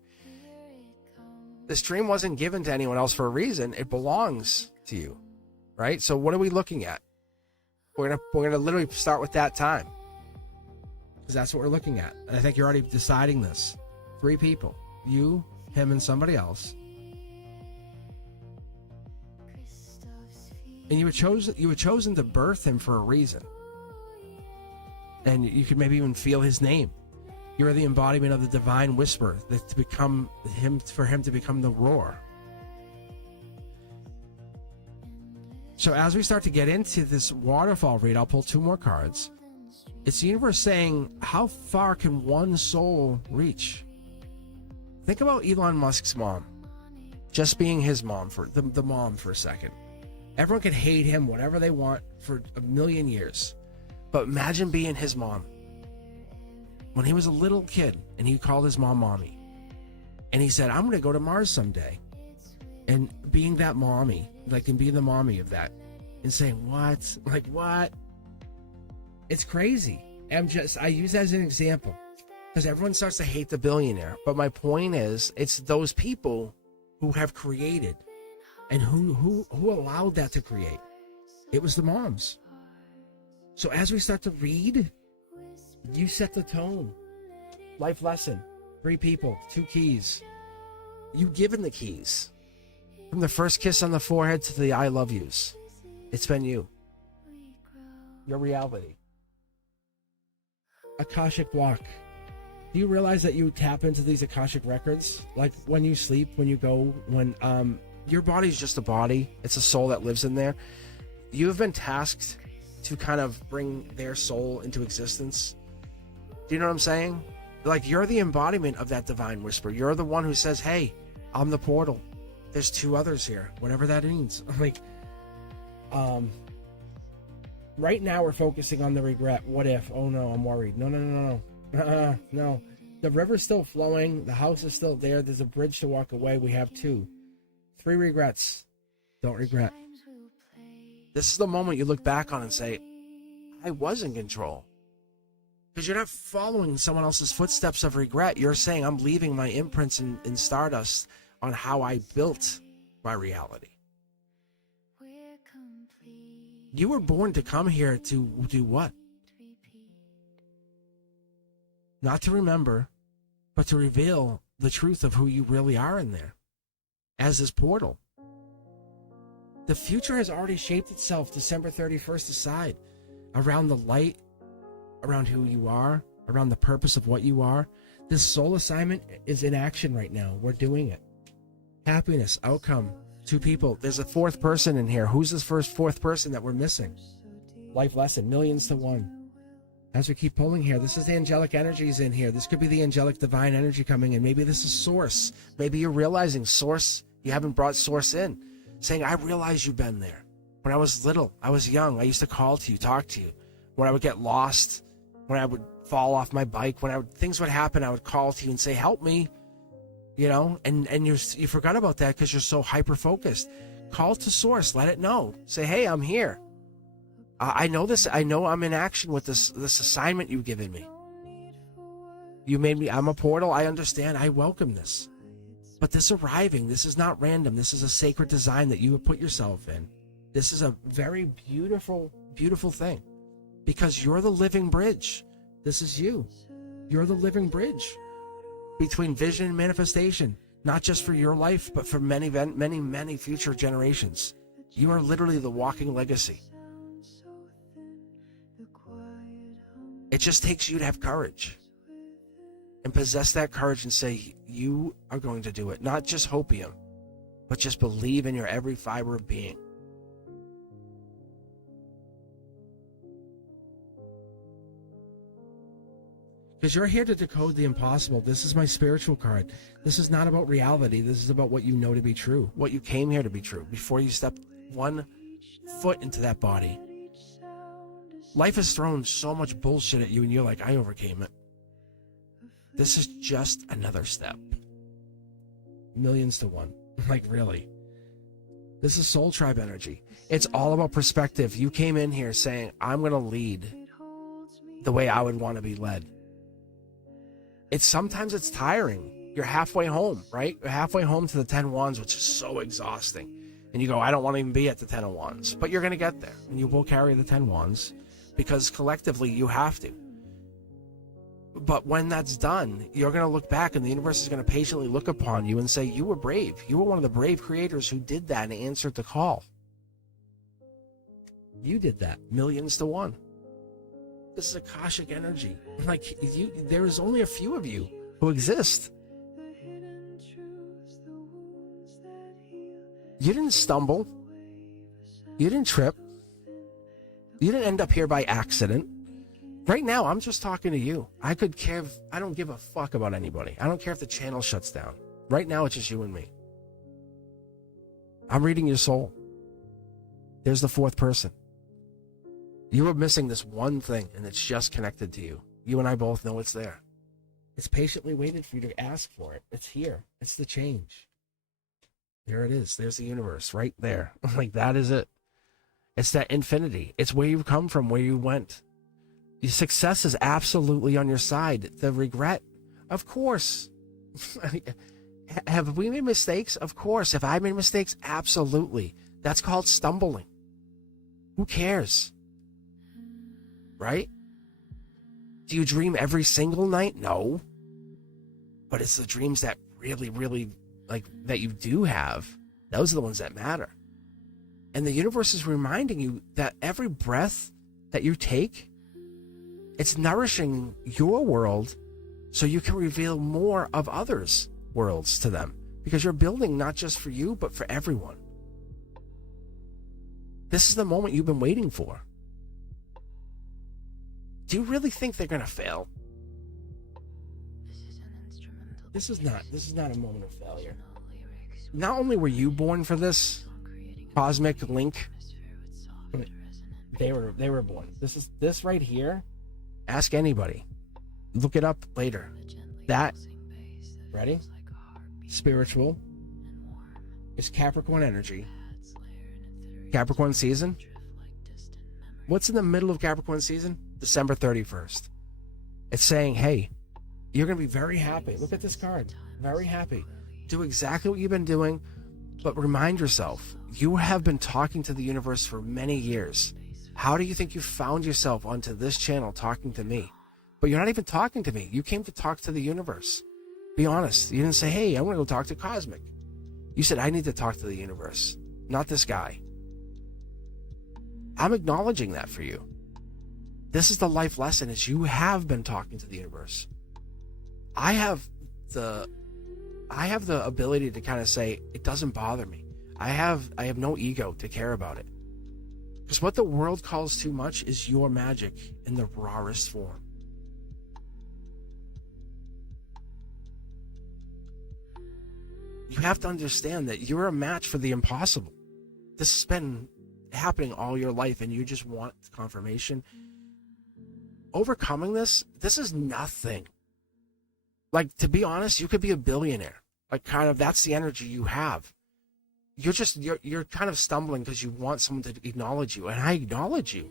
This dream wasn't given to anyone else for a reason. It belongs to you, right? So what are we looking at? We're gonna literally start with that time, because that's what we're looking at. And I think you're already deciding this. 3 people, you, him, and somebody else. And you were chosen to birth him for a reason. And you could maybe even feel his name. You're the embodiment of the divine whisper, that to become him, for him to become the roar. So as we start to get into this waterfall read, I'll pull 2 more cards. It's the universe saying, how far can one soul reach? Think about Elon Musk's mom. Just being his mom, for the mom for a second. Everyone can hate him, whatever they want, for a million years. But imagine being his mom. When he was a little kid and he called his mom mommy. And he said, I'm going to go to Mars someday. And being that mommy, like, and being the mommy of that. And saying, what? Like, what? It's crazy. I use that as an example. Because everyone starts to hate the billionaire. But my point is, it's those people who have created. And who allowed that to create. It was the moms. So as we start to read, you set the tone. Life lesson. 3 people, 2 keys. You've given the keys. From the first kiss on the forehead to the I love yous. It's been you. Your reality. Akashic walk. Do you realize that you tap into these Akashic records? Like when you sleep, when you go, when your body's just a body. It's a soul that lives in there. You have been tasked to kind of bring their soul into existence. Do you know what I'm saying? Like, you're the embodiment of that divine whisper. You're the one who says, hey, I'm the portal. There's 2 others here, whatever that means. Like, right now we're focusing on the regret. What if? Oh no, I'm worried. No. No. The river's still flowing. The house is still there. There's a bridge to walk away. We have 2. 3 regrets. Don't regret. This is the moment you look back on and say, I was in control. Because you're not following someone else's footsteps of regret. You're saying, I'm leaving my imprints in stardust on how I built my reality. You were born to come here to do what? Not to remember, but to reveal the truth of who you really are in there. As this portal. The future has already shaped itself December 31st aside. Around the light, around who you are, around the purpose of what you are. This soul assignment is in action right now. We're doing it. Happiness, outcome, 2 people. There's a 4th person in here. Who's this 4th person that we're missing? Life lesson, millions to 1. As we keep pulling here, this is the angelic energies in here. This could be the angelic divine energy coming in. Maybe this is source. Maybe you're realizing source. You haven't brought source in. Saying, I realize you've been there. When I was little, I was young, I used to call to you, talk to you. When I would get lost, when I would fall off my bike, things would happen, I would call to you and say, help me, you know, and you forgot about that because you're so hyper-focused. Call to source, let it know. Say, hey, I'm here. I know this. I know I'm in action with this assignment you've given me. You made me, I'm a portal. I understand. I welcome this. But this arriving, this is not random. This is a sacred design that you have put yourself in. This is a very beautiful, beautiful thing because you're the living bridge. This is you. You're the living bridge between vision and manifestation, not just for your life, but for many, many, many future generations. You are literally the walking legacy. It just takes you to have courage and possess that courage and say, you are going to do it. Not just hopium, but just believe in your every fiber of being. Because you're here to decode the impossible. This is my spiritual card. This is not about reality. This is about what you know to be true, what you came here to be true before you step one foot into that body. Life has thrown so much bullshit at you and you're like, I overcame it. This is just another step. Millions to one. Like, really. This is soul tribe energy. It's all about perspective. You came in here saying, I'm going to lead the way I would want to be led. Sometimes it's tiring. You're halfway home, right? You're halfway home to the 10 wands, which is so exhausting. And you go, I don't want to even be at the 10 of wands. But you're going to get there. And you will carry the 10 wands because collectively you have to. But when that's done, you're going to look back and the universe is going to patiently look upon you and say, you were brave. You were one of the brave creators who did that and answered the call. You did that. Millions to one. This is Akashic energy. Like, there is only a few of you who exist. You didn't stumble. You didn't trip. You didn't end up here by accident. Right now, I'm just talking to you. I don't give a fuck about anybody. I don't care if the channel shuts down. Right now, it's just you and me. I'm reading your soul. There's the fourth person. You were missing this one thing, and it's just connected to you. You and I both know it's there. It's patiently waited for you to ask for it. It's here. It's the change. There it is. There's the universe right there. Like, that is it. It's that infinity. It's where you've come from, where you went. Your success is absolutely on your side. The regret, of course. Have we made mistakes? Of course. Have I made mistakes? Absolutely. That's called stumbling. Who cares? Right? Do you dream every single night? No. But it's the dreams that really, really, like, that you do have. Those are the ones that matter. And the universe is reminding you that every breath that you take, it's nourishing your world so you can reveal more of others' worlds to them. Because you're building not just for you, but for everyone. This is the moment you've been waiting for. Do you really think they're going to fail? This is not a moment of failure. Not only were you born for this, Cosmic Link, they were born. This right here, ask anybody. Look it up later. That, ready? Spiritual is Capricorn energy. Capricorn season. What's in the middle of Capricorn season? December 31st. It's saying, hey, you're going to be very happy. Look at this card. Very happy. Do exactly what you've been doing, but remind yourself, you have been talking to the universe for many years. How do you think you found yourself onto this channel talking to me? But you're not even talking to me. You came to talk to the universe. Be honest. You didn't say, hey, I want to go talk to Cosmic. You said, I need to talk to the universe, not this guy. I'm acknowledging that for you. This is the life lesson, is you have been talking to the universe. I have the ability to kind of say, it doesn't bother me. I have no ego to care about it. Because what the world calls too much is your magic in the rawest form. You have to understand that you're a match for the impossible. This has been happening all your life and you just want confirmation, overcoming this is nothing. Like, to be honest, you could be a billionaire. Like, kind of, that's the energy you have. You're kind of stumbling because you want someone to acknowledge you, and I acknowledge you.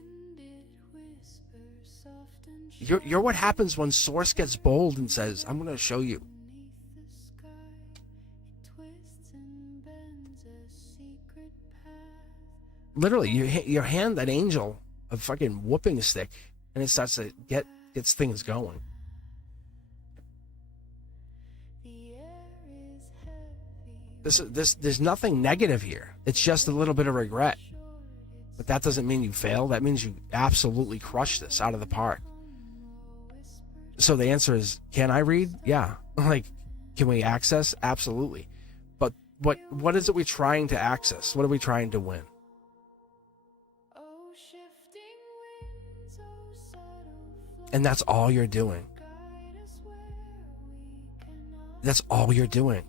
You're what happens when Source gets bold and says, I'm going to show you. Literally, you hand that angel a fucking whooping stick, and it starts to gets things going. There's nothing negative here. It's just a little bit of regret. But that doesn't mean you fail. That means you absolutely crush this out of the park. So the answer is, can I read? Yeah. Like, can we access? Absolutely. But what is it we're trying to access? What are we trying to win? And that's all you're doing. That's all you're doing.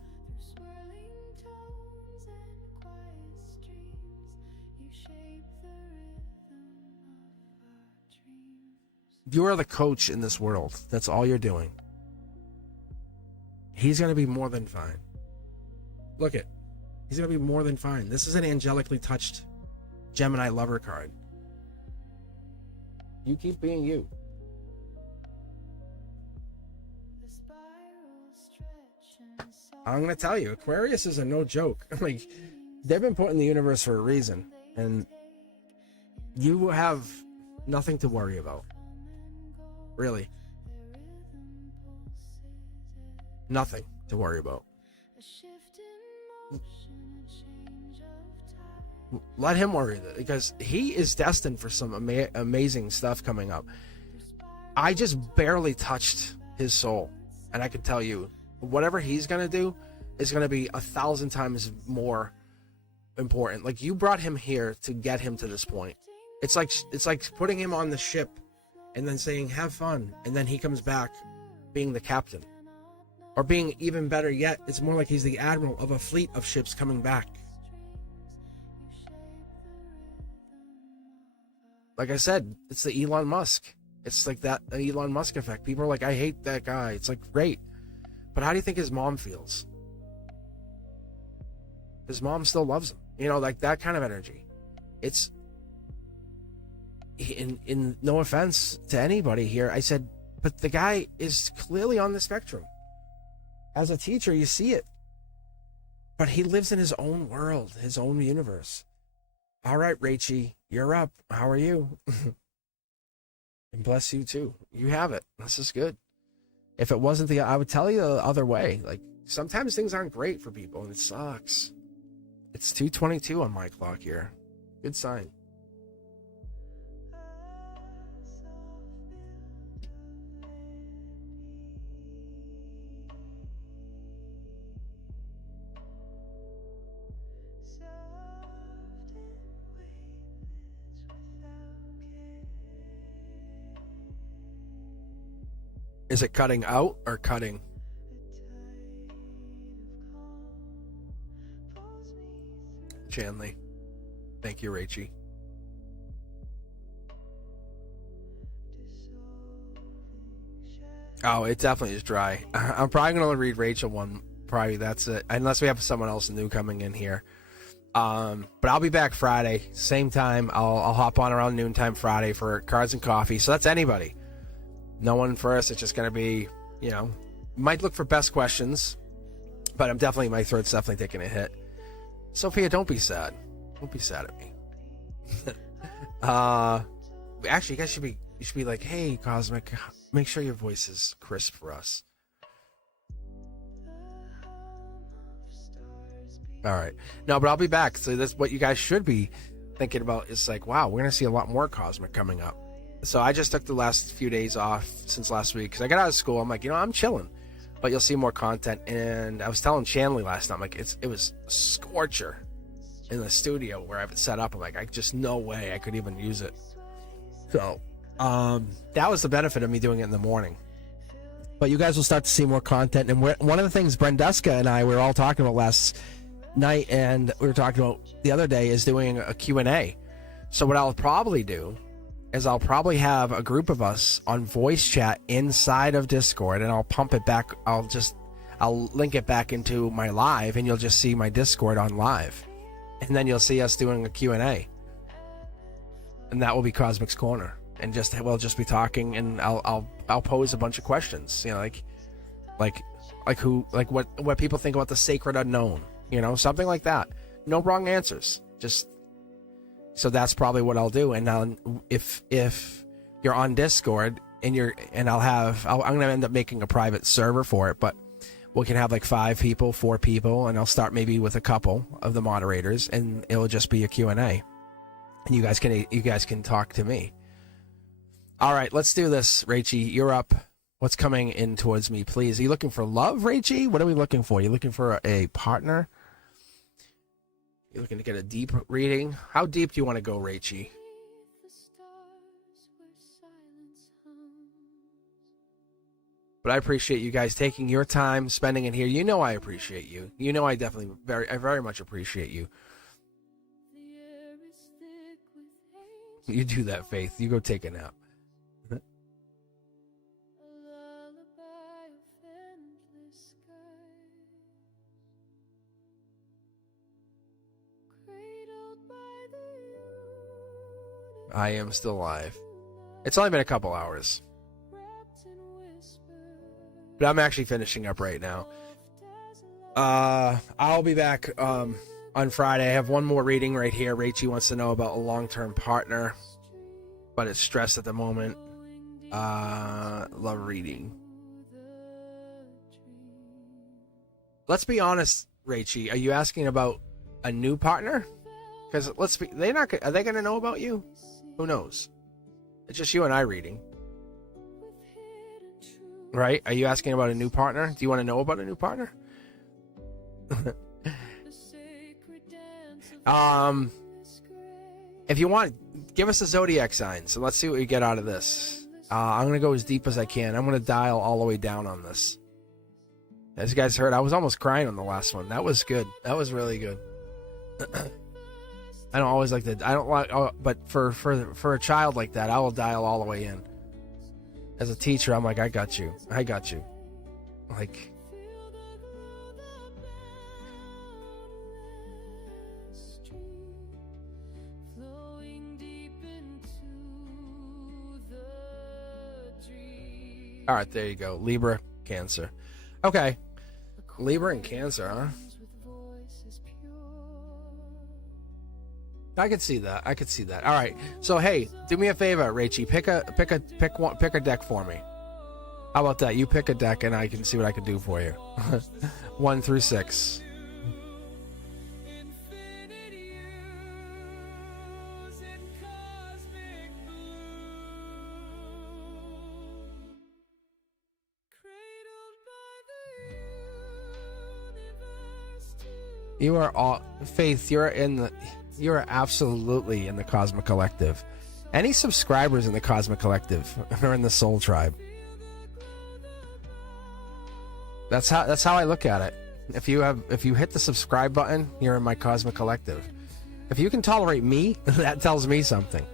You are the coach in this world. That's all you're doing. He's going to be more than fine. Look it. He's going to be more than fine. This is an angelically touched Gemini lover card. You keep being you. I'm going to tell you, Aquarius is a no joke. Like, they've been put in the universe for a reason. And you have nothing to worry about. Really. Nothing to worry about. Let him worry, because he is destined for some amazing stuff coming up. I just barely touched his soul, and I can tell you, whatever he's gonna do is gonna be 1,000 times more important. Like, you brought him here to get him to this point. It's like putting him on the ship and then saying, have fun, and then he comes back being the captain. Or being even better yet, it's more like he's the admiral of a fleet of ships coming back. Like I said, it's the Elon Musk. It's like that Elon Musk effect. People are like, I hate that guy. It's like, great. But how do you think his mom feels? His mom still loves him. You know, like that kind of energy. It's, in no offense to anybody here, I said, but the guy is clearly on the spectrum. As a teacher, you see it. But he lives in his own world, his own universe. All right, Rachie, you're up. How are you? And bless you too. You have it. This is good. If it wasn't I would tell you the other way. Like, sometimes things aren't great for people, and it sucks. It's 2:22 on my clock here. Good sign. Is it cutting out or cutting? Chanley. Thank you, Rachie. Oh, it definitely is dry. I'm probably going to read Rachel one. Probably that's it. Unless we have someone else new coming in here. But I'll be back Friday. Same time. I'll hop on around noontime Friday for Cards and Coffee. So that's anybody. No one first. It's just going to be, might look for best questions, but my throat's definitely taking a hit. Sophia, don't be sad. Don't be sad at me. Actually, you should be like, hey, Cosmic, make sure your voice is crisp for us. All right. No, but I'll be back. So that's what you guys should be thinking about, is like, wow, we're going to see a lot more Cosmic coming up. So I just took the last few days off since last week because I got out of school. I'm like, I'm chilling, but you'll see more content. And I was telling Chanley last night, I'm like, it was a scorcher in the studio where I have it set up. I'm like, no way I could even use it. So that was the benefit of me doing it in the morning. But you guys will start to see more content. And one of the things Brendeska and I were all talking about last night, and we were talking about the other day, is doing a Q&A. So what I'll probably do is I'll probably have a group of us on voice chat inside of Discord, and I'll pump it back. I'll link it back into my live, and you'll just see my Discord on live, and then you'll see us doing a Q&A, and that will be Cosmic's Corner, and we'll just be talking, and I'll pose a bunch of questions, you know, what people think about the sacred unknown, you know, something like that. No wrong answers, just. So that's probably what I'll do. And now, if you're on Discord I'm gonna end up making a private server for it, but we can have like 5 people, 4 people, and I'll start maybe with a couple of the moderators, and it'll just be a Q&A, and you guys can talk to me. All right, let's do this. Rachie, you're up. What's coming in towards me, please? Are you looking for love, Rachie? What are we looking for? You looking for a partner? You're looking to get a deep reading? How deep do you want to go, Rachie? But I appreciate you guys taking your time, spending it here. You know I appreciate you. You know I definitely I very much appreciate you. You do that, Faith. You go take a nap. I am still alive. It's only been a couple hours. But I'm actually finishing up right now. I'll be back on Friday. I have one more reading right here. Rachie wants to know about a long-term partner, but it's stressed at the moment. Love reading. Let's be honest, Rachie. Are you asking about a new partner? Because are they going to know about you? Who knows? It's just you and I reading. Right? Are you asking about a new partner? Do you want to know about a new partner? If you want, give us a zodiac sign. So let's see what we get out of this. I'm going to go as deep as I can. I'm going to dial all the way down on this. As you guys heard, I was almost crying on the last one. That was good. That was really good. I don't always like to. I don't like, but for a child like that, I will dial all the way in. As a teacher, I'm like, I got you. I got you. Like, all right, there you go. Libra, Cancer. Okay, Libra and Cancer, huh? I could see that. I could see that. All right. So hey, do me a favor, Rachie. Pick a deck for me. How about that? You pick a deck, and I can see what I can do for you. 1 through 6. You are all Faith. You are absolutely in the Cosmic Collective. Any subscribers in the Cosmic Collective are in the Soul Tribe. That's how I look at it. If you hit the subscribe button, you're in my Cosmic Collective. If you can tolerate me, that tells me something.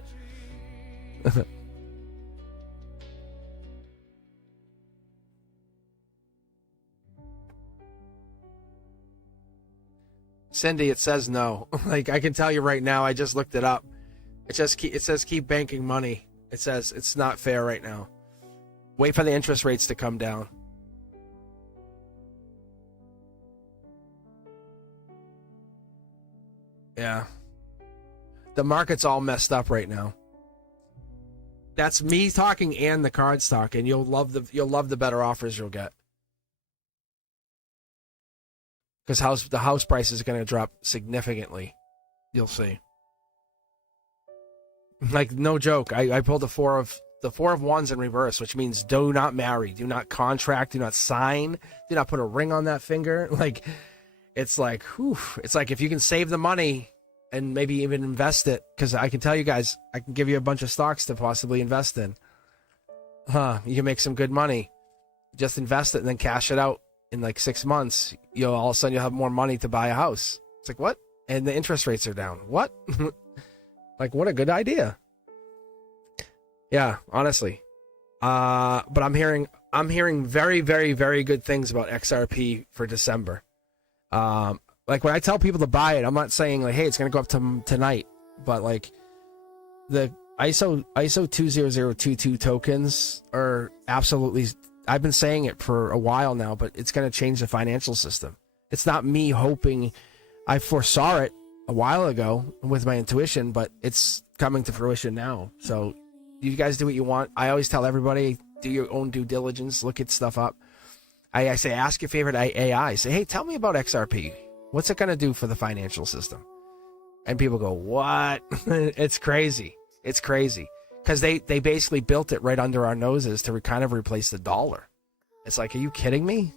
Cindy, it says no. Like, I can tell you right now, I just looked it up. It says keep banking money. It says it's not fair right now. Wait for the interest rates to come down. Yeah. The market's all messed up right now. That's me talking and the cards talking. You'll love the better offers you'll get. Because the house price is going to drop significantly. You'll see. Like, no joke. I pulled the four of wands in reverse, which means do not marry, do not contract, do not sign, do not put a ring on that finger. Like, it's like, whew. It's like if you can save the money and maybe even invest it, because I can tell you guys, I can give you a bunch of stocks to possibly invest in. You can make some good money. Just invest it and then cash it out. In like 6 months, all of a sudden you'll have more money to buy a house. It's like, what? And the interest rates are down. What? Like, what a good idea. Yeah, honestly. But I'm hearing very, very, very good things about XRP for December. Like when I tell people to buy it, I'm not saying like, hey, it's gonna go up to tonight, but like the ISO 20022 tokens are absolutely. I've been saying it for a while now, but it's gonna change the financial system. It's not me hoping. I foresaw it a while ago with my intuition, but it's coming to fruition now. So you guys do what you want. I always tell everybody, do your own due diligence, look at stuff up. I say, ask your favorite AI. Say, hey, tell me about XRP. What's it going to do for the financial system? And people go, what? It's crazy. It's crazy. Because they basically built it right under our noses to kind of replace the dollar. It's like, are you kidding me?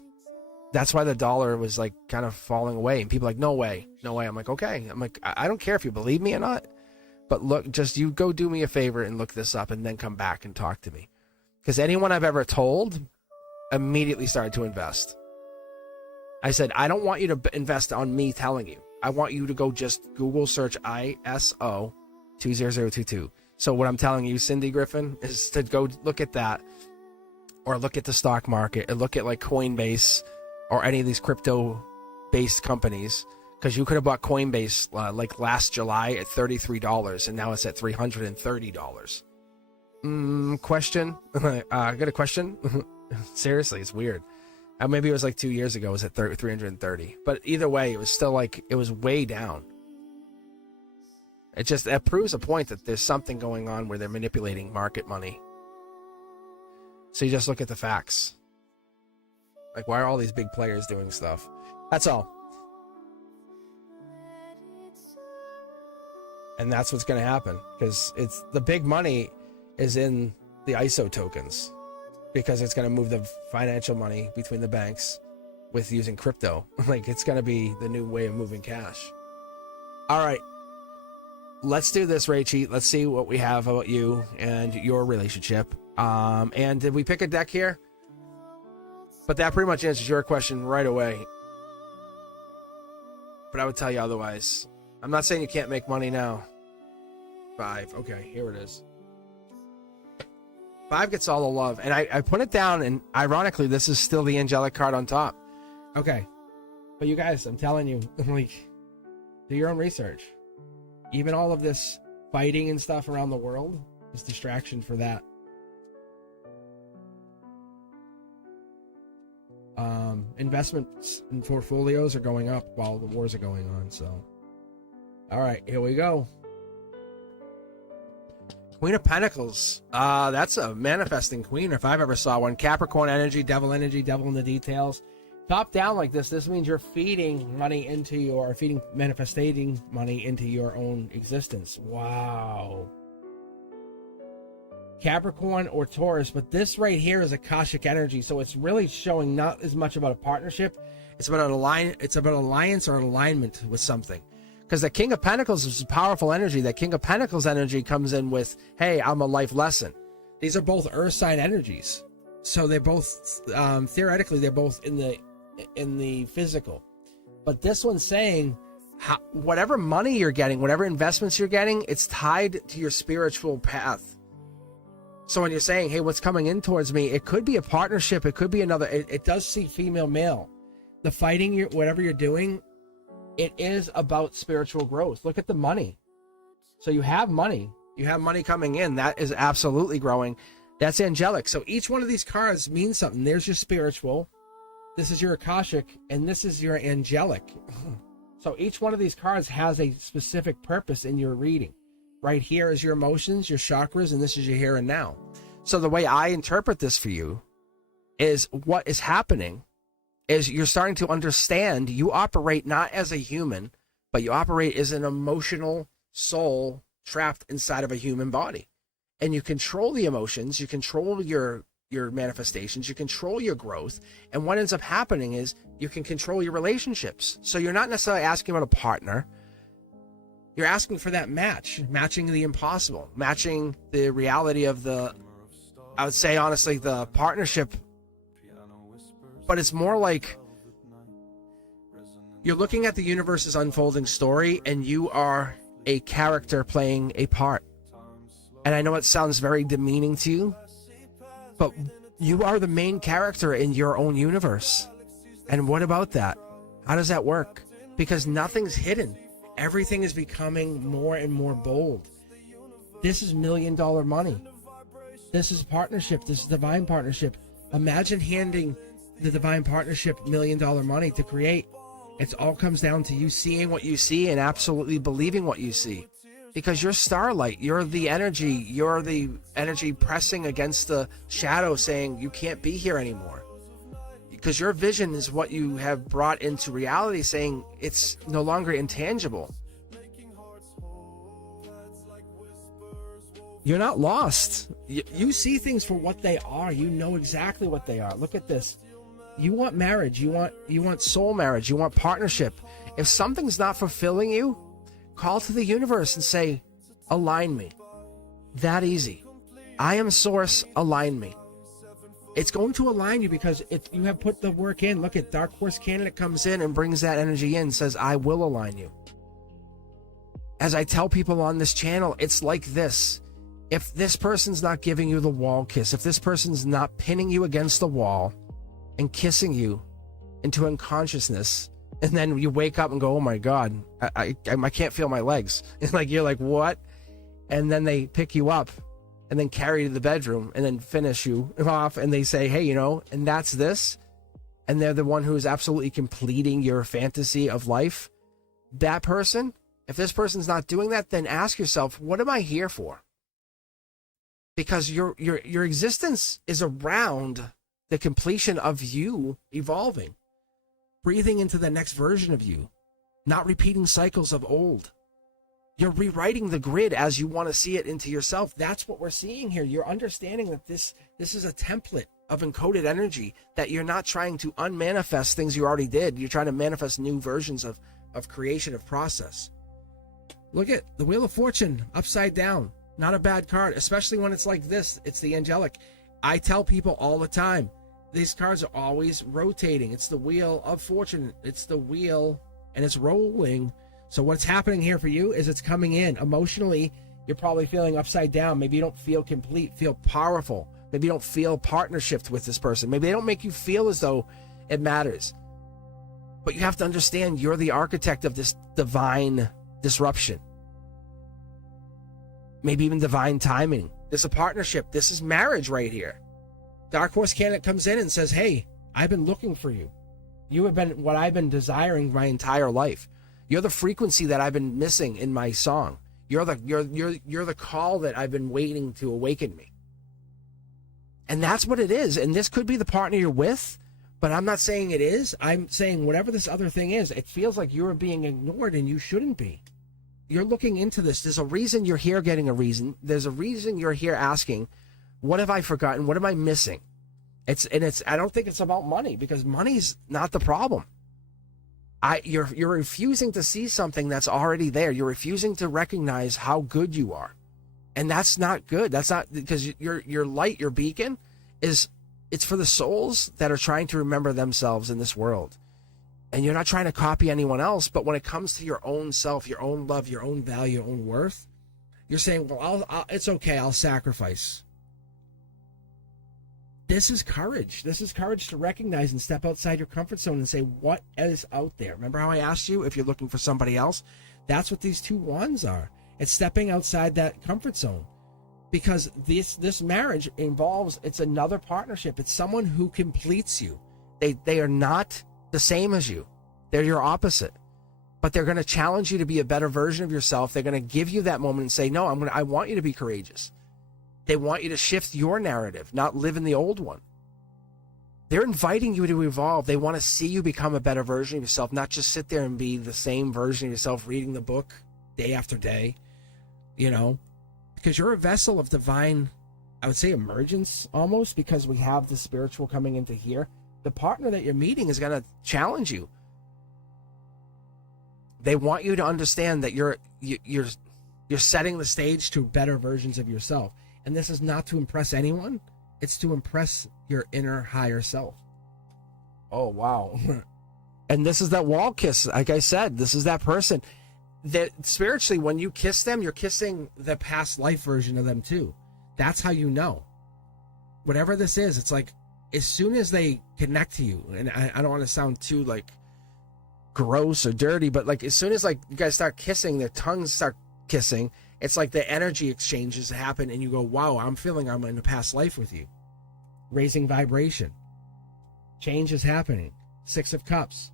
That's why the dollar was like kind of falling away. And people are like, no way. No way. I'm like, okay. I'm like, I don't care if you believe me or not. But look, just you go do me a favor and look this up and then come back and talk to me. Because anyone I've ever told immediately started to invest. I said, I don't want you to invest on me telling you. I want you to go just Google search ISO 20022. So what I'm telling you, Cindy Griffin, is to go look at that or look at the stock market and look at like Coinbase or any of these crypto-based companies. Because you could have bought Coinbase like last July at $33 and now it's at $330. Question? I got a question? Seriously, it's weird. Maybe it was like 2 years ago, it was at 330. But either way, it was still like, it was way down. It proves a point that there's something going on where they're manipulating market money. So you just look at the facts. Like, why are all these big players doing stuff? That's all. And that's what's going to happen. Because it's the big money is in the ISO tokens. Because it's going to move the financial money between the banks with using crypto. Like, it's going to be the new way of moving cash. All right. Let's do this, Rachie. Let's see what we have about you and your relationship. And did we pick a deck here? But that pretty much answers your question right away. But I would tell you otherwise. I'm not saying you can't make money now. 5. Okay, here it is. 5 gets all the love. And I put it down, and ironically, this is still the angelic card on top. Okay. But you guys, I'm telling you, like, do your own research. Even all of this fighting and stuff around the world is distraction for that. Investments and portfolios are going up while the wars are going on. So, all right, here we go. Queen of Pentacles. That's a manifesting queen if I've ever saw one. Capricorn energy, devil in the details. Top down like this means you're feeding money into your, manifesting money into your own existence. Wow. Capricorn or Taurus, but this right here is Akashic energy, so it's really showing not as much about a partnership. It's about an alliance or an alignment with something. Because the King of Pentacles is a powerful energy. That King of Pentacles energy comes in with, hey, I'm a life lesson. These are both earth sign energies. So they're both, theoretically, they're both in the physical. But this one's saying, whatever money you're getting, whatever investments you're getting, it's tied to your spiritual path. So when you're saying, hey, what's coming in towards me, it could be a partnership. It could be another. It does see female, male. The fighting, whatever you're doing, it is about spiritual growth. Look at the money. So you have money. You have money coming in. That is absolutely growing. That's angelic. So each one of these cards means something. There's your spiritual. This is your Akashic. And this is your angelic. So each one of these cards has a specific purpose in your reading. Right here is your emotions, your chakras, and this is your here and now. So the way I interpret this for you is what is happening is you're starting to understand you operate not as a human, but you operate as an emotional soul trapped inside of a human body. And you control the emotions, you control your manifestations, you control your growth. And what ends up happening is you can control your relationships. So you're not necessarily asking about a partner. You're asking for that matching the impossible, matching the reality of I would say, honestly, the partnership. But it's more like you're looking at the universe's unfolding story and you are a character playing a part. And I know it sounds very demeaning to you, but you are the main character in your own universe. And what about that? How does that work? Because nothing's hidden. Everything is becoming more and more bold. This is $1 million money. This is partnership. This is divine partnership. Imagine handing the divine partnership $1 million money to create. It all comes down to you seeing what you see and absolutely believing what you see. Because you're starlight. You're the energy. You're the energy pressing against the shadow saying you can't be here anymore. Because your vision is what you have brought into reality, saying it's no longer intangible. You're not lost. You see things for what they are. You know exactly what they are. Look at this. You want marriage. You want soul marriage. You want partnership. If something's not fulfilling you, call to the universe and say, align me. That easy. I am source, align me. It's going to align you because if you have put the work in. Look at Dark Horse Candidate comes in and brings that energy in, says, I will align you. As I tell people on this channel, it's like this. If this person's not giving you the wall kiss, if this person's not pinning you against the wall and kissing you into unconsciousness, and then you wake up and go, oh my God, I can't feel my legs. And like, you're like, what? And then they pick you up and then carry you to the bedroom and then finish you off. And they say, hey, and that's this. And they're the one who is absolutely completing your fantasy of life. That person, if this person's not doing that, then ask yourself, what am I here for? Because your existence is around the completion of you evolving, breathing into the next version of you, not repeating cycles of old. You're rewriting the grid as you want to see it into yourself. That's what we're seeing here. You're understanding that this is a template of encoded energy, that you're not trying to unmanifest things you already did. You're trying to manifest new versions of creation, of process. Look at the Wheel of Fortune upside down. Not a bad card, especially when it's like this. It's the angelic. I tell people all the time, these cards are always rotating. It's the Wheel of Fortune. It's the wheel, and it's rolling. So what's happening here for you is it's coming in. Emotionally, you're probably feeling upside down. Maybe you don't feel complete, feel powerful. Maybe you don't feel partnership with this person. Maybe they don't make you feel as though it matters. But you have to understand you're the architect of this divine disruption. Maybe even divine timing. There's a partnership. This is marriage right here. Dark Horse Candidate comes in and says, hey, I've been looking for you. You have been what I've been desiring my entire life. You're the frequency that I've been missing in my song. You're the call that I've been waiting to awaken me. And that's what it is. And this could be the partner you're with, but I'm not saying it is. I'm saying whatever this other thing is, it feels like you're being ignored and you shouldn't be. You're looking into this. There's a reason you're here getting a reason. There's a reason you're here asking, what have I forgotten? What am I missing? I don't think it's about money, because money's not the problem. You're refusing to see something that's already there. You're refusing to recognize how good you are. And that's not good. That's not, because your light, your beacon it's for the souls that are trying to remember themselves in this world. And you're not trying to copy anyone else, but when it comes to your own self, your own love, your own value, your own worth, you're saying, well, it's okay, I'll sacrifice. This is courage. This is courage to recognize and step outside your comfort zone and say, what is out there? Remember how I asked you if you're looking for somebody else? That's what these two wands are. It's stepping outside that comfort zone. Because this marriage involves, it's another partnership. It's someone who completes you. They are not the same as you. They're your opposite. But they're going to challenge you to be a better version of yourself. They're going to give you that moment and say, no, I want you to be courageous. They want you to shift your narrative, not live in the old one. They're inviting you to evolve. They want to see you become a better version of yourself, not just sit there and be the same version of yourself reading the book day after day, because you're a vessel of divine, I would say, emergence almost, because we have the spiritual coming into here. The partner that you're meeting is going to challenge you. They want you to understand that you're setting the stage to better versions of yourself. And this is not to impress anyone. It's to impress your inner higher self. Oh, wow. And this is that wall kiss. Like I said, this is that person. that spiritually, when you kiss them, you're kissing the past life version of them too. That's how you know. Whatever this is, it's like as soon as they connect to you, and I don't want to sound too like gross or dirty, but like as soon as like you guys start kissing, their tongues start kissing, it's like the energy exchanges happen, and you go, wow, I'm feeling I'm in a past life with you. Raising vibration. Change is happening. 6 of Cups.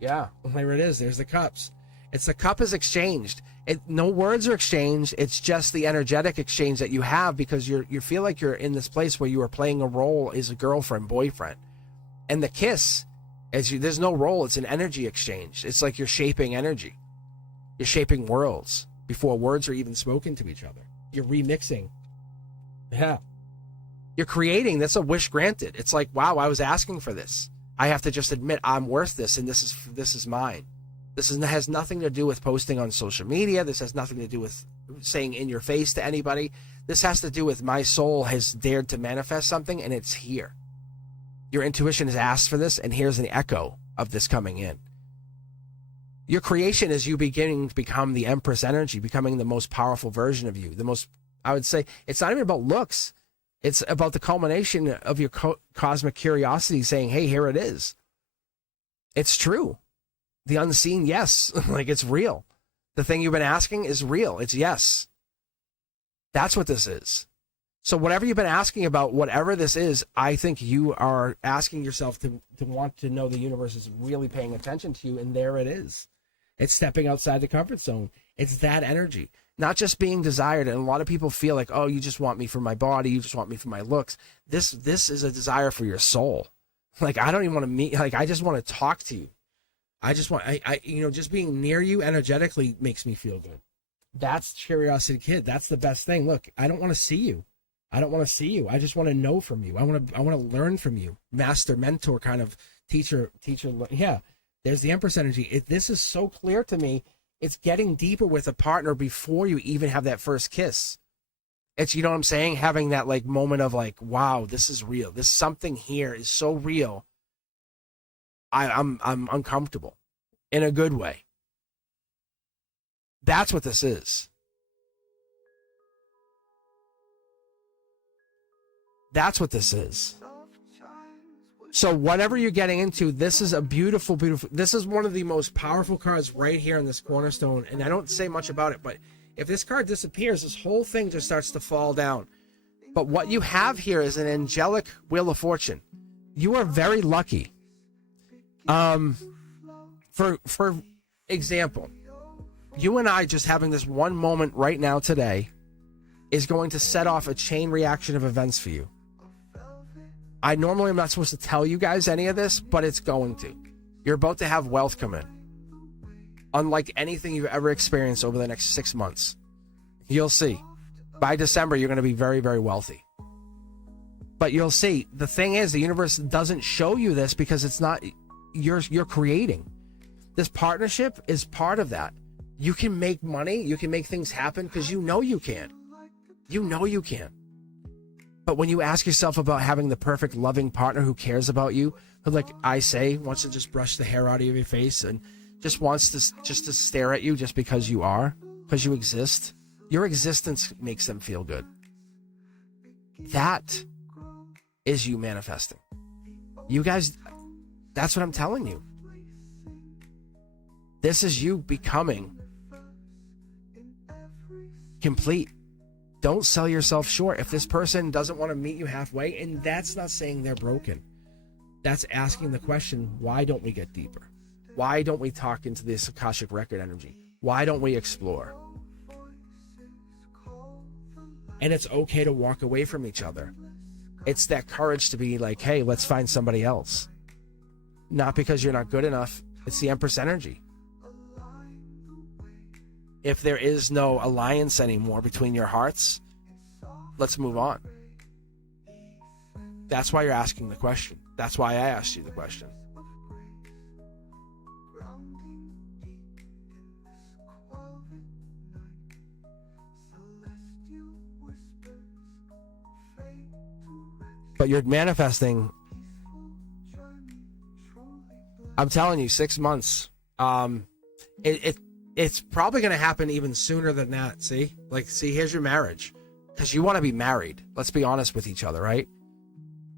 Yeah, there it is. There's the cups. It's the cup is exchanged. No words are exchanged. It's just the energetic exchange that you have, because you feel like you're in this place where you are playing a role as a girlfriend, boyfriend. And the kiss, there's no role. It's an energy exchange. It's like you're shaping energy. You're shaping worlds before words are even spoken to each other. You're remixing. Yeah. You're creating. That's a wish granted. It's like, wow, I was asking for this. I have to just admit I'm worth this, and this is mine. Has nothing to do with posting on social media. This has nothing to do with saying in your face to anybody. This has to do with my soul has dared to manifest something, and it's here. Your intuition has asked for this, and here's an echo of this coming in. Your creation is you beginning to become the Empress energy, becoming the most powerful version of you. I would say, it's not even about looks. It's about the culmination of your cosmic curiosity saying, hey, here it is. It's true. The unseen, yes. Like, it's real. The thing you've been asking is real. It's yes. That's what this is. So whatever you've been asking about, whatever this is, I think you are asking yourself to want to know the universe is really paying attention to you, and there it is. It's stepping outside the comfort zone. It's that energy. Not just being desired. And a lot of people feel like, oh, you just want me for my body. You just want me for my looks. This is a desire for your soul. Like, I don't even want to meet, like, I just want to talk to you. I just want, just being near you energetically makes me feel good. That's Curiosity Kid. That's the best thing. Look, I don't want to see you. I don't want to see you. I just want to know from you. I want to learn from you. Master, mentor kind of teacher. Yeah, there's the Empress energy. This is so clear to me. It's getting deeper with a partner before you even have that first kiss. It's, you know what I'm saying? Having that like moment of like, wow, this is real. This something here is so real. I'm uncomfortable in a good way. That's what this is. That's what this is. So whatever you're getting into, this is a beautiful, beautiful, this is one of the most powerful cards right here in this cornerstone. And I don't say much about it, but if this card disappears, this whole thing just starts to fall down. But what you have here is an angelic Wheel of Fortune. You are very lucky. For example, you and I just having this one moment right now today is going to set off a chain reaction of events for you. I normally am not supposed to tell you guys any of this, but it's going to. You're about to have wealth come in. Unlike anything you've ever experienced over the next 6 months. You'll see. By December, you're going to be very, very wealthy. But you'll see. The thing is, the universe doesn't show you this because it's not... You're creating. This partnership is part of that. You can make money. You can make things happen because you know you can. You know you can. But when you ask yourself about having the perfect loving partner who cares about you, who, like I say, wants to just brush the hair out of your face and just wants to stare at you just because you are, because you exist, your existence makes them feel good. That is you manifesting. You guys, that's what I'm telling you. This is you becoming complete. Don't sell yourself short. If this person doesn't want to meet you halfway, and that's not saying they're broken. That's asking the question, why don't we get deeper? Why don't we talk into this Akashic record energy? Why don't we explore? And it's okay to walk away from each other. It's that courage to be like, hey, let's find somebody else. Not because you're not good enough. It's the Empress energy. If there is no alliance anymore between your hearts, let's move on. That's why you're asking the question. That's why I asked you the question. But you're manifesting. I'm telling you, 6 months. it's probably going to happen even sooner than that. See, like, see, here's your marriage, because you want to be married. Let's be honest with each other, right?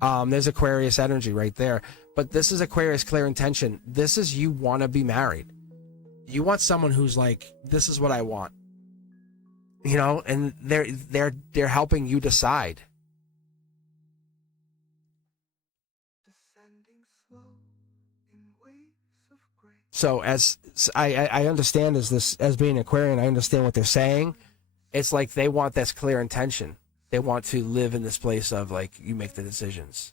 There's Aquarius energy right there, but this is Aquarius clear intention. This is, you want to be married. You want someone who's like, this is what I want, you know, and they're helping you decide. So as I understand as being Aquarian, I understand what they're saying. It's like they want this clear intention. They want to live in this place of like, you make the decisions.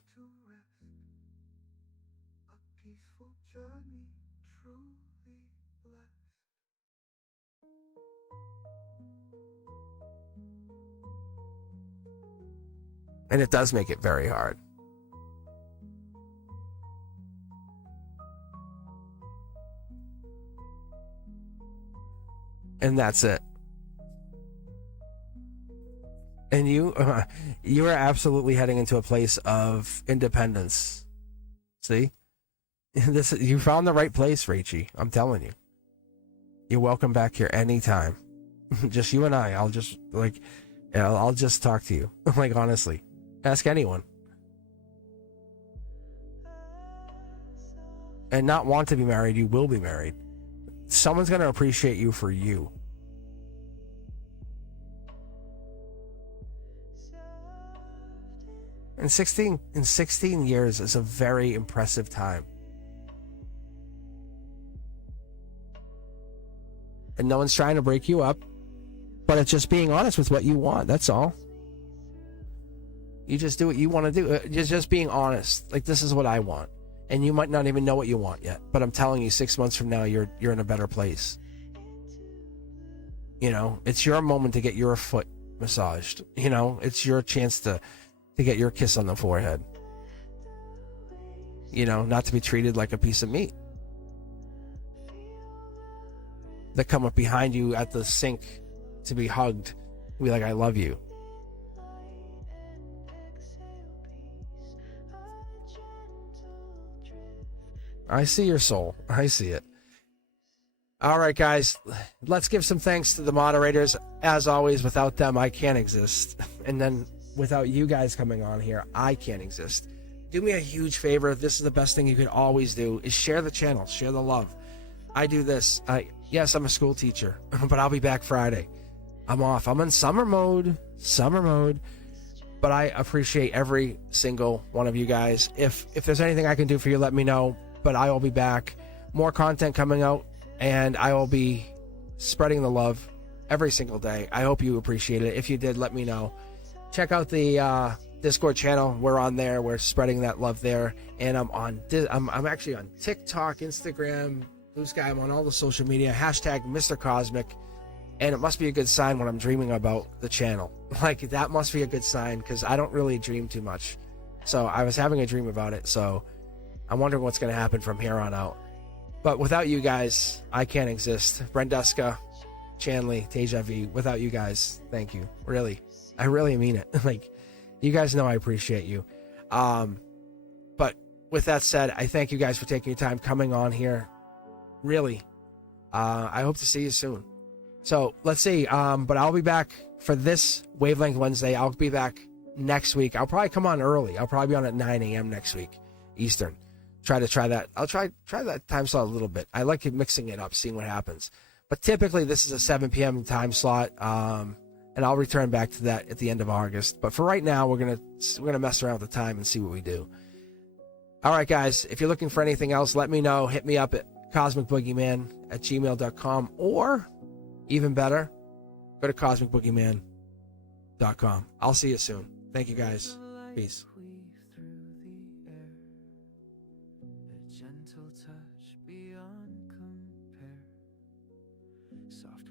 And it does make it very hard. And that's it. And you are absolutely heading into a place of independence. See, you found the right place, Rachie. I'm telling you. You're welcome back here anytime. Just you and I. I'll just I'll just talk to you. Like, honestly, ask anyone. And not want to be married, you will be married. Someone's going to appreciate you for you. And 16 years is a very impressive time. And no one's trying to break you up, but it's just being honest with what you want. That's all. You just do what you want to do. Just being honest. Like, this is what I want. And you might not even know what you want yet, but I'm telling you, 6 months from now, you're in a better place. You know, it's your moment to get your foot massaged. You know, it's your chance to get your kiss on the forehead. You know, not to be treated like a piece of meat. That come up behind you at the sink to be hugged. Be like, I love you. I see your soul. I see it. All right, guys. Let's give some thanks to the moderators. As always, without them, I can't exist. And then without you guys coming on here, I can't exist. Do me a huge favor. This is the best thing you could always do, is share the channel. Share the love. I do this. Yes, I'm a school teacher, but I'll be back Friday. I'm off. I'm in summer mode. But I appreciate every single one of you guys. If there's anything I can do for you, let me know. But I will be back. More content coming out, and I will be spreading the love every single day. I hope you appreciate it. If you did, let me know. Check out the Discord channel. We're on there. We're spreading that love there. And I'm actually on TikTok, Instagram, Blue Sky. I'm on all the social media. Hashtag Mr. Cosmic. And it must be a good sign when I'm dreaming about the channel. Like, that must be a good sign, because I don't really dream too much. So I was having a dream about it. So I'm wondering what's going to happen from here on out. But without you guys, I can't exist. Brenduska, Chanley, Teja V, without you guys, thank you. Really. I really mean it. Like, you guys know I appreciate you. But with that said, I thank you guys for taking your time coming on here. Really. I hope to see you soon. So let's see. But I'll be back for this Wavelength Wednesday. I'll be back next week. I'll probably come on early. I'll probably be on at 9 a.m. next week, Eastern. Try that. I'll try that time slot a little bit. I like mixing it up, seeing what happens. But typically this is a 7 p.m. time slot. And I'll return back to that at the end of August. But for right now, we're gonna mess around with the time and see what we do. All right, guys. If you're looking for anything else, let me know. Hit me up at cosmicboogeyman@gmail.com, or even better, go to cosmicboogeyman.com. I'll see you soon. Thank you, guys. Peace.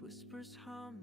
Whispers hum